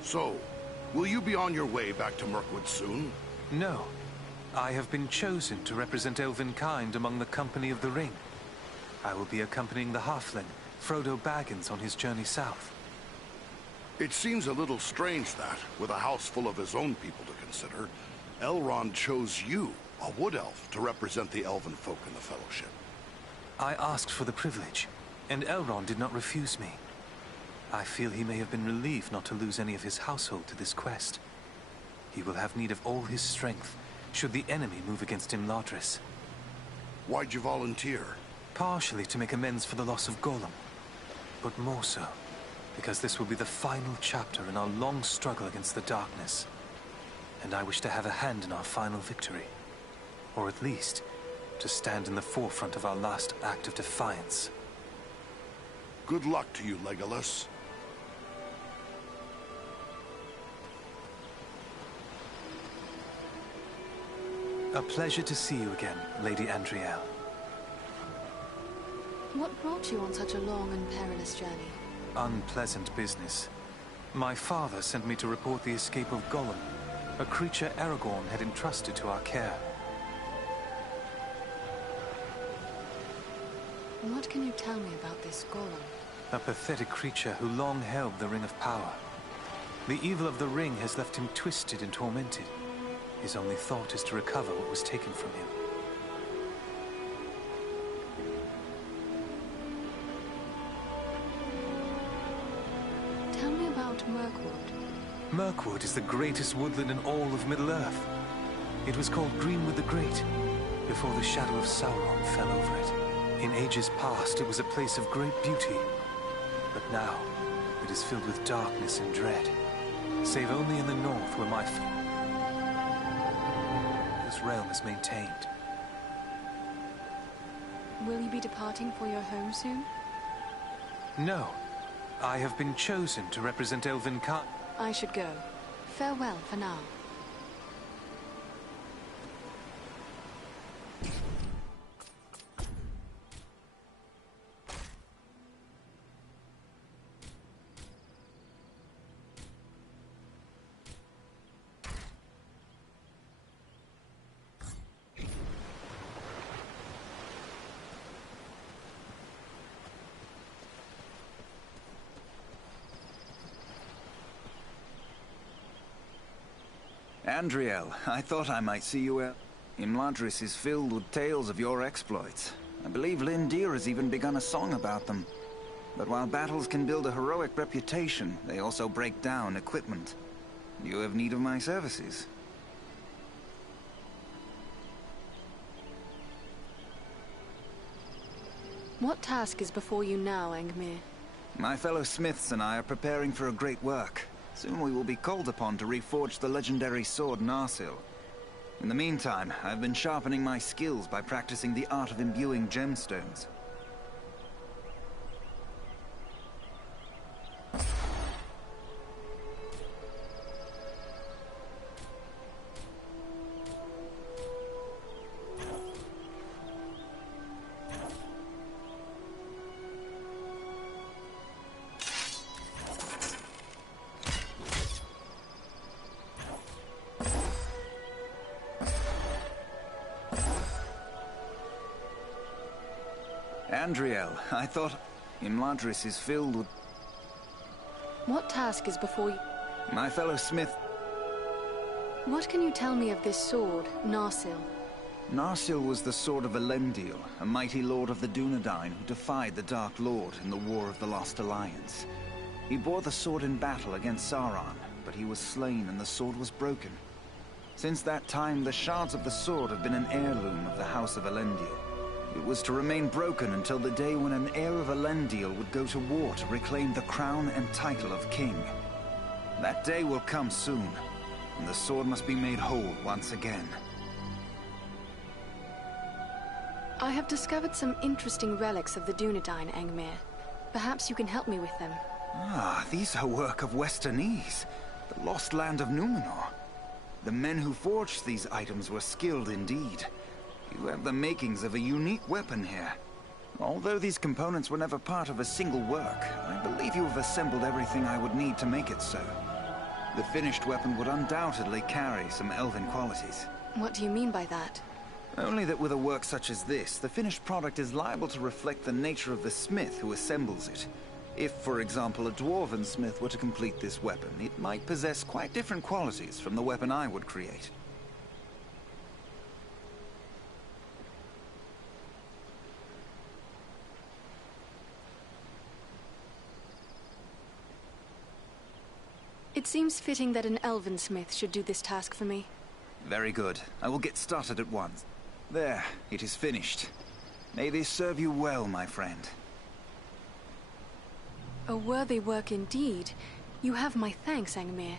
So, will you be on your way back to Mirkwood soon? No. I have been chosen to represent Elvenkind among the Company of the Ring. I will be accompanying the halfling, Frodo Baggins, on his journey south. It seems a little strange that, with a house full of his own people to consider, Elrond chose you, a wood elf, to represent the elven folk in the Fellowship. I asked for the privilege, and Elrond did not refuse me. I feel he may have been relieved not to lose any of his household to this quest. He will have need of all his strength, should the enemy move against Imladris. Why'd you volunteer? Partially to make amends for the loss of Gollum, but more so because this will be the final chapter in our long struggle against the darkness. And I wish to have a hand in our final victory. Or at least, to stand in the forefront of our last act of defiance. Good luck to you, Legolas. A pleasure to see you again, Lady Andriel. What brought you on such a long and perilous journey? Unpleasant business. My father sent me to report the escape of Gollum, a creature Aragorn had entrusted to our care. What can you tell me about this Gollum? A pathetic creature who long held the Ring of Power. The evil of the ring has left him twisted and tormented. His only thought is to recover what was taken from him. Tell me about Mirkwood. Mirkwood is the greatest woodland in all of Middle-earth. It was called Greenwood the Great, before the shadow of Sauron fell over it. In ages past, it was a place of great beauty. But now, it is filled with darkness and dread, save only in the north where my father's realm is maintained. Will you be departing for your home soon? No. I have been chosen to represent Elvenkind. I should go. Farewell for now. Andriel, I thought I might see you out. Imladris is filled with tales of your exploits. I believe Lindir has even begun a song about them. But while battles can build a heroic reputation, they also break down equipment. You have need of my services. What task is before you now, Angmir? My fellow smiths and I are preparing for a great work. Soon we will be called upon to reforge the legendary sword Narsil. In the meantime, I've been sharpening my skills by practicing the art of imbuing gemstones. Andriel, I thought Imladris is filled with... What task is before you? My fellow smith. What can you tell me of this sword, Narsil? Narsil was the sword of Elendil, a mighty lord of the Dunedain who defied the Dark Lord in the War of the Lost Alliance. He bore the sword in battle against Sauron, but he was slain and the sword was broken. Since that time, the shards of the sword have been an heirloom of the House of Elendil. It was to remain broken until the day when an heir of Elendil would go to war to reclaim the crown and title of king. That day will come soon, and the sword must be made whole once again. I have discovered some interesting relics of the Dunedain, Angmir. Perhaps you can help me with them. Ah, these are work of Westernese, the lost land of Numenor. The men who forged these items were skilled indeed. You have the makings of a unique weapon here. Although these components were never part of a single work, I believe you have assembled everything I would need to make it so. The finished weapon would undoubtedly carry some elven qualities. What do you mean by that? Only that with a work such as this, the finished product is liable to reflect the nature of the smith who assembles it. If, for example, a dwarven smith were to complete this weapon, it might possess quite different qualities from the weapon I would create. It seems fitting that an elven smith should do this task for me. Very good. I will get started at once. There, it is finished. May this serve you well, my friend. A worthy work indeed. You have my thanks, Angmir.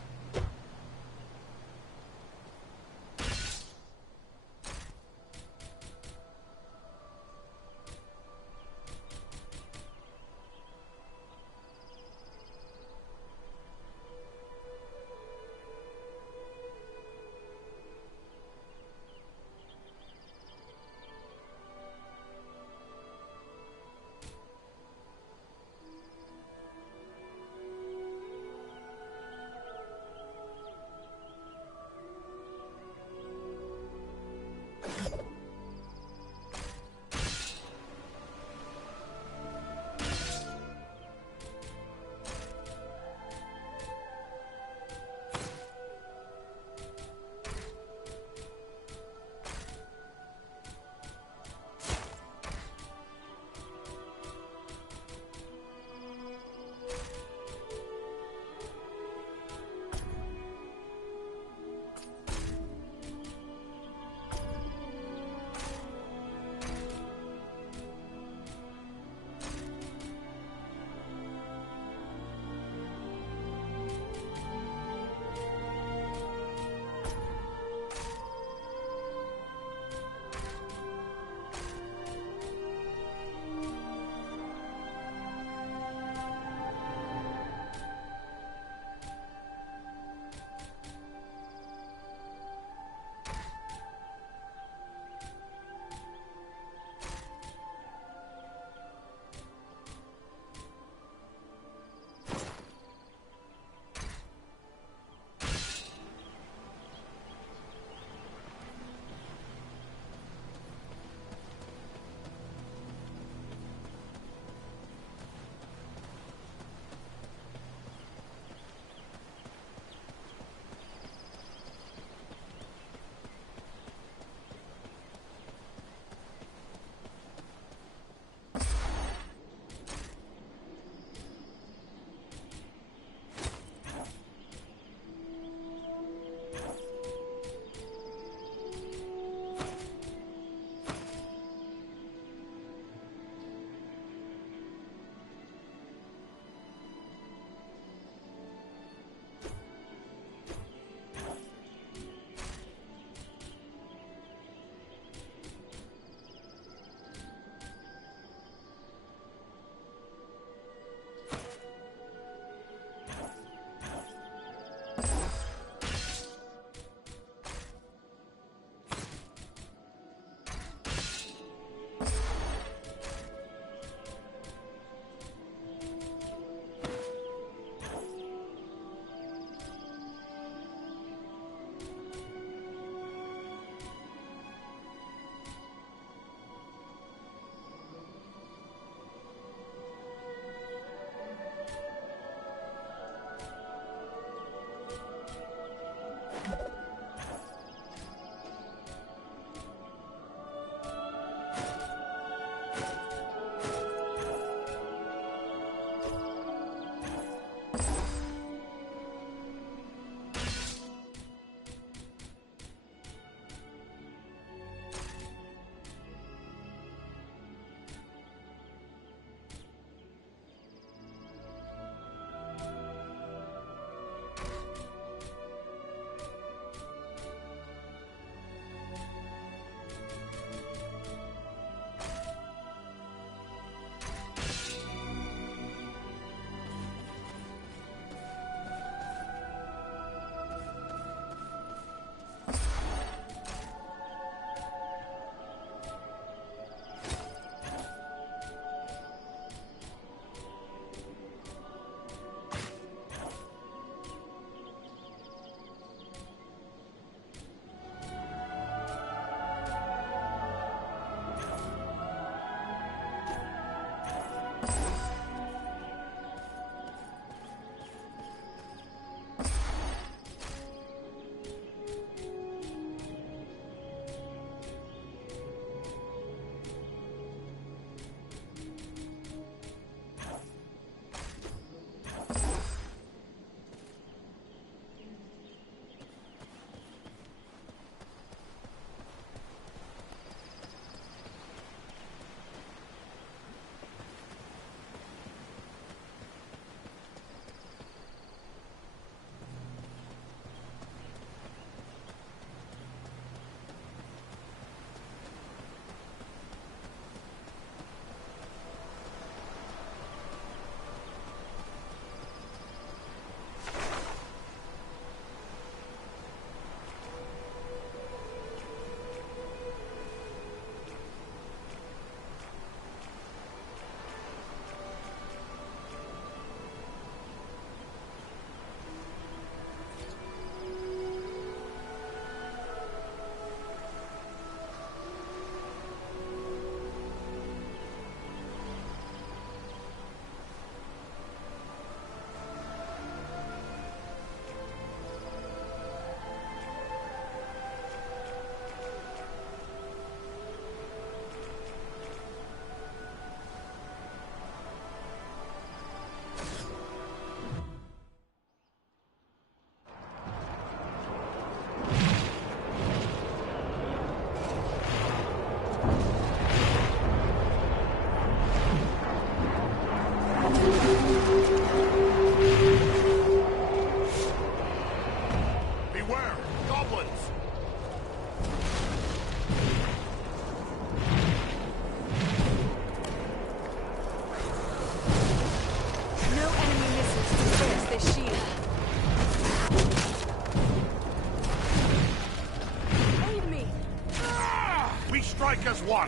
one!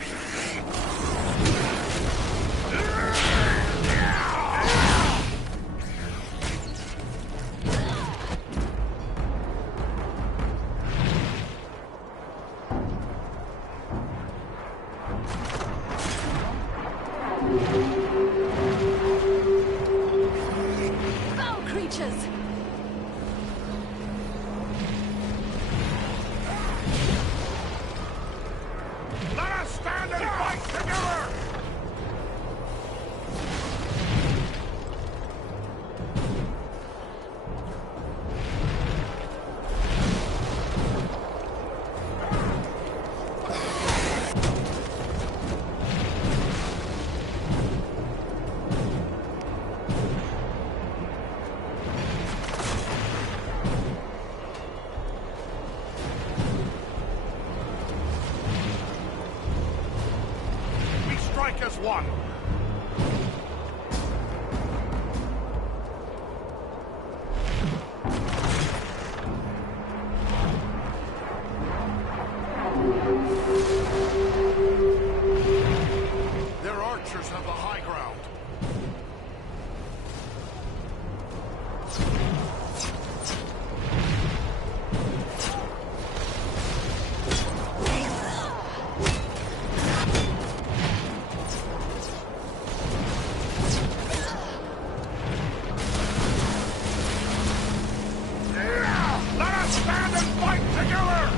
Foul creatures! Let us stand and fight together! We strike as one! Their archers have the high ground. Let us stand and fight together!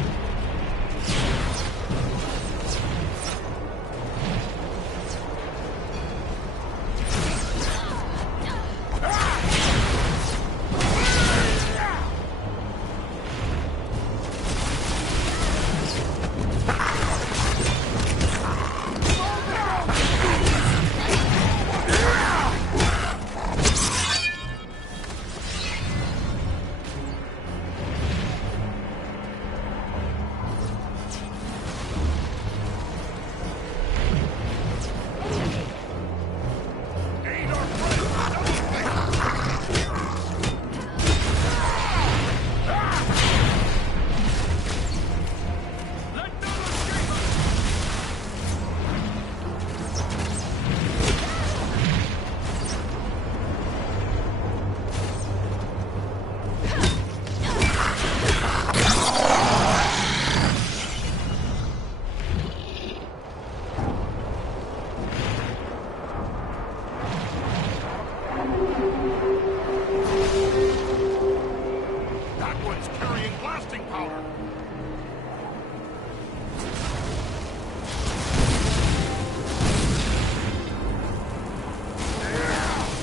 That one's carrying blasting powder!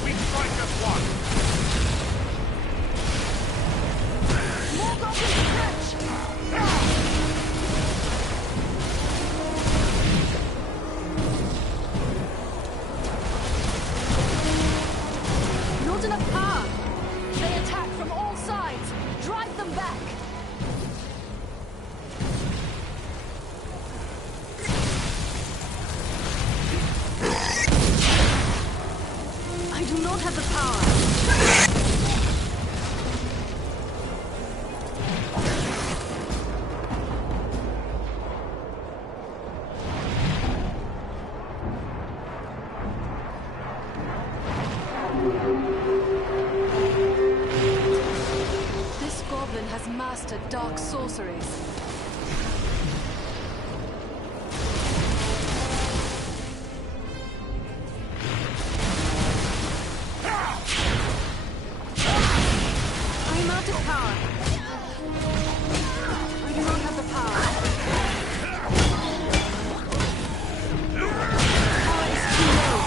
We strike as one! More goblins approach! Not enough power! They attack from all sides! Drive them back! I do not have the power! This goblin has mastered dark sorceries. I'm out of power. I do not have the power. Power is too low.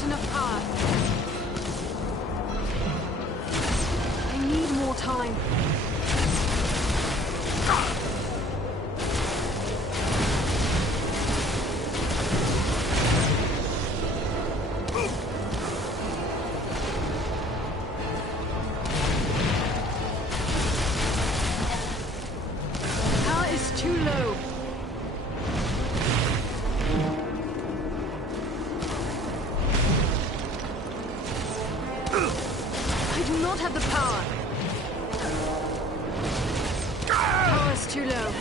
not enough power. I need more time. Power is too low. I do not have the power. Power is too low.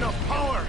No power.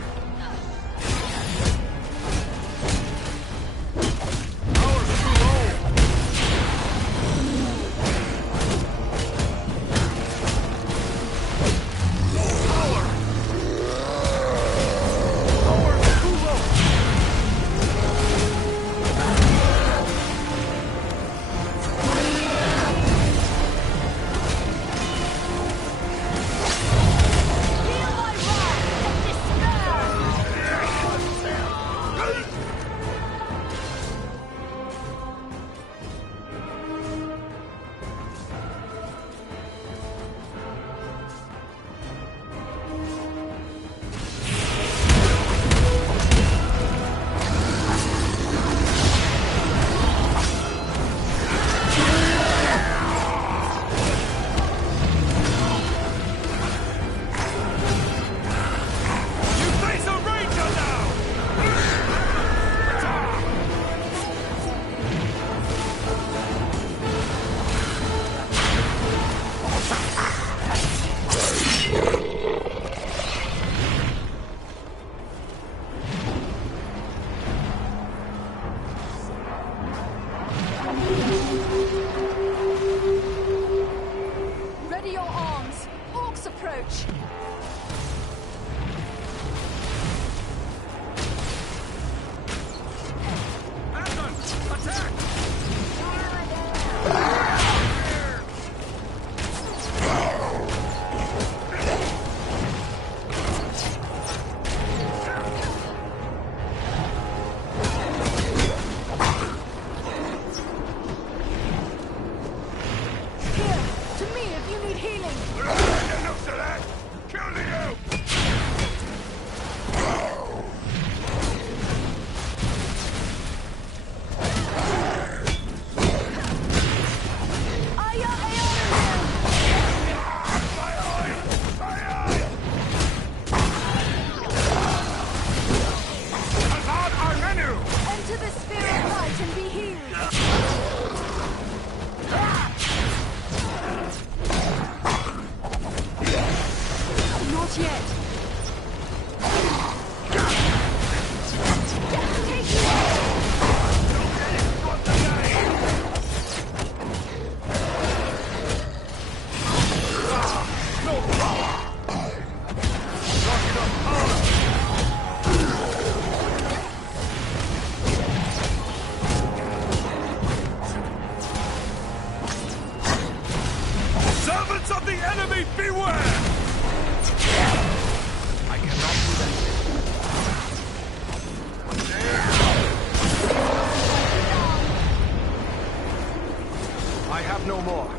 Ready your arms. Orcs approach. Servants of the enemy, beware! I cannot do that. I have no more.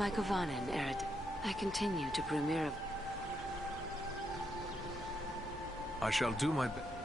Mycovanen, Ered. I continue to premiere. I shall do my best.